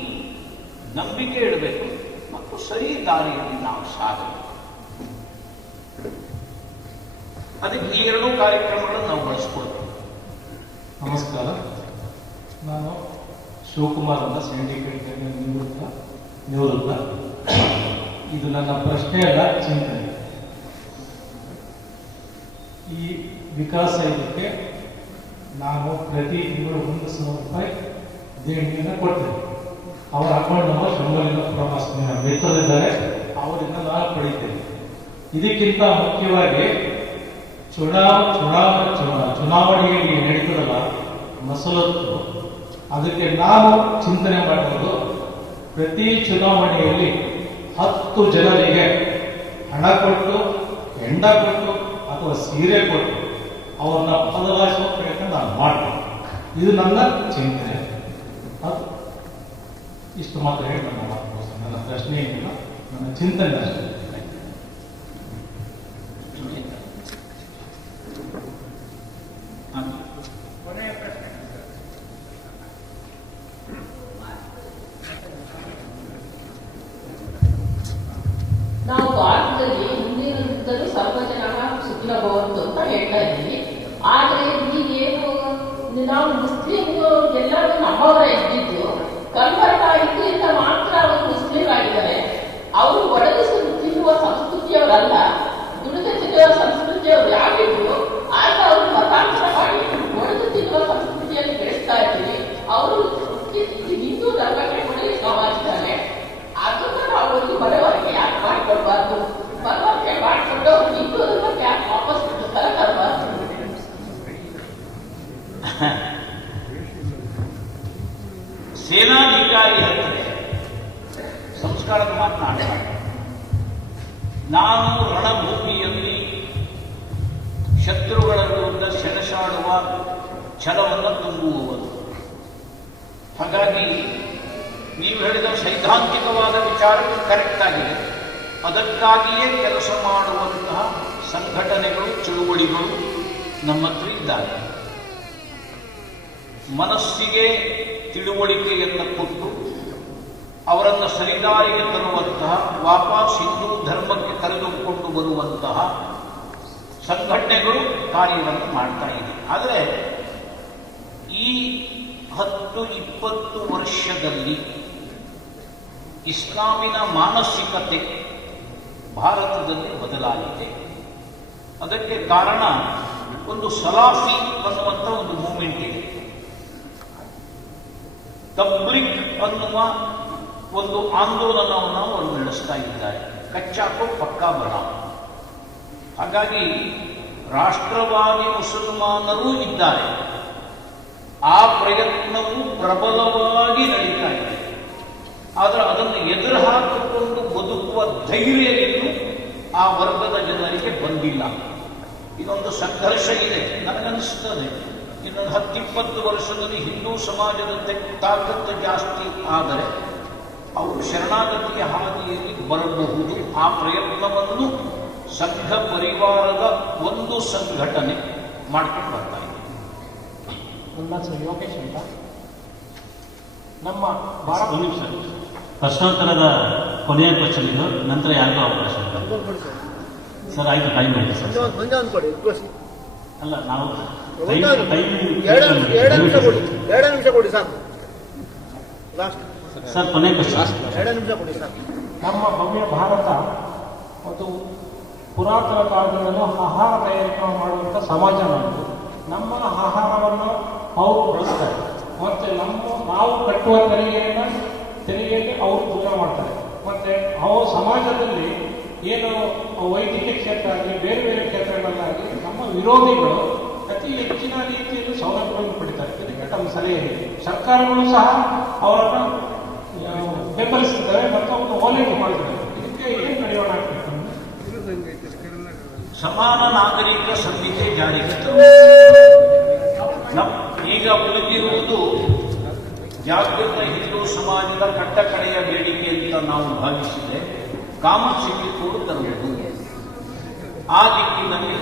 ನಂಬಿಕೆ ಇಡಬೇಕು ಮತ್ತು ಸರಿ ದಾರಿಯಲ್ಲಿ ನಾವು ಸಾಗಬೇಕು. ಅದಕ್ಕೆ ಈ 2 ಕಾರ್ಯಕ್ರಮಗಳನ್ನು ನಾವು ಬಳಸ್ಕೊಳ್ಬೇಕು. ನಮಸ್ಕಾರ, ನಾನು ಶಿವಕುಮಾರ್ ಅಂತ, ಸಿಂಡಿಕೇಟ್ ನಿವೃತ್ತ. ಇದು ನನ್ನ ಪ್ರಶ್ನೆ ಅಲ್ಲ, ಚಿಂತನೆ. ಈ ವಿಕಾಸ ಇದಕ್ಕೆ ನಾನು ಪ್ರತಿ ತಿಂಗಳು 1,000 ರೂಪಾಯಿ ದೇಣಿಗೆಯನ್ನು ಕೊಡ್ತೇನೆ. ಅವರ ಅಕೌಂಟ್ ನಂಬರ್ ಬೆಂಗಳೂರಿನ ಪ್ರವಾಸ ಮಿತ್ರರಿದ್ದಾರೆ, ಅವರಿಂದ ನಾನು ಪಡೆಯುತ್ತೇನೆ. ಇದಕ್ಕಿಂತ ಮುಖ್ಯವಾಗಿ ಚುನಾವಣೆಯಲ್ಲಿ ನಡೀತದಲ್ಲ ಮಸಲತ್ತು, ಅದಕ್ಕೆ ನಾನು ಚಿಂತನೆ ಮಾಡುವುದು, ಪ್ರತಿ ಚುನಾವಣೆಯಲ್ಲಿ 10 ಜನರಿಗೆ ಹಣ ಕೊಟ್ಟು, ಹೆಂಡ ಕೊಟ್ಟು ಅಥವಾ ಸೀರೆ ಕೊಟ್ಟು ಅವ್ರನ್ನ ಬದಲಾಯಿಸುವ ಪ್ರಯತ್ನ ನಾನು ಮಾಡ್ತೀನಿ. ಇದು ನನ್ನ ಚಿಂತನೆ. ಇಷ್ಟು ಮಾತ್ರ ಹೇಳಿ ನನ್ನ ಮಾತು, ನನ್ನ ಪ್ರಶ್ನೆ ಏನಿಲ್ಲ, ನನ್ನ ಚಿಂತನೆ ಅಷ್ಟೇ. ನಾವು ಭಾರತದಲ್ಲಿ ಹಿಂದಿನಿಂದಲೂ ಸ್ವಲ್ಪ ಜನ ಸುಗ್ಲಭವಂತು ಅಂತ ಹೇಳ್ತಾ ಇದ್ದೀವಿ. ಆದ್ರೆ ಈಗೇನು ನಾವು ಮುಸ್ಲಿಂ ಎಲ್ಲರೂ ನಮ್ಮವರ ಇದ್ದಿದ್ದು, ಕನ್ವರ್ಟ್ ಆಗಿದ್ದರಿಂದ ಮಾತ್ರ ಅವರು ಮುಸ್ಲಿಂ ಆಗಿದ್ದಾರೆ. ಅವರು ಒಡಗಿಸಿ ತಿನ್ನುವ ಸಂಸ್ಕೃತಿಯವರಲ್ಲ, ದುಡಿದು ತಿನ್ನುವ ಸಂಸ್ಕೃತಿಯವರು ಯಾರಿದ್ರು, ಆಗ ಅವರು ಮತಾಂತರ ಮಾಡಿ ಒಡೆದು ತಿನ್ನುವ ಸಂಸ್ಕೃತಿಯಲ್ಲಿ ಬೆಳೆಸ್ತಾ ಇದ್ದೀವಿ. ಅವರು ಹಿಂದೂ ಧರ್ಮಕ್ಕೆ ಕೂಡ ಇಷ್ಟವಾಗಿದ್ದಾರೆ. ಅದನ್ನ ನಾವು ಒಂದು ಮನವರಿಕೆ ಯಾಕೆ ಮಾಡಿಕೊಡ್ಬಾರ್ದು? ಮನವರಿಕೆ ಮಾಡಿಕೊಂಡು ಅವ್ರು ಹಿಂದೂ ಧರ್ಮಕ್ಕೆ ಯಾಕೆ ವಾಪಸ್ ತರಬಾರ್ದು? ಸೇನಾಧಿಕಾರಿ ಹತ್ತಿರ ಸಂಸ್ಕಾರದ ಮಾತನಾಡಬಾರ್ದು. ನಾನು ರಣಭೂಮಿಯಲ್ಲಿ ಶತ್ರುಗಳ ವಿರುದ್ಧ ಸೆಣಸಾಡುವ ಛಲವನ್ನು ತುಂಬುವವರು. ಹಾಗಾಗಿ ನೀವು ಹೇಳಿದ ಸೈದ್ಧಾಂತಿಕವಾದ ವಿಚಾರ ಕರೆಕ್ಟ್ ಆಗಿದೆ. ಅದಕ್ಕಾಗಿಯೇ ಕೆಲಸ ಮಾಡುವಂತಹ ಸಂಘಟನೆಗಳು, ಚಳುವಳಿಗಳು ನಮ್ಮ ಹತ್ರ ಇದ್ದಾರೆ. ಮನಸ್ಸಿಗೆ ತಿಳುವಳಿಕೆಯನ್ನು ಕೊಟ್ಟು ಅವರನ್ನು ಸರಿದಾರಿಗೆ ತರುವಂತಹ, ವಾಪಸ್ ಹಿಂದೂ ಧರ್ಮಕ್ಕೆ ಕರೆದುಕೊಂಡು ಬರುವಂತಹ ಸಂಘಟನೆಗಳು ಕಾರ್ಯವನ್ನು ಮಾಡ್ತಾ ಇದೆ. ಆದರೆ ಈ 10-20 ವರ್ಷದಲ್ಲಿ ಇಸ್ಲಾಮಿನ ಮಾನಸಿಕತೆ ಭಾರತದಲ್ಲಿ ಬದಲಾಗಿದೆ. ಅದಕ್ಕೆ ಕಾರಣ ಒಂದು ಸಲಾಫಿ ಅನ್ನುವಂಥ ಒಂದು ಮೂವ್ಮೆಂಟ್ ಇದೆ. ತಬ್ಲಿಕ್ ಅನ್ನುವ ಒಂದು ಆಂದೋಲನವನ್ನು ಅವರು ನಡೆಸ್ತಾ ಇದ್ದಾರೆ. ಕಚ್ಚಾಕೋ ಪಕ್ಕಾ ಬರ. ಹಾಗಾಗಿ ರಾಷ್ಟ್ರವಾದಿ ಮುಸಲ್ಮಾನರೂ ಇದ್ದಾರೆ. ಆ ಪ್ರಯತ್ನವು ಪ್ರಬಲವಾಗಿ ನಡೀತಾ ಇದೆ. ಆದರೆ ಅದನ್ನು ಎದುರು ಹಾಕಿಕೊಂಡು ಬದುಕುವ ಧೈರ್ಯ ಇನ್ನು ಆ ವರ್ಗದ ಜನರಿಗೆ ಬಂದಿಲ್ಲ. ಇದೊಂದು ಸಂಘರ್ಷ ಇದೆ. ನನಗನ್ನಿಸ್ತದೆ ಇನ್ನೊಂದು 10-20 ವರ್ಷದಲ್ಲಿ ಹಿಂದೂ ಸಮಾಜದ ತಾಕತ್ತು ಜಾಸ್ತಿ ಆದರೆ ಅವರು ಶರಣಾಗತಿಯ ಹಾದಿಯಲ್ಲಿ ಬರಬಹುದು. ಆ ಪ್ರಯತ್ನವನ್ನು ಸಂಘ ಪರಿವಾರದ ಒಂದು ಸಂಘಟನೆ ಮಾಡ್ಕೊಂಡು ಬರ್ತಾ ಇದೆ. ನನ್ನ ಹೆಸರು ಯೋಗೇಶ್ ಅಂತ. ನಮ್ಮ ಭಾರತ ನಿಮಿಷ ಪ್ರಶ್ನೋತ್ತರದ ಕೊನೆಯ ಕ್ವಶನ್ ಇದು, ನಂತರ ಯಾರಿಗೂ ಅವಕಾಶ ಇಲ್ಲ ಸರ್. ಆಯ್ತು, ಟೈಮ್ ಆಯ್ತು ಸರ್. ಅಲ್ಲ, ನಾವು ಎರಡು ನಿಮಿಷ ಕೊಡಿ ಸಾಕು. ಸರ್ ಕೊನೆಯ ಕ್ವಶನ್. 2 ನಿಮಿಷ ಕೊಡಿ ಸಾಕು. ನಮ್ಮ ಭವ್ಯ ಭಾರತ ಒಂದು ಪುರಾತನ ಕಾಲದಿಂದಲೂ ಆಹಾರ ತಯಾರಿಕೆ ಮಾಡುವಂಥ ಸಮಾಜ ನಮ್ಮದು. ನಮ್ಮ ಆಹಾರವನ್ನು ಅವರು ಬಳಸ್ತಾರೆ ಮತ್ತು ನಾವು ಕಟ್ಟುವ ತೆರಿಗೆಯಲ್ಲಿ ಅವರು ದೂರ ಮಾಡ್ತಾರೆ. ಮತ್ತು ಅವರು ಸಮಾಜದಲ್ಲಿ ಏನು ವೈದ್ಯಕೀಯ ಕ್ಷೇತ್ರ ಆಗಲಿ, ಬೇರೆ ಬೇರೆ ಕ್ಷೇತ್ರಗಳಲ್ಲಾಗಲಿ ನಮ್ಮ ವಿರೋಧಿಗಳು ಅತಿ ಹೆಚ್ಚಿನ ರೀತಿಯಲ್ಲಿ ಸೌಲಭ್ಯಗಳನ್ನು ಪಡಿತಾರೆ. ಇದಕ್ಕೆ ತಮ್ಮ ಸಲಹೆ ಇದೆ. ಸರ್ಕಾರಗಳು ಸಹ ಅವರನ್ನು ಬೆಂಬಲಿಸಿದ್ದಾರೆ ಮತ್ತು ಅವರನ್ನು ಓಲೈಕೆ ಮಾಡಿದ್ದಾರೆ. ಇದಕ್ಕೆ ಏನು ಕಡಿವಾಣ ಆಗ್ಬೇಕು? ಸಮಾನ ನಾಗರಿಕ ಸಂಹಿತೆ ಜಾರಿಗೆ ಈಗ ಉಳಿದಿರುವುದು ಜಾಗೃತ ಹಿಂದೂ ಸಮಾಜದ ಕಟ್ಟಕಡೆಯ ಬೇಡಿಕೆ ಅಂತ ನಾವು ಭಾವಿಸಿದೆ. ಕಾಮನ್ಸಿಟಿ ಕೂಡ ತರುವುದು. ಆ ದಿಕ್ಕಿನಲ್ಲಿ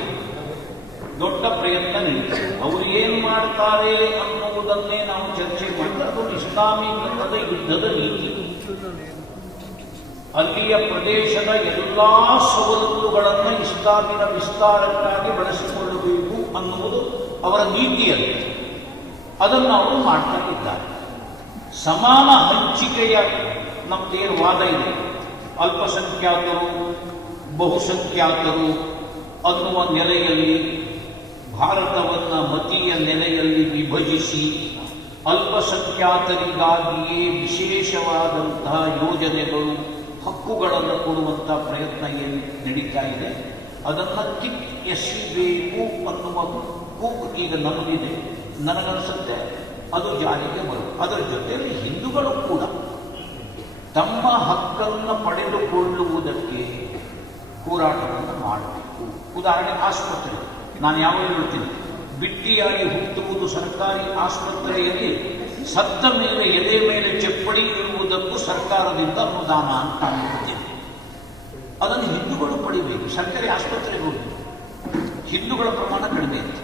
ದೊಡ್ಡ ಪ್ರಯತ್ನ ನಡೀತದೆ. ಅವರು ಏನು ಮಾಡ್ತಾರೆ ಅನ್ನುವುದನ್ನೇ ನಾವು ಚರ್ಚೆ ಮಾಡಿದ್ರೆ ಅದು ಇಸ್ಲಾಮಿ ಮತದ ಯುದ್ಧದ ನೀತಿ. ಅಲ್ಲಿಯ ಪ್ರದೇಶದ ಎಲ್ಲಾ ಸವಲತ್ತುಗಳನ್ನು ಇಸ್ಲಾಮಿನ ವಿಸ್ತಾರಕ್ಕಾಗಿ ಬಳಸಿಕೊಳ್ಳಬೇಕು ಅನ್ನುವುದು ಅವರ ನೀತಿಯಲ್ಲಿ. ಅದನ್ನು ಅವರು ಮಾಡ್ತಾ ಇದ್ದಾರೆ. ಸಮಾನ ಹಂಚಿಕೆಯ ನಮ್ಮದೇನು ವಾದ ಇದೆ, ಅಲ್ಪಸಂಖ್ಯಾತರು ಬಹುಸಂಖ್ಯಾತರು ಅನ್ನುವ ನೆಲೆಯಲ್ಲಿ ಭಾರತವನ್ನು ಮತೀಯ ನೆಲೆಯಲ್ಲಿ ವಿಭಜಿಸಿ ಅಲ್ಪಸಂಖ್ಯಾತರಿಗಾಗಿಯೇ ವಿಶೇಷವಾದಂತಹ ಯೋಜನೆಗಳು, ಹಕ್ಕುಗಳನ್ನು ಕೊಡುವಂಥ ಪ್ರಯತ್ನ ಏನು ನಡೀತಾ ಇದೆ ಅದನ್ನು ಎಸೆಯಬೇಕು ಅನ್ನುವ ಕೂಗು ಈಗ ನಮಗಿದೆ. ನನಗನ್ಸುತ್ತೆ ಅದು ಜಾರಿಗೆ ಬರುತ್ತೆ. ಅದರ ಜೊತೆಯಲ್ಲಿ ಹಿಂದೂಗಳು ಕೂಡ ತಮ್ಮ ಹಕ್ಕನ್ನು ಪಡೆದುಕೊಳ್ಳುವುದಕ್ಕೆ ಹೋರಾಟವನ್ನು ಮಾಡಬೇಕು. ಉದಾಹರಣೆ ಆಸ್ಪತ್ರೆ, ನಾನು ಯಾವಾಗ ಹೇಳ್ತೀನಿ, ಬಿಟ್ಟಿಯಾಗಿ ಹುಟ್ಟುವುದು ಸರ್ಕಾರಿ ಆಸ್ಪತ್ರೆಯಲ್ಲಿ ಸತ್ತ ಮೇಲೆ ಎದೆ ಮೇಲೆ ಚಪ್ಪಡಿ ಇರುವುದಕ್ಕೂ ಸರ್ಕಾರದಿಂದ ಅನುದಾನ ಅಂತ ಹೇಳ್ತೀನಿ. ಅದನ್ನು ಹಿಂದೂಗಳು ಪಡಿಬೇಕು. ಸರ್ಕಾರಿ ಆಸ್ಪತ್ರೆಗಳು ಹಿಂದೂಗಳ ಪ್ರಮಾಣ ಕಡಿಮೆ ಇತ್ತು.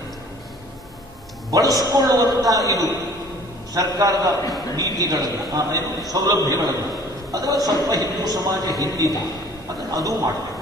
ಬಳಸಿಕೊಳ್ಳುವಂತ ಇದು ಸರ್ಕಾರದ ನೀತಿಗಳನ್ನು, ಏನು ಸೌಲಭ್ಯಗಳನ್ನು, ಅಥವಾ ಸ್ವಲ್ಪ ಹಿಂದೂ ಸಮಾಜ ಹಿಂದಿದೆ, ಅದನ್ನು ಅದು ಮಾಡಬೇಕು.